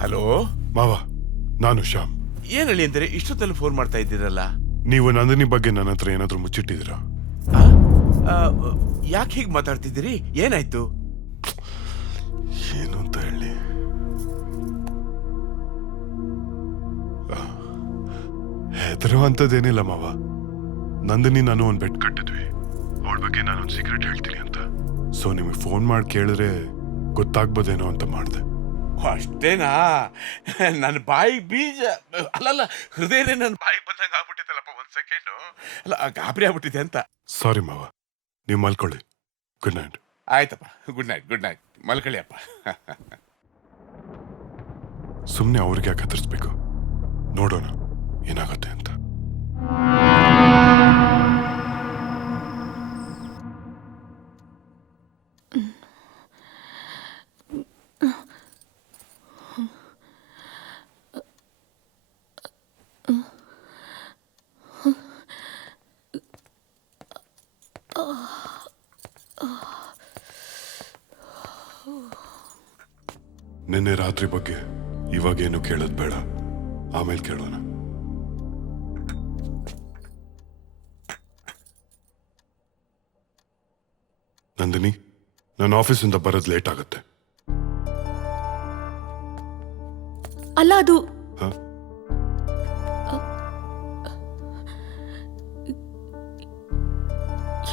Hello ಮಾವ, ನಾನು ಶ್ಯಾಮ್. ಏನ್ ಹೇಳಿ ಅಂದರೆ ಇಷ್ಟೊತ್ತಲ್ಲಿ ಫೋನ್ ಮಾಡ್ತಾ ಇದ್ದೀರಲ್ಲ? ನೀವು ನಂದಿನಿ ಬಗ್ಗೆ ನನ್ನ ಹತ್ರ ಏನಾದ್ರೂ ಮುಚ್ಚಿಟ್ಟಿದ್ದೀರಾ? ಯಾಕೆ ಹೀಗೆ ಮಾತಾಡ್ತಿದ್ದೀರಿ? ಏನಾಯ್ತು? ಏನು ಅಂತ ಹೇಳಿ, ಹೆದರುವಂಥದ್ದೇನಿಲ್ಲ ಮಾವ. ನಂದಿನಿ ನಾನು ಒಂದು ಬೆಟ್ ಕಟ್ಟಿದ್ವಿ, ಅವಳ ಬಗ್ಗೆ ನಾನೊಂದು ಸೀಕ್ರೆಟ್ ಹೇಳ್ತೀನಿ ಅಂತ. ಸೊ ನಿಮಗೆ ಫೋನ್ ಮಾಡಿ ಕೇಳಿದ್ರೆ ಗೊತ್ತಾಗ್ಬೋದೇನೋ ಅಂತ ಮಾಡಿದೆ. ಅಷ್ಟೇನಾ? ನನ್ನ ಬಾಯಿಗೆ ಬೀಜ ಅಲ್ಲಲ್ಲ, ಹೃದಯನೇ ನನ್ನ ಬಾಯಿಗೆ ಬಂದಂಗೆ ಆಗ್ಬಿಟ್ಟಿತ್ತಲ್ಲಪ್ಪ. ಒಂದು ಸೆಕೆಂಡು ಅಲ್ಲ, ಗಾಬರಿ ಆಗ್ಬಿಟ್ಟಿದೆ ಅಂತ. ಸಾರಿ ಮಾವ, ನೀವು ಮಲ್ಕೊಳ್ಳಿ. Good night. ಆಯ್ತಪ್ಪ, ಗುಡ್ ನೈಟ್. ಗುಡ್ ನೈಟ್, ಮಲ್ಕೊಳ್ಳಿ ಅಪ್ಪ. ಸುಮ್ಮನೆ ಅವ್ರಿಗೆ ಯಾಕೆ ಹತ್ತಿಸ್ಬೇಕು? ನೋಡೋಣ ಏನಾಗುತ್ತೆ ಅಂತ. ನಿನ್ನೆ ರಾತ್ರಿ ಬಗ್ಗೆ ಇವಾಗೇನು ಕೇಳೋದು ಬೇಡ, ಆಮೇಲೆ ಕೇಳೋಣ. ನಂದಿನಿ, ನನ್ನ ಆಫೀಸಿಂದ ಬರೋದು ಲೇಟ್ ಆಗುತ್ತೆ. ಅಲ್ಲ, ಅದು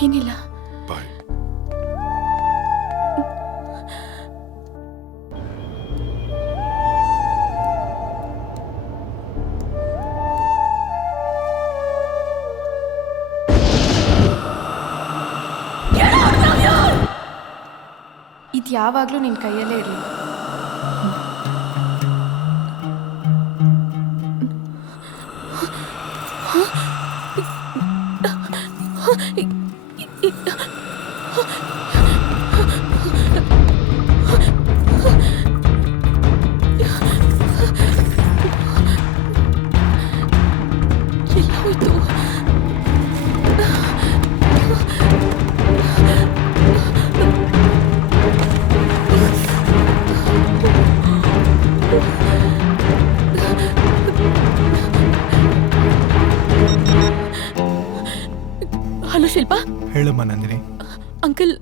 ಏನಿಲ್ಲ. ಬಾಯ್. ಇದು ಯಾವಾಗಲೂ ನಿನ್ನ ಕೈಯಲ್ಲೇ ಇರಲಿ. ಹೇಳಮ್ಮ ನಂದಿನಿ. ಅಂಕಲ್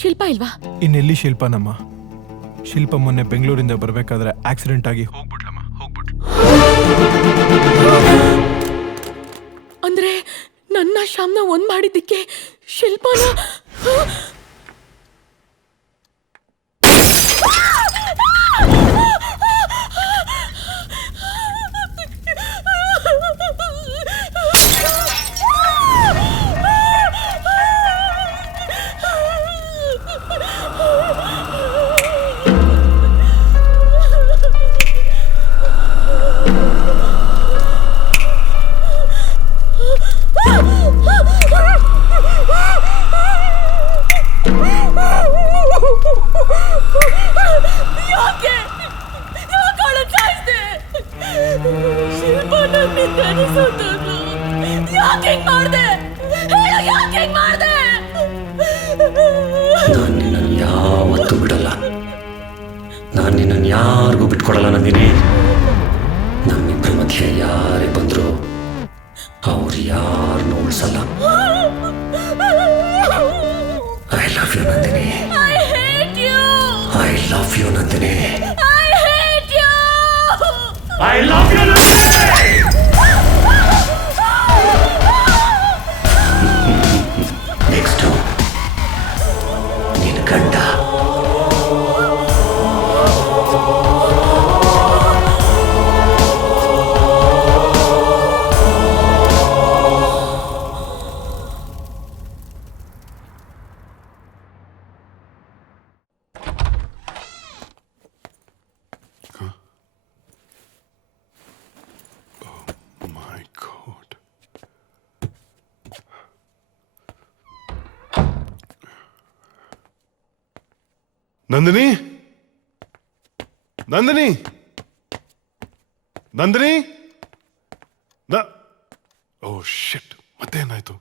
ಶಿಲ್ಪ ಇಲ್ವಾ? ಇನ್ನೆಲ್ಲಿ ಶಿಲ್ಪನಮ್ಮ? ಶಿಲ್ಪ ಮೊನ್ನೆ ಬೆಂಗಳೂರಿಂದ ಬರ್ಬೇಕಾದ್ರೆ ಆಕ್ಸಿಡೆಂಟ್ ಆಗಿ ಹೋಗ್ಬಿಟ್ಲಮ್ಮ. ಅಂದ್ರೆ ನನ್ನ ಶ್ಯಾಮ್ನ ಒಂದ್ ಮಾಡಿದ್ದಕ್ಕೆ ಶಿಲ್ಪಾನ ನಾನು ನಿನ್ನನ್ನು ಯಾವತ್ತೂ ಬಿಡಲ್ಲ. ನಾನು ನಿನ್ನನ್ನು ಯಾರಿಗೂ ಬಿಟ್ಕೊಡಲ್ಲ ನಂದಿನಿ. ನಮ್ಮಿಬ್ಬರ ಮಧ್ಯೆ ಯಾರೇ ಬಂದ್ರು ಅವ್ರು ಯಾರನ್ನೂ ಉಳಿಸಲ್ಲ. I love you Nandini. I love you Nandini. I love you Nandini. Next ನಿನ್ನ ಗಂಡ. ನಂದಿನಿ, ನಂದಿನಿ, ನಂದಿನಿ. ಓ ಶಿಟ್, ಮತ್ತೇನಾಯ್ತು?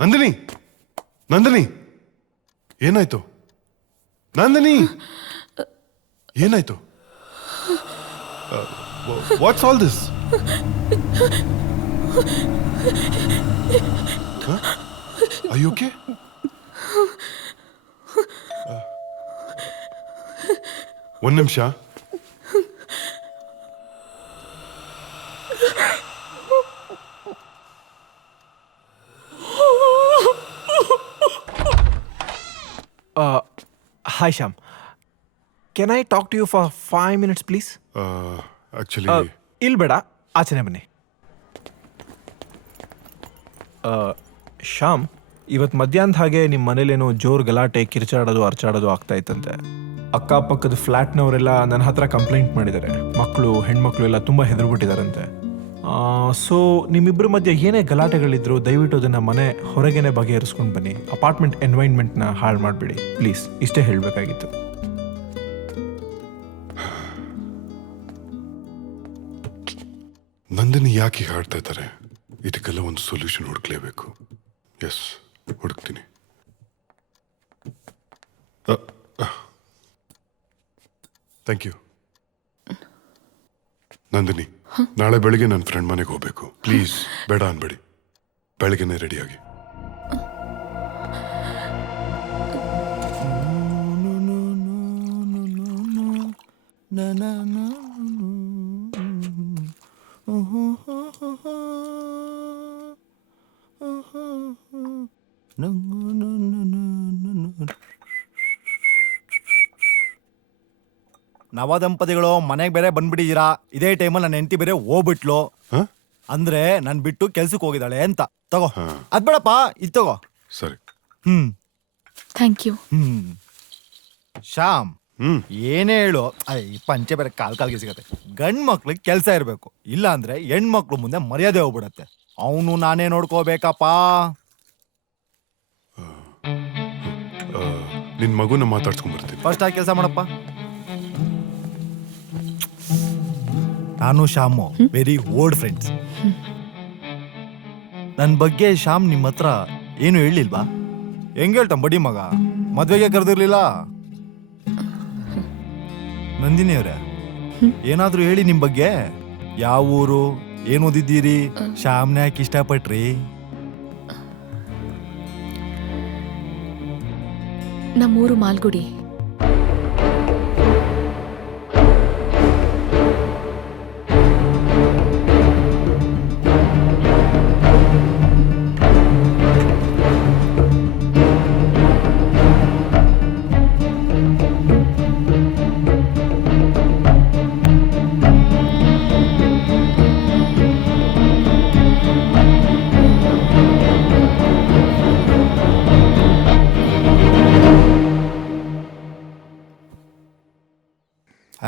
ನಂದಿನಿ, ನಂದಿನಿ, ಏನಾಯ್ತು? ನಂದಿನಿ, ಏನಾಯ್ತು? What's all this? Are you okay? ಒಂದು ನಿಮಿಷ. Hi Sham. Can I talk to you for 5 minutes please? Actually ಇಲ್ಲಿ ಬೇಡ, ಆಚೆನೆ ಬನ್ನಿ. ಶ್ಯಾಮ್, ಇವತ್ತು ಮಧ್ಯಾಹ್ನದ ಹಾಗೆ ನಿಮ್ಮ ಮನೇಲೇನೋ ಜೋರು ಗಲಾಟೆ, ಕಿರ್ಚಾಡೋದು, ಅರ್ಚಾಡೋದು ಆಗ್ತಾ ಇತ್ತಂತೆ. ಅಕ್ಕಪಕ್ಕದ ಫ್ಲ್ಯಾಟ್ನವರೆಲ್ಲ ನನ್ನ ಹತ್ರ ಕಂಪ್ಲೇಂಟ್ ಮಾಡಿದ್ದಾರೆ. ಮಕ್ಕಳು, ಹೆಣ್ಮಕ್ಳು ಎಲ್ಲ ತುಂಬ ಹೆದರ್ಬಿಟ್ಟಿದಾರಂತೆ. ಸೊ ನಿಮ್ಮಿಬ್ಬರ ಮಧ್ಯೆ ಏನೇ ಗಲಾಟೆಗಳಿದ್ರು ದಯವಿಟ್ಟು ಅದನ್ನು ಮನೆ ಹೊರಗೇನೆ ಬಗೆಹರಿಸ್ಕೊಂಡು ಬನ್ನಿ. ಅಪಾರ್ಟ್ಮೆಂಟ್ ಎನ್ವೈರ್ನ್ಮೆಂಟ್ನ ಹಾಳು ಮಾಡಿಬಿಡಿ ಪ್ಲೀಸ್. ಇಷ್ಟೇ ಹೇಳಬೇಕಾಗಿತ್ತು. ನಂದಿನಿ ಯಾಕೆ ಹಾಡ್ತಾ ಇದ್ದಾರೆ? ಇದಕ್ಕೆಲ್ಲ ಒಂದು ಸೊಲ್ಯೂಷನ್ ಹುಡುಕ್ಲೇಬೇಕು. ಎಸ್, ಹುಡುಕ್ತೀನಿ. Thank you. ನಂದಿನಿ, ನಾಳೆ ಬೆಳಿಗ್ಗೆ ನನ್ನ ಫ್ರೆಂಡ್ ಮನೆಗೆ ಹೋಗ್ಬೇಕು. ಪ್ಲೀಸ್ ಬೇಡ ಅನ್ಬೇಡಿ, ಬೆಳಗ್ಗೆನೆ ರೆಡಿಯಾಗಿ. ನವದಂಪತಿಗಳು ಮನೆಗೆ ಬೇರೆ ಬಂದ್ಬಿಟ್ಟಿದ್ದೀರಾ. ಇದೇ ಟೈಮಲ್ಲಿ ನನ್ನ ಹೆಂಡತಿ ಬೇರೆ ಹೋಗ್ಬಿಟ್ಲು. ಅಂದ್ರೆ ನನ್ ಬಿಟ್ಟು ಕೆಲ್ಸಕ್ಕೆ ಹೋಗಿದ್ದಾಳೆ ಅಂತ. ತಗೋ, ಅದ್ ಬೇಡಪ್ಪ, ಇದು ತಗೋ. ಸರಿ. Thank you. ಶ್ಯಾಮ್, ಏನೇ ಹೇಳು, ಈ ಪಂಚೆ ಬೇರೆ ಕಾಲ್ಗೆ ಸಿಗತ್ತೆ. ಗಂಡ್ ಮಕ್ಳಿಗೆ ಕೆಲ್ಸ ಇರ್ಬೇಕು, ಇಲ್ಲ ಅಂದ್ರೆ ಹೆಣ್ಮಕ್ಳು ಮುಂದೆ ಮರ್ಯಾದೆ ಹೋಗ್ಬಿಡತ್ತೆ. ಅವನು ನಾನೇ ನೋಡ್ಕೋಬೇಕಪ್ಪ. ನಿನ್ ಮಗುನ ಮಾತಾಡ್ಸ್ಕೊಂಡ್ ಬರ್ತೀನಿ. ಫಸ್ಟ್ ಆಗಿ ಕೆಲಸ ಮಾಡಪ್ಪ. ನಾನು ಶ್ಯಾಮು ವೆರಿ ಓಲ್ಡ್ ಫ್ರೆಂಡ್ಸ್. ನನ್ನ ಬಗ್ಗೆ ಶ್ಯಾಮ್ ನಿಮ್ಮ ಹತ್ರ ಏನು ಹೇಳಿಲ್ವಾ? ಹೆಂಗ್ ಹೇಳ್ತಾನ ಬಡಿ ಮಗ, ಮದ್ವೆಗೆ ಕರೆದಿರ್ಲಿಲ್ಲ. ನಂದಿನಿ ಅವ್ರೆ, ಏನಾದ್ರೂ ಹೇಳಿ ನಿಮ್ ಬಗ್ಗೆ. ಯಾವ ಊರು, ಏನ್ ಓದಿದ್ದೀರಿ, ಶ್ಯಾಮ್ನ ಯಾಕೆ ಇಷ್ಟಪಟ್ರಿ? ನಮ್ಮೂರು ಮಾಲ್ಗುಡಿ.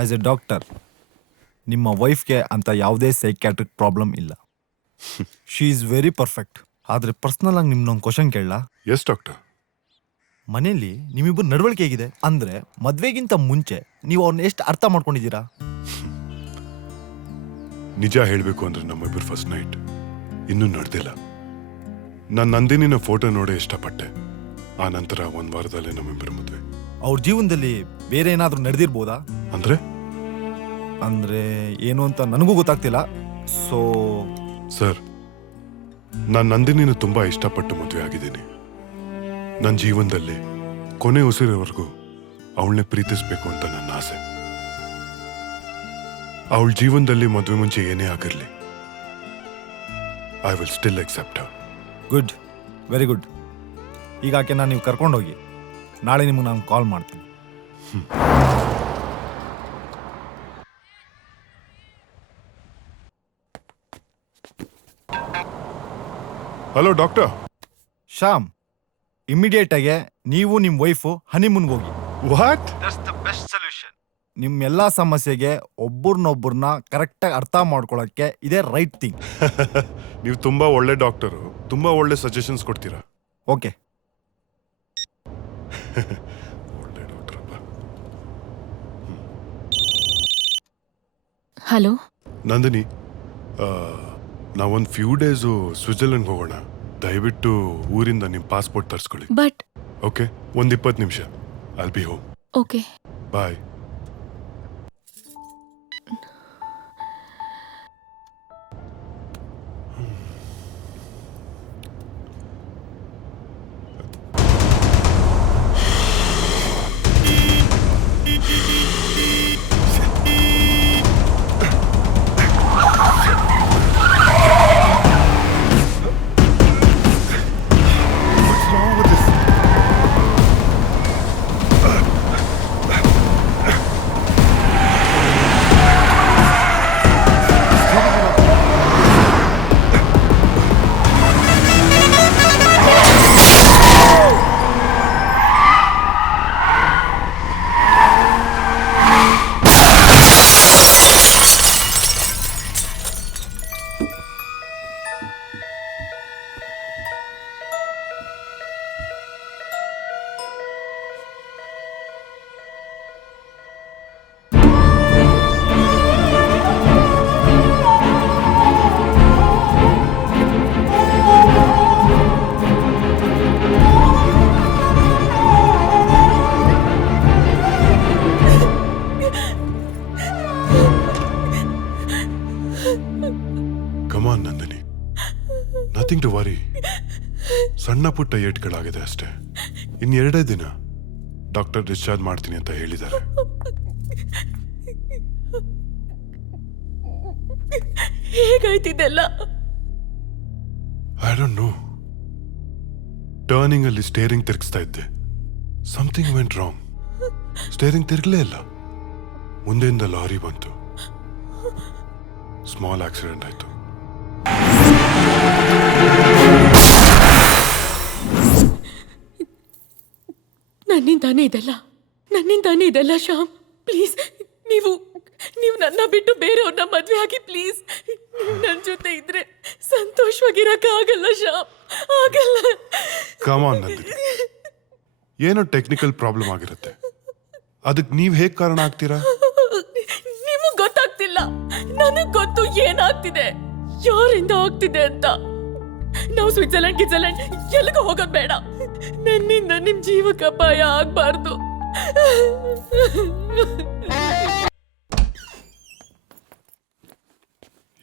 ಆ್ಯಸ್ ಎ ಡಾಕ್ಟರ್ ನಿಮ್ಮ ವೈಫ್ಗೆ ಅಂತ ಯಾವುದೇ ಸೈಕ್ಯಾಟ್ರಿಕ್ ಪ್ರಾಬ್ಲಮ್ ಇಲ್ಲ. She is very perfect. ಆದರೆ ಪರ್ಸ್ನಲ್ ಆಗಿ ನಿಮ್ನೊಂದು ಕ್ವಶನ್ ಕೇಳಲ್ಲ? Yes doctor. ಮನೆಯಲ್ಲಿ ನಿಮ್ಮಿಬ್ಬರು ನಡವಳಿಕೆ ಹೇಗಿದೆ? ಅಂದರೆ ಮದುವೆಗಿಂತ ಮುಂಚೆ ನೀವು ಅವ್ರನ್ನ ಎಷ್ಟು ಅರ್ಥ ಮಾಡ್ಕೊಂಡಿದ್ದೀರಾ? ನಿಜ ಹೇಳಬೇಕು ಅಂದ್ರೆ ನಮ್ಮಿಬ್ಬರು ಫಸ್ಟ್ ನೈಟ್ ಇನ್ನೂ ನಡೆದಿಲ್ಲ. ನಾನು ನಂದಿನಿನ ಫೋಟೋ ನೋಡೇ ಇಷ್ಟಪಟ್ಟೆ. ಆ ನಂತರ ಒಂದು ವಾರದಲ್ಲೇ ನಮ್ಮಿಬ್ಬರ ಮದುವೆ. ಅವ್ರ ಜೀವನದಲ್ಲಿ ಬೇರೆ ಏನಾದರೂ ನಡೆದಿರ್ಬೋದಾ? ಅಂದ್ರೆ ಏನು ಅಂತ ನನಗೂ ಗೊತ್ತಾಗ್ತಿಲ್ಲ. ಸೊ ಸರ್, ನಾನು ನಂದಿನಿನ ತುಂಬಾ ಇಷ್ಟಪಟ್ಟು ಮದುವೆ ಆಗಿದ್ದೀನಿ. ನನ್ನ ಜೀವನದಲ್ಲಿ ಕೊನೆ ಉಸಿರೋವರೆಗೂ ಅವಳನ್ನೇ ಪ್ರೀತಿಸ್ಬೇಕು ಅಂತ ನನ್ನ ಆಸೆ. ಅವಳ ಜೀವನದಲ್ಲಿ ಮದುವೆ ಮುಂಚೆ ಏನೇ ಆಗಿರಲಿ, I will still accept Har. Good, very good. ಈಗ ಆಕೆನ ನೀವು ಕರ್ಕೊಂಡೋಗಿ, ನಾಳೆ ನಿಮಗೆ ನಾನು ಕಾಲ್ ಮಾಡ್ತೀನಿ. Hello doctor. ಶ್ಯಾಮ್, ಇಮಿಡಿಯೇಟ್ ಆಗಿ ನೀವು ನಿಮ್ಮ ವೈಫು ಹನಿಮೂನ್ಗೆ ಹೋಗಿ. ವಾಟ್? ನಿಮ್ಮ ಎಲ್ಲ ಸಮಸ್ಯೆಗೆ ಒಬ್ಬರನ್ನೊಬ್ಬರನ್ನ ಕರೆಕ್ಟಾಗಿ ಅರ್ಥ ಮಾಡ್ಕೊಳ್ಳೋಕ್ಕೆ ಇದೇ ರೈಟ್ ಥಿಂಗ್. ನೀವು ತುಂಬಾ ಒಳ್ಳೆ ಡಾಕ್ಟರು, ತುಂಬಾ ಒಳ್ಳೆ ಸಜೆಷನ್ಸ್ ಕೊಡ್ತೀರಾ. ಓಕೆ. ಒಳ್ಳೆ ಡಾಕ್ಟರಪ್ಪ. ಹಲೋ ನಂದಿನಿ, ನಾವೊಂದು ಫ್ಯೂ ಡೇಸು ಸ್ವಿಟ್ಜರ್ಲೆಂಡ್ಗೆ ಹೋಗೋಣ. ದಯವಿಟ್ಟು ಊರಿಂದ ನಿಮ್ಮ ಪಾಸ್ಪೋರ್ಟ್ ತರಿಸ್ಕೊಳ್ಳಿ. ಬಟ್ ಓಕೆ, ಒಂದು 20 ನಿಮಿಷ. I'll be home. Okay, bye. Come on Nandini, nothing to worry. ಸಣ್ಣ ಪುಟ್ಟ ಏಟ್ಗಳಾಗಿದೆ ಅಷ್ಟೇ. ಇನ್ನು 2 ದಿನ ಡಾಕ್ಟರ್ ಡಿಸ್ಚಾರ್ಜ್ ಮಾಡ್ತೀನಿ ಅಂತ ಹೇಳಿದ್ದಾರೆ. ಹೇಗಾಯ್ತಿದೆಲ್ಲ? I don't know. ಟರ್ನಿಂಗ್ ಅಲ್ಲಿ ಸ್ಟೇರಿಂಗ್ ತಿರುಗಿಸ್ತಾ ಇದ್ದೆ. Something went wrong. ಸ್ಟೇರಿಂಗ್ ತಿರುಗಲೇ ಇಲ್ಲ. ಮುಂದೆಯಿಂದ ಲಾರಿ ಬಂತು. ಸ್ಮಾಲ್ ಆಕ್ಸಿಡೆಂಟ್ ಆಯ್ತು. ನನ್ನಿಂದಾನೇ ಇದೆಲ್ಲ ಶ್ಯಾಮ್. ಪ್ಲೀಸ್, ನೀವು ನನ್ನ ಬಿಟ್ಟು ಬೇರೆಯವ್ರನ್ನ ಮದ್ವೆ ಆಗಿ ಪ್ಲೀಸ್. ನೀವು ನನ್ನ ಜೊತೆ ಇದ್ರೆ ಸಂತೋಷವಾಗಿರಕ್ಕಾಗಲ್ಲ ಶ್ಯಾಮ್, ಆಗಲ್ಲ. ಕಮಾನ್ ನಂದಿನಿ, ಏನೋ ಟೆಕ್ನಿಕಲ್ ಪ್ರಾಬ್ಲಮ್ ಆಗಿರುತ್ತೆ. ಅದಕ್ಕೆ ನೀವ್ ಹೇಗ್ ಕಾರಣ ಆಗ್ತೀರಾ? ನಿಮಗ್ ಗೊತ್ತಾಗ್ತಿಲ್ಲ, ನನಗ್ ಗೊತ್ತು ಏನಾಗ್ತಿದೆ, ಯಾರಿಂದ ಆಗ್ತಿದೆ ಅಂತ. ನಾವು ಸ್ವಿಟ್ಜರ್ಲೆಂಡ್ ಎಲ್ಲಿಗೂ ಹೋಗೋದ್ ಬೇಡ. ನನ್ನಿಂದ ನಿಮ್ ಜೀವಕ್ಕೆ ಅಪಾಯ ಆಗ್ಬಾರ್ದು.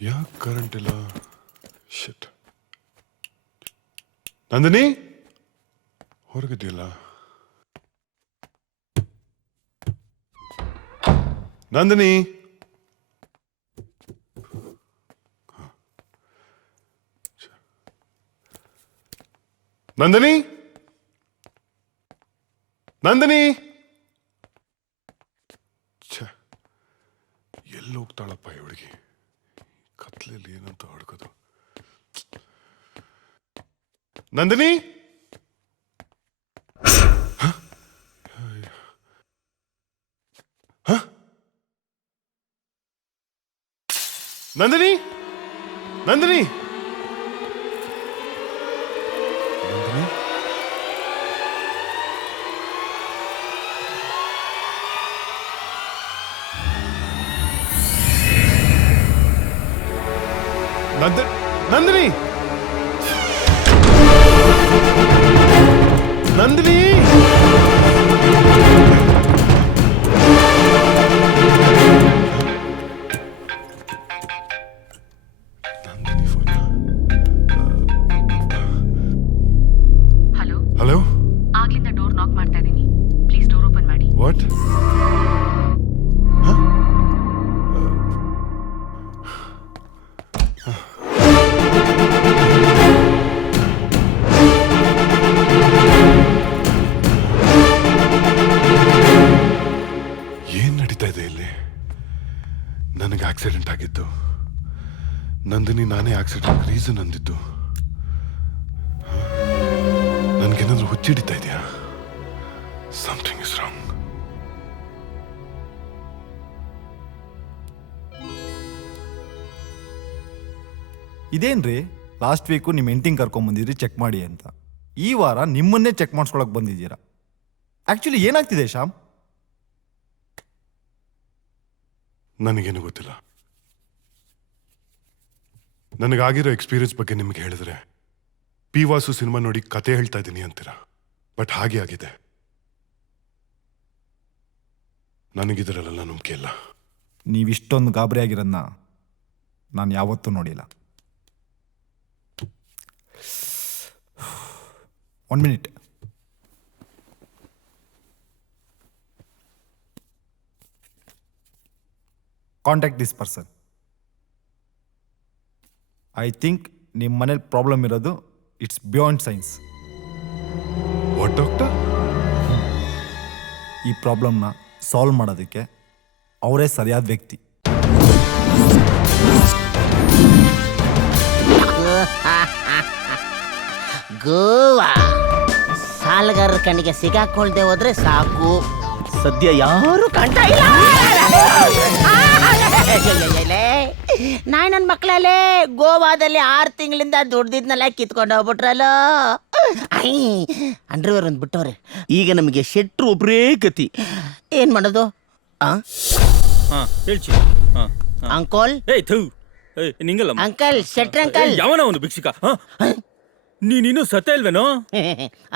ಯಾಕೆ ಕರೆಂಟ್ ಇಲ್ಲ? ಶಿಟ್. ನಂದಿನಿ, ಹೊರಗಿದ್ದಿಲ್ಲ. ನಂದಿನಿ ನಂದಿನಿ ನಂದಿನಿ ಎಲ್ಲಿ ಹೋಗ್ತಾಳಪ್ಪ ಈ ಹುಡುಗಿ ಕತ್ಲೆಯಲ್ಲಿ ಏನಂತ ಹುಡುಕೋದು. ನಂದಿನಿ ನಂದಿನಿ ನಂದಿನಿ ನಂದಿನಿ ನಂದಿನಿ ಹಲೋ ಹಲೋ ಆಗ್ಲಿಂದ ಡೋರ್ ನಾಕ್ ಮಾಡ್ತಾ ಇದೀನಿ, ಪ್ಲೀಸ್ ಡೋರ್ ಓಪನ್ ಮಾಡಿ. ವಾಟ್ ಏನ್ ನಡೀತಾ ಇದೆ ಇಲ್ಲಿ? ನನಗೆ ಆಕ್ಸಿಡೆಂಟ್ ಆಗಿದ್ದು, ನಂದಿನಿ ನಾನೇ ಆಕ್ಸಿಡೆಂಟ್ ರೀಸನ್ ಅಂದಿದ್ದು. ನನ್ಗೇನಾದ್ರೂ ಹುಚ್ಚಿಡಿತಾ ಇದೆಯಾ? Something is wrong. ಇದೇನ್ರಿ ಲಾಸ್ಟ್ ವೀಕು ನಿಮ್ಮ ಹೆಂಡತಿಂಗ್ ಕರ್ಕೊಂಬಂದಿದ್ರಿ ಚೆಕ್ ಮಾಡಿ ಅಂತ, ಈ ವಾರ ನಿಮ್ಮನ್ನೇ ಚೆಕ್ ಮಾಡಿಸ್ಕೊಳಕ್ ಬಂದಿದ್ದೀರಾ. ಆಕ್ಚುಲಿ ಏನಾಗ್ತಿದೆ ಶ್ಯಾಮ್? ನನಗೇನು ಗೊತ್ತಿಲ್ಲ. ನನಗಾಗಿರೋ ಎಕ್ಸ್ಪೀರಿಯನ್ಸ್ ಬಗ್ಗೆ ನಿಮ್ಗೆ ಹೇಳಿದ್ರೆ ಪಿ ವಾಸು ಸಿನಿಮಾ ನೋಡಿ ಕತೆ ಹೇಳ್ತಾ ಇದ್ದೀನಿ ಅಂತೀರಾ, ಬಟ್ ಹಾಗೆ ಆಗಿದೆ. ನನಗಿದ್ರಲ್ಲ ನಂಬಿಕೆ ಇಲ್ಲ. ನೀವಿಷ್ಟೊಂದು ಗಾಬರಿ ಆಗಿರೋದನ್ನ ನಾನು ಯಾವತ್ತೂ ನೋಡಿಲ್ಲ. 1 minute. Contact this person. I think ನಿಮ್ಮ ಮನೇಲಿ ಪ್ರಾಬ್ಲಮ್ ಇರೋದು it's beyond science. What doctor? ಈ ಪ್ರಾಬ್ಲಮ್ನ ಸಾಲ್ವ್ ಮಾಡೋದಕ್ಕೆ ಅವರೇ ಸರಿಯಾದ ವ್ಯಕ್ತಿ. ಗೋವಾ ಸಾಲಗಾರರ ಕಣ್ಣಿಗೆ ಸಿಗಾಕೊಳ್ದೆ ಹೋದ್ರೆ ಸಾಕು. ಸದ್ಯ ಯಾರು ಕಾಣ್ತಾ ಇಲ್ಲ. ನಾಯಿ ನನ್ನ ಮಕ್ಕಳಲ್ಲೇ ಗೋವಾದಲ್ಲಿ 6 ತಿಂಗಳಿಂದ ದುಡ್ದಿದ್ನೆಲ್ಲ ಕಿತ್ಕೊಂಡು ಹೋಗ್ಬಿಟ್ರಲ್ಲ. ಅಂಡರ್ವೇರ್ ಒಂದು ಬಿಟ್ಟವ್ರೆ. ಈಗ ನಮಗೆ ಶೆಟ್ರು ಒಬ್ರೇ ಗತಿ. ಏನ್ ಮಾಡೋದು? ಅಂಕೋಲ್ ಅಂಕಲ್ ಶೆಟ್ರ್ ಅಂಕಲ್. ಯಾವನ ಅವನು ಭಿಕ್ಷುಕ? ನೀನು ಸತ್ತ ಇಲ್ವೇನೋ?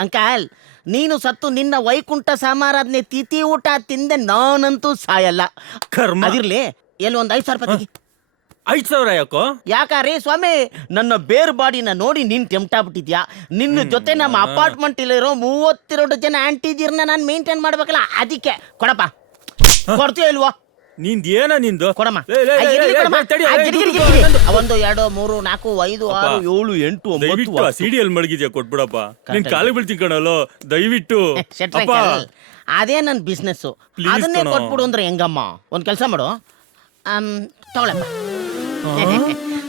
ಅಂಕಲ್ ನೀನು ಸತ್ತು ನಿನ್ನ ವೈಕುಂಠ ಸಮಾರಾಧನೆ ತಿಥಿ ಊಟ ತಿಂದೆ, ನಾನಂತೂ ಸಾಯಲ್ಲ. ಕರ್ಮ. ಅದಿರ್ಲಿ, ಎಲ್ಲಿ ಒಂದು 5,000 ರೂಪಾಯಿ. 5,000 ಯಾಕೋ? ಯಾಕಾರಿ ಸ್ವಾಮಿ, ನನ್ನ ಬೇರ್ ಬಾಡಿನ ನೋಡಿ ನೀನ್ ಟೆಂಪ್ಟಾಗ್ಬಿಟ್ಟಿದ್ಯಾ. ನಿನ್ನ ಜೊತೆ ನಮ್ಮ ಅಪಾರ್ಟ್ಮೆಂಟ್ ಇಲ್ಲಿರೋ 32 ಜನ ಆಂಟಿದಿರ್ನ ನಾನು ಮೇಂಟೈನ್ ಮಾಡ್ಬೇಕಲ್ಲ, ಅದಕ್ಕೆ ಕೊಡಪ್ಪ. ಕೊಡ್ತೀಯ ಇಲ್ವಾ? ನಿಂದ ಏನ ನಿಂದು? ಕೊಡಮ್ಮ. 1 2 3 4 5 6 7 8 9 ಸಿಡಿಯಲ್ಲಿ ಮಡಗಿದ್ಯಾ? ಕೊಟ್ಬಿಡಪ್ಪ, ನಿನ್ ಕಾಲಿಗೆ ಬೀಳ್ತೀನಿ ಕಣಲ್ಲೋ, ದಯವಿಟ್ಟು. ಅದೇ ನನ್ನ ಬಿಸ್ನೆಸ್, ಅದನ್ನೇ ಕೊಟ್ಬಿಡು ಅಂದ್ರೆ ಹೆಂಗಮ್ಮ? ಒಂದ್ ಕೆಲಸ ಮಾಡು, ತಗೊಳಪ್ಪ.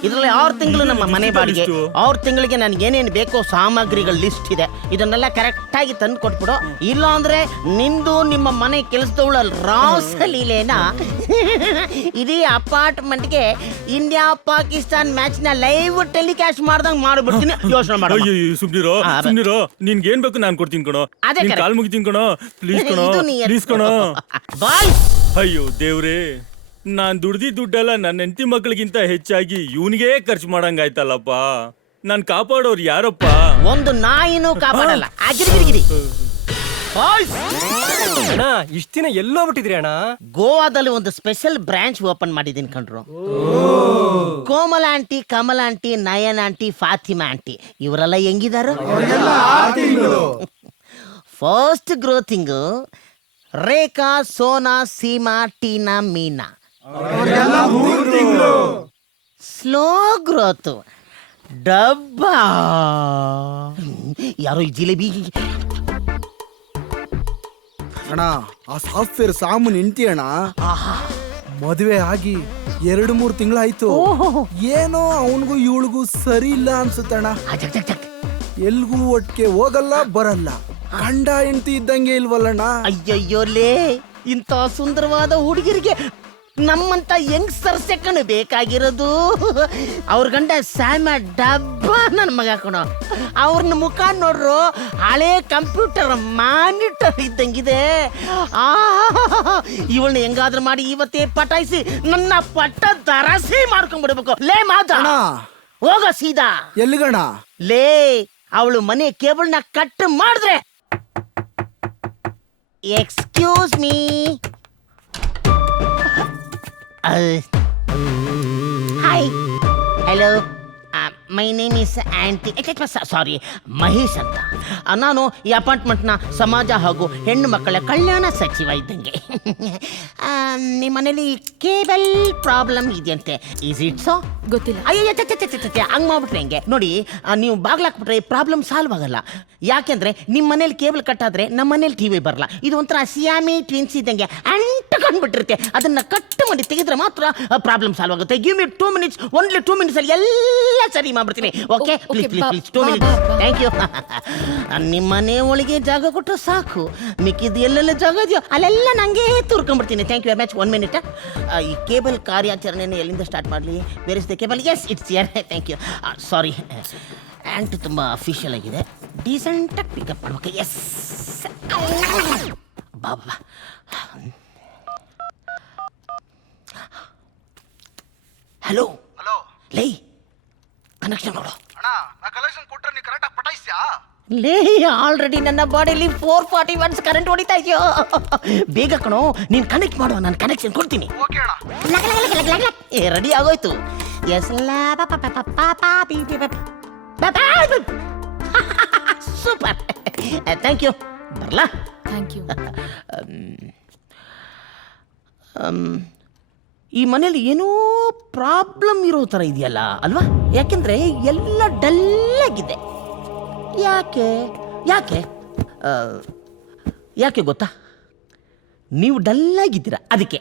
ಇದರಲ್ಲಿ 6 ತಿಂಗಳು ನಮ್ಮ ಮನೆ ಬಾಡಿಗೆ, 6 ತಿಂಗಳಿಗೆ ನನಗೆ ಏನೇನು ಬೇಕೋ ಸಾಮಗ್ರಿಗಳ ಲಿಸ್ಟ್ ಇದೆ. ಇದನ್ನೆಲ್ಲ ಕರೆಕ್ಟ್ ಆಗಿ ತಂದು ಕೊಟ್ಬಿಡು. ಇಲ್ಲ ಅಂದ್ರೆ ನಿಂದು ನಿಮ್ಮ ಮನೆ ಕೆಲಸದವಳ ರಾಸಲೀಲೆನ ಇಡೀ ಅಪಾರ್ಟ್ಮೆಂಟ್ಗೆ ಇಂಡಿಯಾ ಪಾಕಿಸ್ತಾನ್ ಮ್ಯಾಚ್ ನ ಲೈವ್ ಟೆಲಿಕಾಸ್ಟ್ ಮಾಡ್ದಂಗ್ ಮಾಡ್ಬಿಡ್ತೀನಿ. ಯೋಚನೆ ಮಾಡು. ಸುಮ್ನಿರೋ, ನಿನ್ಗೆ ಏನ್ ಬೇಕು ನಾನು ಕೊಡ್ತೀನಿ ಕಣೋ. ಕಾಲ್ ಮುಗಿತೀನಿ ಕಣೋ, ಪ್ಲೀಸ್ ಕಣೋ, ಪ್ಲೀಸ್ ಕಣೋ. ಅಯ್ಯೋ ದೇವ್ರೇ, ನಾನ್ ದುಡ್ದಿದ್ದ ದುಡ್ಡೆಲ್ಲ ನನ್ನ ಹೆಂಡತಿ ಮಕ್ಕಳಿಗಿಂತ ಹೆಚ್ಚಾಗಿ ಇವನಿಗೆ ಖರ್ಚು ಮಾಡಂಗಾಯ್ತಲ್ಲಪ್ಪ. ನಾನ್ ಕಾಪಾಡೋರು ಯಾರಪ್ಪ? ಒಂದು ನಾಯಿನೂ ಕಾಪಾಡಲ್ಲ. ಅಗಿರಿಗಿರಿಗಿರಿ. ಇಷ್ಟ ದಿನ ಎಲ್ಲೋ ಬಿಟ್ಟಿದ್ರಿ ಅಣ್ಣ? ಗೋವಾದಲ್ಲಿ ಒಂದು ಸ್ಪೆಷಲ್ ಬ್ರಾಂಚ್ ಓಪನ್ ಮಾಡಿದೀನಿ ಕಣ್ರು. Komala aunty, Kamala aunty, Nayan aunty, Fatima aunty ಇವರೆಲ್ಲ ಹೆಂಗಿದಾರ? ಫಸ್ಟ್ ಗ್ರೋತಿಂಗ್ ರೇಖಾ, ಸೋನಾ, ಸೀಮಾ, ಟೀನಾ, ಮೀನಾ. Slow growth. ಡಬ್ಬಾ ಯಾರೋ ಈ ಜಿಲೇಬಿ. ಅಣ್ಣ ಆ ಸಾಫ್ಟ್ವೇರ್ ಸಾಮೂನ್ ಹೆಂಡ್ತಿ ಅಣ್ಣ ಮದುವೆ ಆಗಿ 2-3 ತಿಂಗಳಾಯ್ತು. ಏನೋ ಅವನಿಗೂ ಇವಳಿಗೂ ಸರಿ ಇಲ್ಲ ಅನ್ಸುತ್ತಣ್ಣ. ಎಲ್ಗೂ ಒಟ್ಟಿಗೆ ಹೋಗಲ್ಲ ಬರಲ್ಲ. ಗಂಡ ಹೆಂಡತಿ ಇದ್ದಂಗೆ ಇಲ್ವಲ್ಲಣ್ಣ. ಅಯ್ಯಯ್ಯೋಲೇ, ಇಂಥ ಸುಂದರವಾದ ಹುಡುಗಿರಿಗೆ ನಮ್ಮಂತ ಯಂಗ್ಸ್ಟರ್ಸ್ ಕಣು ಬೇಕಾಗಿರೋದು. ಅವ್ರ ಗಂಡ ಸ್ಯಾಮ ಡಬ್ಬ ನನ್ನ ಮಗ ಕಣೋ. ಅವ್ರನ್ನ ಮುಖ ನೋಡ್ರು ಹಳೆ ಕಂಪ್ಯೂಟರ್ ಮಾನಿಟರ್ ಇದ್ದಂಗಿದೆ. ಇವಳನ್ನ ಹೆಂಗಾದ್ರೂ ಮಾಡಿ ಇವತ್ತೇ ಪಟಾಯಿಸಿ ನನ್ನ ಪಟ್ಟ ದರಸಿ ಮಾಡ್ಕೊಂಡ್ಬಿಡ್ಬೇಕು. ಲೇ ಮಾದ ಹೋಗ ಸೀದಾ. ಎಲ್ಲಿಗಣ? ಲೇ, ಅವಳು ಮನೆ ಕೇಬಲ್ನ ಕಟ್ ಮಾಡಿದ್ರೆ. Excuse me. Hi, hello, my name is aunty, sorry, Mahesh ಅಂತ. ನಾನು ಈ ಅಪಾರ್ಟ್ಮೆಂಟ್ನ ಸಮಾಜ ಹಾಗೂ ಹೆಣ್ಣು ಮಕ್ಕಳ ಕಲ್ಯಾಣ ಸಚಿವ ಇದ್ದಂಗೆ. ನಿಮ್ಮ ಮನೇಲಿ ಕೇಬಲ್ ಪ್ರಾಬ್ಲಮ್ ಇದೆಯಂತೆ. Is it so? ಗೊತ್ತಿಲ್ಲ. ಅಯ್ಯೋ ಹಂಗೆ ಮಾಡ್ಬಿಟ್ರೆ ಹೆಂಗೆ ನೋಡಿ, ನೀವು ಬಾಗ್ಲಾಕ್ಬಿಟ್ರೆ ಪ್ರಾಬ್ಲಮ್ ಸಾಲ್ವ್ ಆಗಲ್ಲ. ಯಾಕೆಂದ್ರೆ ನಿಮ್ಮ ಮನೇಲಿ ಕೇಬಲ್ ಕಟ್ಟಾದ್ರೆ ನಮ್ಮ ಮನೇಲಿ ಟಿವಿ ಬರಲ್ಲ. ಇದು ಒಂಥರ ಸಿಯಾಮಿ ಟ್ವಿನ್ಸ್ ಇದ್ದಂಗೆ ಅಂಟ್ಕೊಂಡ್ಬಿಟ್ಟಿರುತ್ತೆ. ಅದನ್ನ ಕಟ್ ಮಾಡಿ ತೆಗೆದ್ರೆ ಮಾತ್ರ ಪ್ರಾಬ್ಲಮ್ ಸಾಲ್ವ್ ಆಗುತ್ತೆ. Give me 2 minutes, only 2 minutes ಅಲ್ಲಿ ಎಲ್ಲ ಸರಿ ಮಾಡ್ಬಿಡ್ತೀನಿ. Okay, please 2 minutes. Thank you. ನಿಮ್ಮ ಮನೆ ಒಳಗೆ ಜಾಗ ಕೊಟ್ಟರೆ ಸಾಕು, ಮಿಕ್ಕಿದ್ದು ಎಲ್ಲೆಲ್ಲ ಜಾಗ ಇದೆಯೋ ಅಲ್ಲೆಲ್ಲ ನಂಗೆ ತೂರ್ಕೊಂಡ್ಬಿಡ್ತೀನಿ. Thank you very much. 1 minute. ಈ ಕೇಬಲ್ ಕಾರ್ಯಾಚರಣೆಯನ್ನು ಎಲ್ಲಿಂದ ಸ್ಟಾರ್ಟ್ ಮಾಡಲಿ? ಬೇರೆ cable? Yes, it's yours. Thank you. Sorry, aunt ತುಂಬ ಅಫಿಷಿಯಲ್ ಆಗಿದೆ. ಡೀಸೆಂಟಾಗಿ ಪಿಕಪ್ ಮಾಡ್ಬೇಕು. ಎಸ್ ಬಾಬಾ. ಹಲೋ ಲೇ, ಕನೆಕ್ಷನ್ ಕೊಡು. ಲೇ, ಆಲ್ರೆಡಿ ನನ್ನ ಬಾಡಿಲಿ 440 watts ಕರೆಂಟ್ ಹೊಡಿತಾ ಇದೆಯೋ. ಬೇಗ ಕಣೋ, ನೀನು ಕನೆಕ್ಟ್ ಮಾಡು, ನಾನು ಕನೆಕ್ಷನ್ ಕೊಡ್ತೀನಿ. ರೆಡಿ ಆಗೋಯ್ತು. Yes, super, thank you. ಬರಲಾ? Thank you. ಈ ಮನೇಲಿ ಏನೋ ಪ್ರಾಬ್ಲಮ್ ಇರೋ ಥರ ಇದೆಯಲ್ಲ ಅಲ್ವಾ? ಯಾಕೆಂದ್ರೆ ಎಲ್ಲ ಡಲ್ ಆಗಿದೆ. ಯಾಕೆ ಯಾಕೆ ಯಾಕೆ ಗೊತ್ತಾ? ನೀವು ಡಲ್ ಆಗಿದ್ದೀರಾ, ಅದಕ್ಕೆ.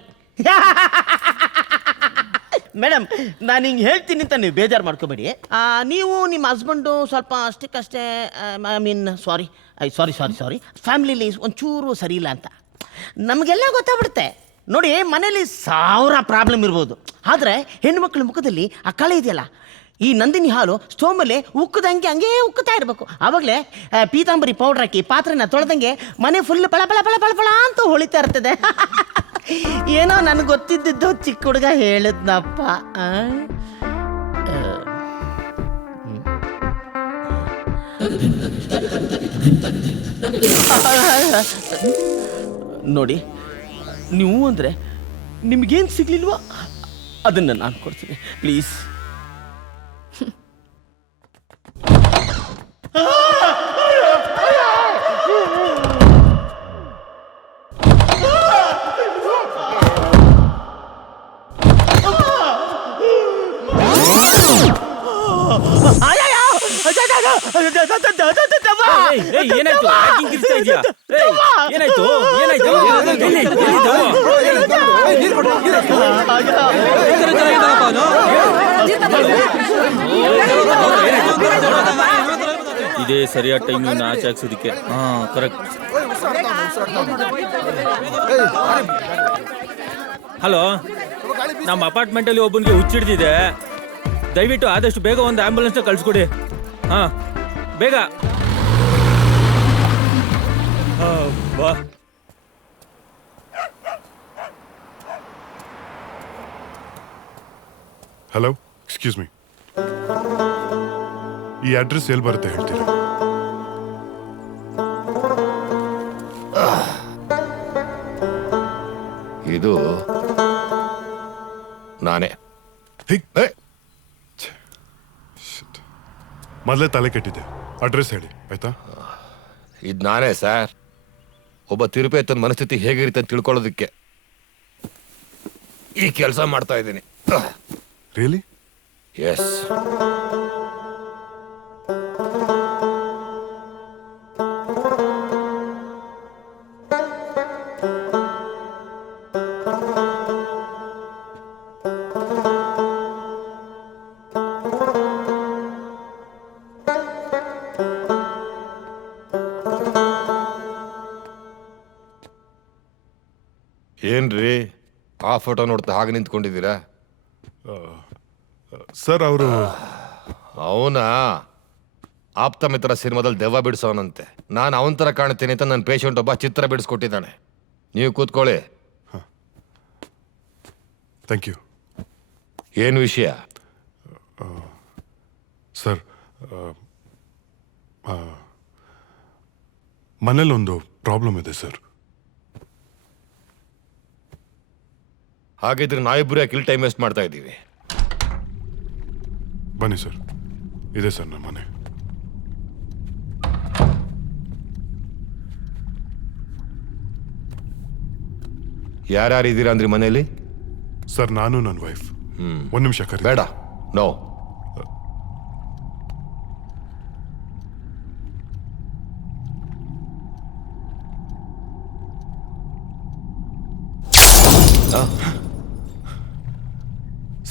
ಮೇಡಮ್, ನಾನು ಹಿಂಗೆ ಹೇಳ್ತೀನಿ ಅಂತ ನೀವು ಬೇಜಾರು ಮಾಡ್ಕೋಬೇಡಿ. ನೀವು ನಿಮ್ಮ ಹಸ್ಬೆಂಡು ಸ್ವಲ್ಪ ಅಷ್ಟಕ್ಕಷ್ಟೇ, ಐ ಮೀನ್ ಸಾರಿ, ಫ್ಯಾಮಿಲಿಲಿ ಒಂಚೂರು ಸರಿ ಇಲ್ಲ ಅಂತ ನಮಗೆಲ್ಲ ಗೊತ್ತಾಗ್ಬಿಡುತ್ತೆ. ನೋಡಿ, ಮನೇಲಿ 1000 ಪ್ರಾಬ್ಲಮ್ ಇರ್ಬೋದು, ಆದರೆ ಹೆಣ್ಣುಮಕ್ಳ ಮುಖದಲ್ಲಿ ಆ ಕಳೆ ಇದೆಯಲ್ಲ, ಈ ನಂದಿನಿ ಹಾಲು ಸ್ಟೋವ್ ಮೇಲೆ ಉಕ್ಕದಂಗೆ ಹಂಗೆ ಉಕ್ಕುತ್ತಾ ಇರಬೇಕು. ಆವಾಗಲೇ ಪೀತಾಂಬರಿ ಪೌಡ್ರ್ ಹಾಕಿ ಪಾತ್ರೆನ ತೊಳೆದಂಗೆ ಮನೆ ಫುಲ್ ಪಳ ಪಳ ಪಳ ಪಳ ಪಳ ಅಂತ ಹೊಳಿತಾ ಇರ್ತದೆ. ಏನೋ ನನಗೆ ಗೊತ್ತಿದ್ದು ಚಿಕ್ಕ ಹುಡುಗ ಹೇಳಿದ್ನಪ್ಪ. ನೋಡಿ, ನೀವು ಅಂದರೆ ನಿಮಗೇನು ಸಿಗ್ಲಿಲ್ವೋ ಅದನ್ನು ನಾನು ಕೊಡ್ತೀನಿ, ಪ್ಲೀಸ್. ಏನಾಯ್ತು? ಏನಾಯ್ತು? ಇದೇ ಸರಿಯಾದ ಟೈಮ್ ಆಚೆ ಹಾಕ್ಸೋದಕ್ಕೆ. ಕರೆಕ್ಟ್. ಹಲೋ, ನಮ್ಮ ಅಪಾರ್ಟ್ಮೆಂಟಲ್ಲಿ ಒಬ್ಬನಿಗೆ ಹುಚ್ಚಿಡ್ದಿದೆ. ದಯವಿಟ್ಟು ಆದಷ್ಟು ಬೇಗ ಒಂದು ಆಂಬ್ಯುಲೆನ್ಸ್ನ ಕಳಿಸ್ಕೊಡಿ. ಬೇಗ. ಬಾ. ಹಲೋ, ಎಕ್ಸ್ಕ್ಯೂಸ್ ಮೀ, ಈ ಅಡ್ರೆಸ್ ಎಲ್ಲಿ ಬರುತ್ತೆ ಹೇಳ್ತೀರಾ? ಇದು ನಾನೇ. ಮೊದಲೇ ತಲೆ ಕೆಟ್ಟಿದೆ. ಅಡ್ರೆಸ್ ಹೇಳಿ ಆಯ್ತಾ? ಇದು ನಾನೇ ಸರ್. ಒಬ್ಬ ತಿರುಪೇತನ ಮನಸ್ಥಿತಿ ಹೇಗಿರುತ್ತೆ ಅಂತ ತಿಳ್ಕೊಳ್ಳೋದಕ್ಕೆ ಈ ಕೆಲಸ ಮಾಡ್ತಾ ಇದ್ದೀನಿ. ರಿಯಲಿ? ಎಸ್. ಏನ್ರಿ ಆ ಫೋಟೋ ನೋಡ್ತಾ ಹಾಗೆ ನಿಂತ್ಕೊಂಡಿದ್ದೀರಾ? ಸರ್ ಅವರು ಅವನಾ ಆಪ್ತ ಮಿತ್ರ ಸಿನಿಮಾದಲ್ಲಿ ದೆವ್ವ ಬಿಡಿಸೋನಂತೆ. ನಾನು ಅವನ ಥರ ಕಾಣ್ತೀನಿ ಅಂತ ನನ್ನ ಪೇಷಂಟ್ ಒಬ್ಬ ಚಿತ್ರ ಬಿಡಿಸ್ಕೊಟ್ಟಿದ್ದಾನೆ. ನೀವು ಕೂತ್ಕೊಳ್ಳಿ. Thank you. ಏನು ವಿಷಯ? ಸರ್, ಮನೇಲೊಂದು ಪ್ರಾಬ್ಲಮ್ ಇದೆ ಸರ್. ಹಾಗಿದ್ರೆ ನಾವಿಬ್ಬರು ಯಾಕೆ ಇಲ್ಲಿ ಟೈಮ್ ವೇಸ್ಟ್ ಮಾಡ್ತಾ ಇದ್ದೀವಿ? ಬನ್ನಿ ಸರ್, ಇದೆ ಸರ್ ನಮ್ಮ ಮನೆ. ಯಾರ್ಯಾರು ಇದ್ದೀರಾ ಅಂದ್ರಿ ಮನೇಲಿ? ಸರ್, ನಾನು ನನ್ನ ವೈಫ್. ಒಂದು ನಿಮಿಷ ಕರಿ. ಬೇಡ, ನೋ.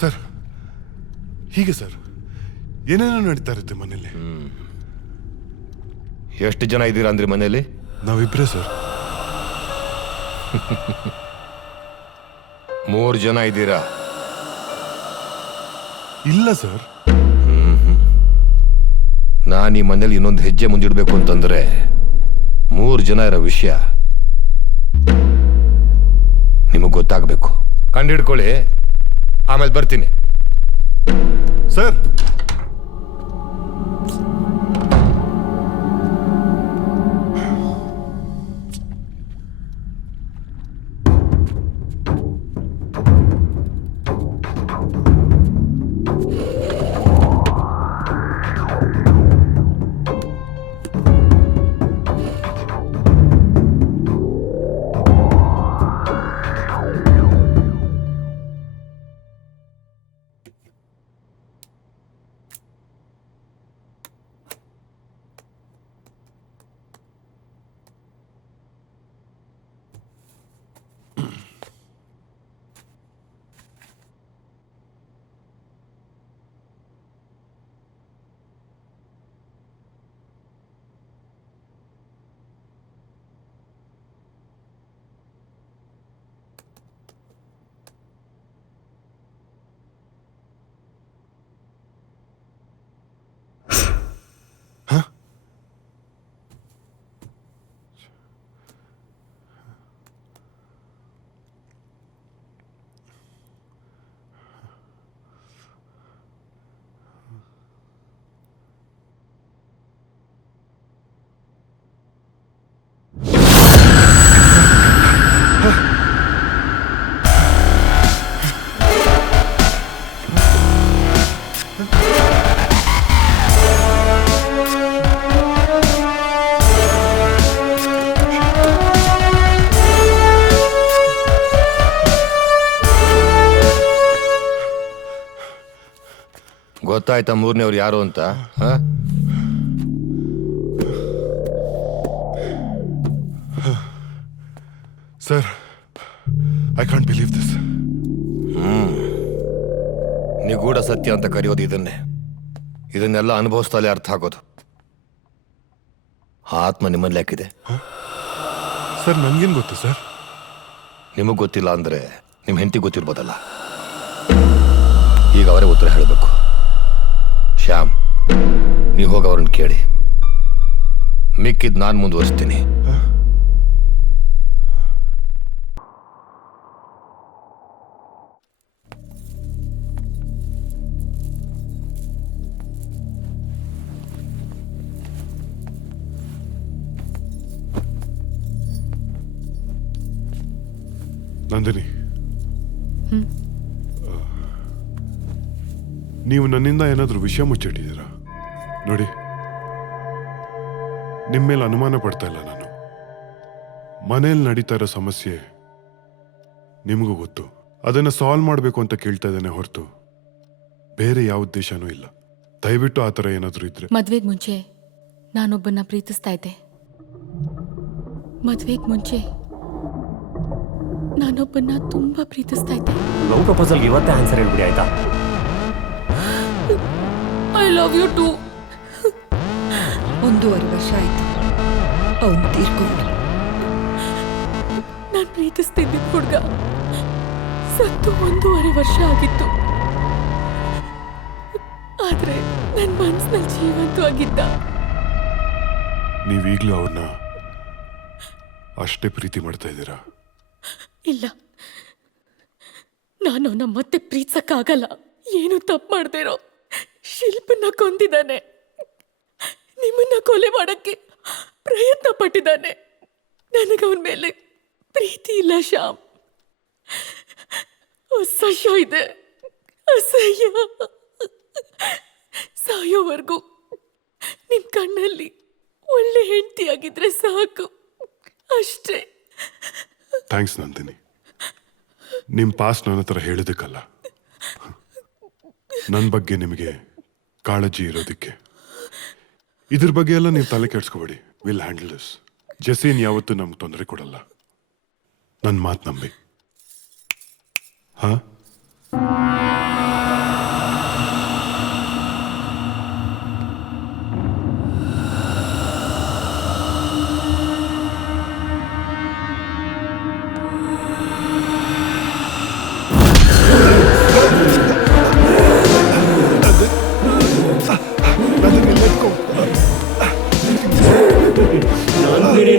ಸರ್, ಹೀಗೆ ಸರ್ ಏನೇನೋ ನಡೀತಾ ಇರುತ್ತೆ ಮನೇಲಿ. ಎಷ್ಟು ಜನ ಇದ್ದೀರಾ ಅಂದ್ರಿ ಮನೇಲಿ? ನಾವಿಬ್ರೇ ಸರ್. 3 ಜನ ಇದ್ದೀರಾ? ಇಲ್ಲ ಸರ್. ನಾನು ಈ ಮನೇಲಿ ಇನ್ನೊಂದು ಹೆಜ್ಜೆ ಮುಂದಿಡ್ಬೇಕು ಅಂತಂದ್ರೆ 3 ಜನ ಇರೋ ವಿಷಯ ನಿಮಗೆ ಗೊತ್ತಾಗಬೇಕು. ಕಂಡಿಡ್ಕೊಳ್ಳಿ, ಆಮೇಲೆ ಬರ್ತೀನಿ. ಸರ್, ಗೊತ್ತಾಯ್ತಾ 3ನೇವ್ರು ಯಾರು ಅಂತ? Sir, I can't believe this. ನಿಗೂಢ ಸತ್ಯ ಅಂತ ಕರೆಯೋದು ಇದನ್ನೇ. ಇದನ್ನೆಲ್ಲ ಅನುಭವಿಸ್ತಲೇ ಅರ್ಥ ಆಗೋದು. ಆತ್ಮ ನಿಮ್ಮಲ್ಲಿ ಯಾಕಿದೆ? ಸರ್, ನನ್ಗೇನು ಗೊತ್ತು ಸರ್? ನಿಮಗೆ ಗೊತ್ತಿಲ್ಲ ಅಂದ್ರೆ ನಿಮ್ಮ ಹೆಂಡತಿ ಗೊತ್ತಿರ್ಬೋದಲ್ಲ. ಈಗ ಅವರೇ ಉತ್ತರ ಹೇಳಬೇಕು. ಶ್ಯಾಮ್, ನೀವು ಹೋಗಿ ಅವ್ರನ್ನ ಕೇಳಿ. ಮಿಕ್ಕಿದ್ ನಾನು ಮುಂದುವರಿಸ್ತೀನಿ. ನಂದಿನಿ, ನೀವು ನನ್ನಿಂದ ಏನಾದರೂ ವಿಷಯ ಮುಚ್ಚಿಟ್ಟಿದ್ದೀರಾ? ನೋಡಿ, ನಿಮ್ಮ ಮೇಲೆ ಅನುಮಾನ ಪಡ್ತಾ ಇಲ್ಲ ನಾನು. ಮನೇಲಿ ನಡೀತಾ ಇರೋ ಸಮಸ್ಯೆ ನಿಮಗೂ ಗೊತ್ತು. ಅದನ್ನ ಸಾಲ್ವ್ ಮಾಡಬೇಕು ಅಂತ ಕೇಳ್ತಾ ಇದ್ದೇನೆ ಹೊರತು ಬೇರೆ ಯಾವ ಉದ್ದೇಶನೂ ಇಲ್ಲ. ದಯವಿಟ್ಟು ಆ ಥರ ಏನಾದರೂ ಇದ್ರೆ. ಮದ್ವೆಗ್ ಮುಂಚೆ ನಾನೊಬ್ಬನ್ನ ಪ್ರೀತಿಸ್ತಾ ಇದ್ದೆ. ಮದ್ವೆಗ್ ಮುಂಚೆ ನಾನೊಬ್ಬನ್ನ ತುಂಬಾ ಪ್ರೀತಿಸ್ತಾ ಇದ್ದೆ. ಲವ್ ಪ್ರಪೋಸಲ್ಗೆ ಇವತ್ತೇ ಆನ್ಸರ್ ಹೇಳ್ಬಿಡಿ ಆಯ್ತಾ? I love you to. 1.5 ವರ್ಷ ಆಯ್ತು ಅವನು ತೀರ್ಕೊಂಡು. ನಾನು ಪ್ರೀತಿಸ್ತಿದ್ದ ಹುಡುಗ ಸತ್ತು 1.5 ವರ್ಷ ಆಗಿತ್ತು. ಆದ್ರೆ ನನ್ನ ಮನಸ್ಸಿನಲ್ಲಿ ಜೀವಂತವಾಗಿದ್ದ. ನೀವೀಗ್ಲೂ ಅವ್ರನ್ನ ಅಷ್ಟೇ ಪ್ರೀತಿ ಮಾಡ್ತಾ ಇದ್ದೀರಾ? ಇಲ್ಲ, ನಾನು ಅವನ ಮತ್ತೆ ಪ್ರೀತಿಸಕ್ಕಾಗಲ್ಲ. ಏನು ತಪ್ಪು ಮಾಡ್ದೇರೋ ಶಿಲ್ಪನ್ನ ಕೊಂದಿದ್ದಾನೆ. ನಿಮ್ಮನ್ನ ಕೊಲೆ ಮಾಡಕ್ಕೆ ಪ್ರಯತ್ನ ಪಟ್ಟಿದ್ದಾನೆ. ನನಗವನ ಮೇಲೆ ಪ್ರೀತಿ ಇಲ್ಲ ಶ್ಯಾಮ್. ಅಸಹ್ಯ ಇದೆ, ಅಸಹ್ಯ. ಸಾಯೋವರೆಗೂ ನಿನ್ ಕಣ್ಣಲ್ಲಿ ಒಳ್ಳೆ ಹೆಂಡತಿಯಾಗಿದ್ರೆ ಸಾಕು, ಅಷ್ಟೇ. ಥ್ಯಾಂಕ್ಸ್ ನಂದಿನಿ, ನಿಮ್ಮ ಪಾಸ್ಟ್ ನನ್ನ ಹತ್ರ ಹೇಳಿದಕ್ಕಲ್ಲ, ನನ್ನ ಬಗ್ಗೆ ನಿಮಗೆ ಕಾಳಜಿ ಇರೋದಕ್ಕೆ. ಇದ್ರ ಬಗ್ಗೆ ಎಲ್ಲ ನೀವು ತಲೆ ಕೆಡ್ಸ್ಕೊಬೇಡಿ. Will handle this. ಜೆಸಿನ್ ಯಾವತ್ತೂ ನಮ್ಗೆ ತೊಂದರೆ ಕೊಡಲ್ಲ. ನನ್ನ ಮಾತು ನಂಬಿ. ಹಾ,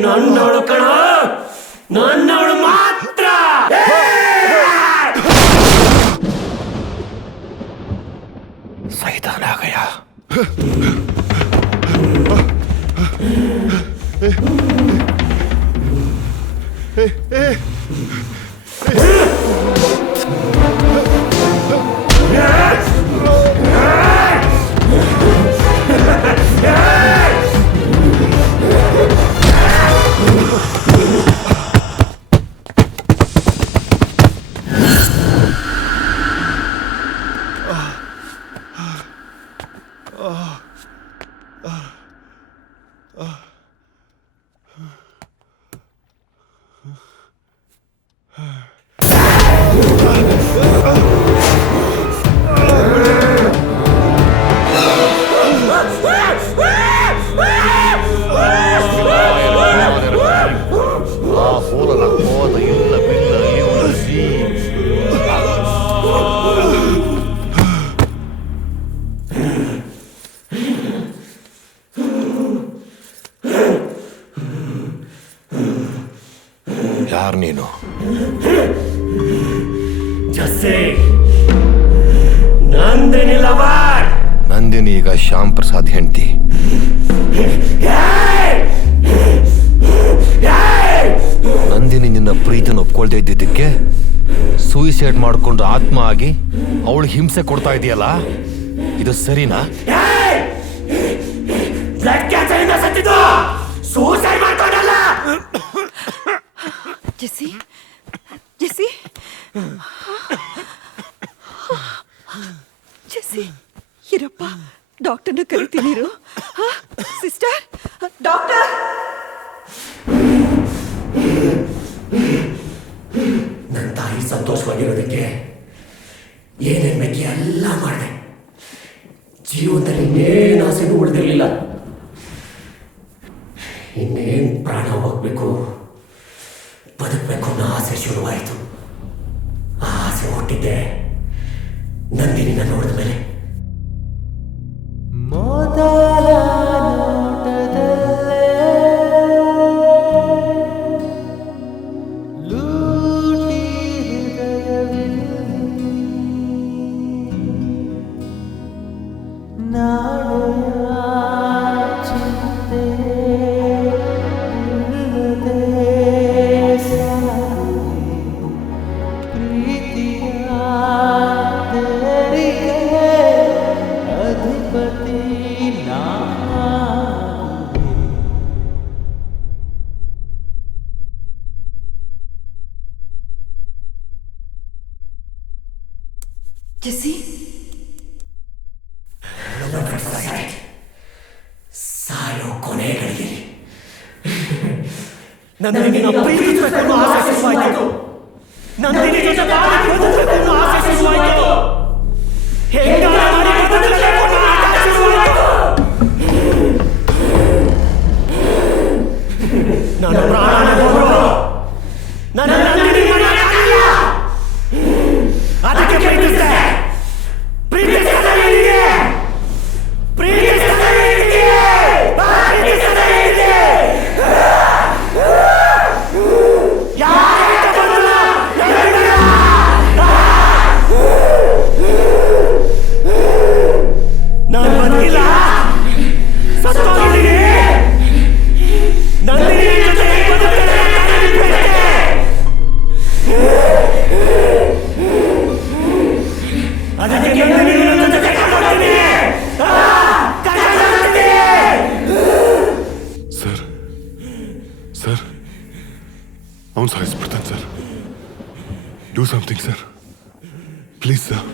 ನನ್ನವಳು ಕಣ, ನನ್ನವಳು ಮಾತ್ರ. ಸೈತಾನ ಆ ಗಯಾ. ಯಾರು ನೀನು? ನಂದಿನಿ ಈಗ ಶ್ಯಾಮ್ ಪ್ರಸಾದ್ ಹೆಂಡತಿ. ನಂದಿನಿ ನಿನ್ನ ಪ್ರೀತಿನ ಒಪ್ಕೊಳ್ದೇ ಇದ್ದಿದ್ದಕ್ಕೆ ಸೂಯಿಸೈಡ್ ಮಾಡ್ಕೊಂಡು ಆತ್ಮ ಆಗಿ ಅವಳು ಹಿಂಸೆ ಕೊಡ್ತಾ ಇದೆಯಲ್ಲ, ಇದು ಸರಿನಾ? ಜೆಸ್ಸಿ, ಜೆಸ್ಸಿ, ಜೆಸ್ಸಿ, ಇರಪ್ಪ, ಡಾಕ್ಟರ್ನ ಕರಿತೀನಿ. Sister, doctor. ನನ್ನ ತಾಯಿ ಸಂತೋಷವಾಗಿರೋದಕ್ಕೆ ಏನೇನ್ ಬೇಕಿ ಎಲ್ಲ ಮಾಡಿದೆ. ಜೀವನದಲ್ಲಿ ಇನ್ನೇನು ಆಸೆನೂ ಉಳಿದಿರಲಿಲ್ಲ. ಇನ್ನೇನು ಪ್ರಾಣ ಹೋಗ್ಬೇಕು, ಬದುಕಬೇಕು ಅನ್ನೋ ಆಸೆ ಶುರುವಾಯಿತು. ಆ ಆಸೆ ಹುಟ್ಟಿದ್ದೆ ನಂದಿನಿನ ನೋಡಿದ ಮೇಲೆ. ಪ್ರೀತಿಯ ಜೆಸ್ಸಿ ಸಾಯೋ ಕೊನೆಗಳಿಗೆ ನನಗೆ ಪ್ರೀತಿಸಬೇಕು ಅನ್ನೋ ಆಸೆ ಶುರುವಾಯಿತು. ನಂದಿನಿ ಜೊತೆ ಬಾಳಿ ಬದುಕಬೇಕು ಅನ್ನೋ ಆಸೆ ಶುರುವಾಯಿತು. ಹೆಂಗಾರ ಮಾಡಿ ಬದುಕಬೇಕು ಅನ್ನೋ ಆಸೆ ಶುರುವಾಯಿತು. ನನ್ನ ಪ್ರಾಣ ಹೋದ್ರು ನನ್ನ ನಂದಿನಿ ಮರೆಯಕ್ಕಾಗಲ್ಲ. ಅದಕ್ಕೆ ಪ್ರೀತಿಸಿದೆ ಪ್ರೀತಿಸಿದೆ ನಿನಗೆ. ಪ್ರೀತಿಸಿದೆ ನಿನಗೆ. ಪ್ರೀತಿಸಿದೆ ನಿನಗೆ. ಯಾಕೆ ಬಂದಲ್ಲ ನನಗೆ? ನಾನು ಬಂದಿಲ್ಲ, ಸತ್ತೋಗಿದ್ದೀನಿ. ನಂದಿನಿ ಜೊತೆ ಬದುಕದೆ ಕರೆದಿದ್ದೇನೆ. ಅದಕ್ಕೆ ನಂದಿನಿ ನನ್ನ ಜೊತೆ ಕರ್ಕೊಂಡ್ಬರ್ತೀನಿ. ಕರ್ಕೊಂಡ್ಬರ್ತೀನಿ. ಸರ್ ಸರ್ ಅವನು ಸಾಯಿಸ್ಬಿಡ್ತಾನೆ sir. Do something sir, please sir.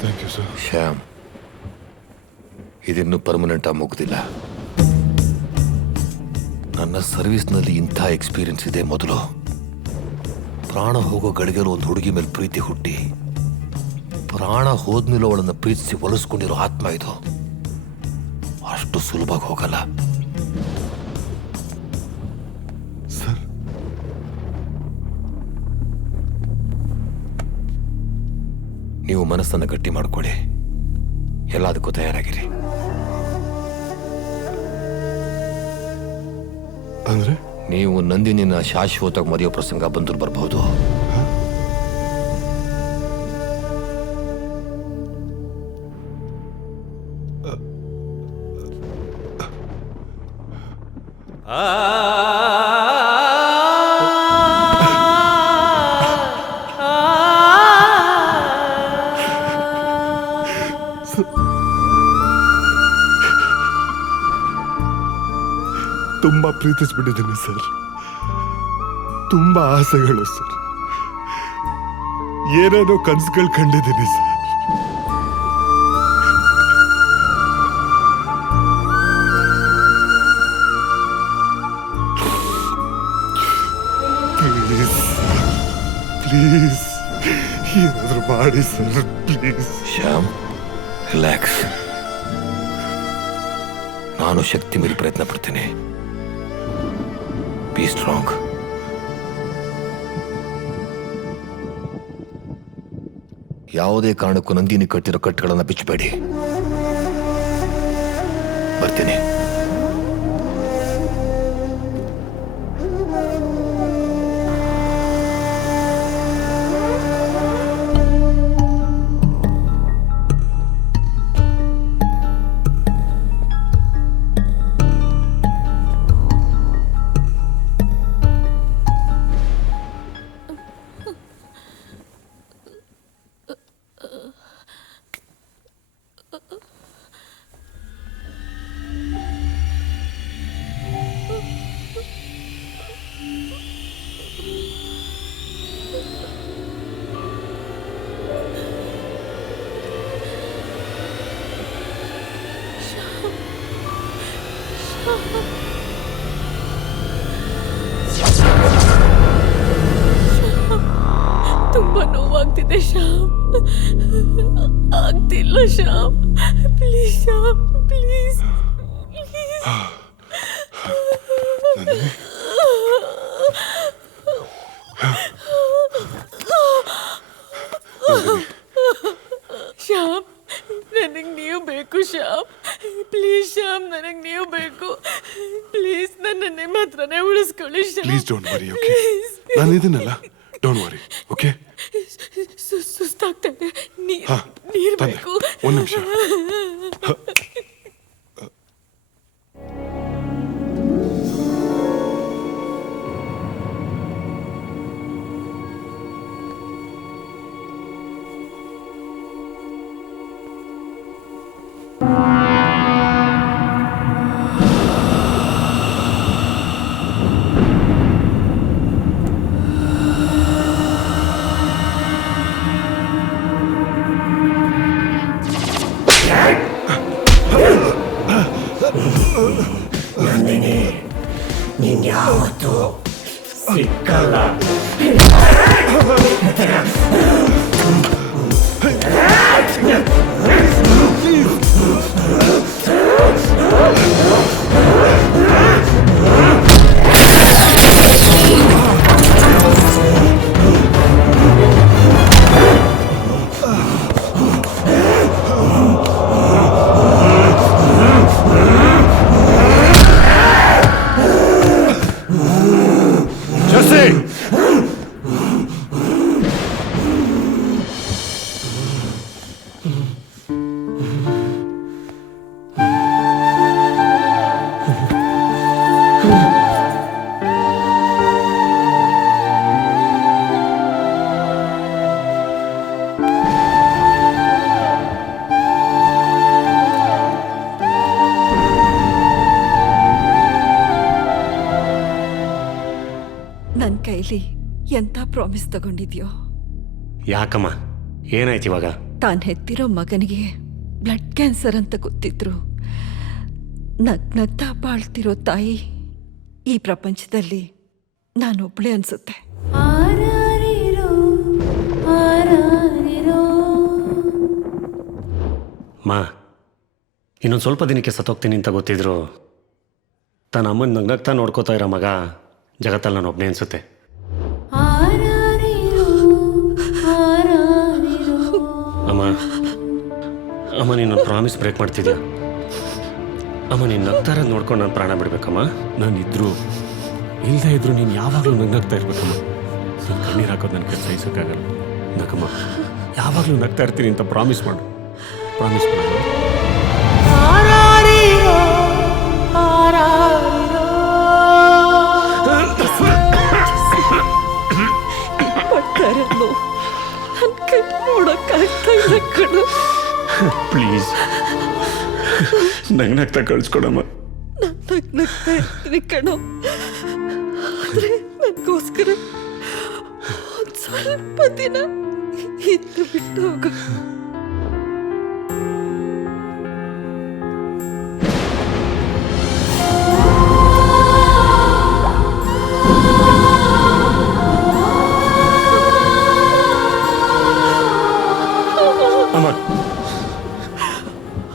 Thank you sir. Shyam, ಇದಿನ್ನೂ ಪರ್ಮನೆಂಟ್ ಆಗಿ ಮುಗ್ದಿಲ್ಲ. ನನ್ನ ಸರ್ವಿಸ್ನಲ್ಲಿ ಇಂಥ ಎಕ್ಸ್ಪೀರಿಯನ್ಸ್ ಇದೆ. ಮೊದಲು ಪ್ರಾಣ ಹೋಗೋ ಗಳಿಗೆಲು ಒಂದು ಹುಡುಗಿ ಮೇಲೆ ಪ್ರೀತಿ ಹುಟ್ಟಿ, ಪ್ರಾಣ ಹೋದ್ಮೇಲೆ ಅವಳನ್ನು ಪ್ರೀತಿಸಿ ಒಲಿಸ್ಕೊಂಡಿರೋ ಆತ್ಮ ಇದು. ಅಷ್ಟು ಸುಲಭವಾಗಿ ಹೋಗಲ್ಲ ಸರ್. ನೀವು ಮನಸ್ಸನ್ನು ಗಟ್ಟಿ ಮಾಡ್ಕೊಳ್ಳಿ, ಎಲ್ಲದಕ್ಕೂ ತಯಾರಾಗಿರಿ. ಅಂದ್ರೆ ನೀವು ನಂದಿನಿನ ಶಾಶ್ವತವಾಗಿ ಮರೆಯೋ ಪ್ರಸಂಗ ಬಂದರೂ ಬರಬಹುದು. ತುಂಬಾ ಪ್ರೀತಿಸ್ಬಿಟ್ಟಿದ್ದೀನಿ ಸರ್. ತುಂಬಾ ಆಸೆಗಳು ಸರ್. ಏನೇನೋ ಕನಸುಗಳು ಕಂಡಿದ್ದೀನಿ ಸರ್. ಪ್ಲೀಸ್ ಪ್ಲೀಸ್ ಏನಾದ್ರೂ ಮಾಡಿ ಸರ್, ಪ್ಲೀಸ್. ಶ್ಯಾಮ್, ರಿಲ್ಯಾಕ್ಸ್. ನಾನು ಶಕ್ತಿ ಮೀರಿ ಪ್ರಯತ್ನ ಪಡ್ತೀನಿ. Be strong. ಯಾವುದೇ ಕಾರಣಕ್ಕೂ ನಂದಿನಿ ಕಟ್ಟಿರೋ ಕಟ್ಟುಗಳನ್ನು ಬಿಚ್ಚಬೇಡಿ. ಬರ್ತೀನಿ. ತುಂಬಾ ನೋವಾಗ್ತಿದೆ ಶ್ಯಾಮ್. ಆಗ್ತಿಲ್ಲ Shyam. Please Shyam, please please. Shyam, ನನಗೆ ನೀವು ಬೇಕು ಶ್ಯಾಮ್. ಪ್ಲೀಸ್ ಶ್ಯಾಮ್, ನನಗೆ ನೀವು ಬೇಕು. ಪ್ಲೀಸ್ ನನ್ನ ನಿಮ್ಮ ಹತ್ರನೇ ಉಳಿಸ್ಕೊಳ್ಳಿ Shyam. Please don't worry, okay? ನಾನು ಇದನ್ನಲ್ಲ, ಡೋಂಟ್ ವರಿ, ಓಕೆ? ಸುಸ್ತಾಗ್ತಾ ಇದೆ. ಹಾ, ನೀರ್ ತಂದೆ. ಬೇಕು. ಒಂದ್ ನಿಮಿಷ. ನಂದಿನಿ, ನೀನ್ ಯಾವತ್ತೂ ಸಿಕ್ಕಲ್ಲ. ನನ್ ಕೈಲಿ ಎಂತ ಪ್ರಾಮಿಸ್ ತಗೊಂಡಿದ್ಯೋ? ಯಾಕಮ್ಮ, ಏನಾಯ್ತು ಇವಾಗ? ತಾನ್ ಹೆತ್ತಿರೋ ಮಗನಿಗೆ ಬ್ಲಡ್ ಕ್ಯಾನ್ಸರ್ ಅಂತ ಗೊತ್ತಿದ್ರು ನಗ್ನಗ್ತಾ ಬಾಳ್ತಿರೋ ತಾಯಿ ಈ ಪ್ರಪಂಚದಲ್ಲಿ ನಾನೊಬ್ಳೆ ಅನ್ಸುತ್ತೆ. ಮಾ, ಇನ್ನೊಂದು ಸ್ವಲ್ಪ ದಿನಕ್ಕೆ ಸತ್ತೋಗ್ತೀನಿ ಅಂತ ಗೊತ್ತಿದ್ರು ತನ್ನ ಅಮ್ಮನ ನಗ್ನಗ್ತಾ ನೋಡ್ಕೋತಾ ಇರೋ ಮಗ ಜಗತ್ತಲ್ಲಿ ನಾನು ಒಬ್ಬನೇ ಅನ್ಸುತ್ತೆ. ಅಮ್ಮ, ಅಮ್ಮ ನೀನು ಪ್ರಾಮಿಸ್ ಬ್ರೇಕ್ ಮಾಡ್ತಿದ್ಯಾ? ಅಮ್ಮ ನೀನು ನಗ್ತಾರ ನೋಡ್ಕೊಂಡು ನಾನು ಪ್ರಾಣ ಬಿಡ್ಬೇಕಮ್ಮ. ನಾನು ಇದ್ರು ಇಲ್ಲದೆ ಇದ್ರು ನೀನು ಯಾವಾಗಲೂ ನಗ್ನಗ್ತಾ ಇರ್ಬೇಕಮ್ಮ. ನೀನು ಕಣ್ಣೀರು ಹಾಕೋದು ನನ್ನ ಕೈ ಸಹಿಸೋಕ್ಕಾಗಲ್ಲ. ನಗಮ್ಮ, ಯಾವಾಗಲೂ ನಗ್ತಾ ಇರ್ತೀನಿ ಅಂತ ಪ್ರಾಮಿಸ್ ಮಾಡು. ಪ್ರಾಮಿಸ್ ಮಾಡು. ಪ್ಲೀಸ್ ನಗ್ನಗ್ತಾ ಕಳ್ಸ್ಕೊಡಮ್ಮ. ನಗ್ನಗ್ತಾ ಇರ್ತೀನಿ ಕಣೋ, ಆದ್ರೆ ನನಗೋಸ್ಕರ ಒಂದ್ ಸ್ವಲ್ಪ ದಿನ ಇದ್ದು ಬಿಟ್ಟು ಹೋಗು.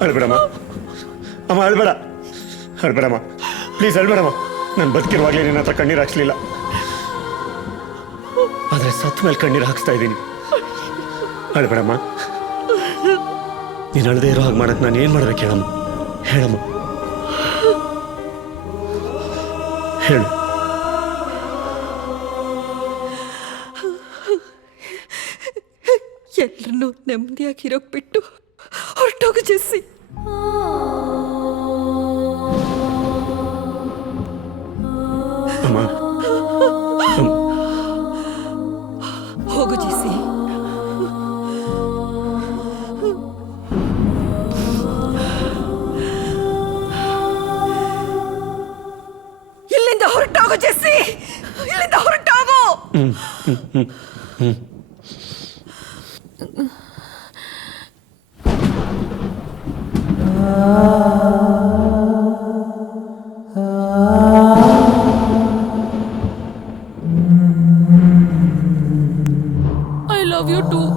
ಅಳ್ಬೇಡಮ್ಮ ಅಮ್ಮ, ಅಳ್ಬೇಡ ಅಳ್ಬೇಡಮ್ಮ, ಪ್ಲೀಸ್ ಅಳ್ಬೇಡಮ್ಮ. ನಾನು ಬದುಕಿರುವಾಗಲೇ ನಿನ್ನ ಹತ್ರ ಕಣ್ಣೀರು ಹಾಕ್ಸ್ಲಿಲ್ಲ, ಆದರೆ ಸತ್ತ ಮೇಲೆ ಕಣ್ಣೀರು ಹಾಕ್ಸ್ತಾ ಇದ್ದೀನಿ. ಅಳ್ಬೇಡಮ್ಮ. ನೀನು ಅಳದೇ ಇರೋ ಹಾಗೆ ಮಾಡಕ್ಕೆ ನಾನು ಏನು ಮಾಡ್ಬೇಕು ಹೇಳಮ್ಮ? ಹೇಳಮ್ಮ, ಹೇಳು. ಎಲ್ಲರನ್ನೂ ನೆಮ್ಮದಿಯಾಗಿರೋಕ್ ಬಿಟ್ಟು ಹೊರಟೋಗು ಜೆಸ್ಸಿ. ಅಮ್ಮ, ಹೋಗು ಜೆಸ್ಸಿ. ಇಲ್ಲಿಂದ ಹೊರಟೋಗು ಜೆಸ್ಸಿ, ಇಲ್ಲಿಂದ ಹೊರಟೋಗು. I love you too.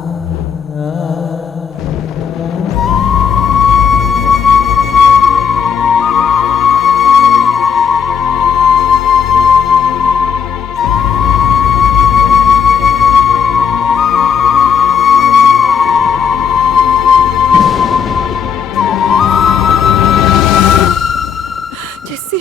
Jessie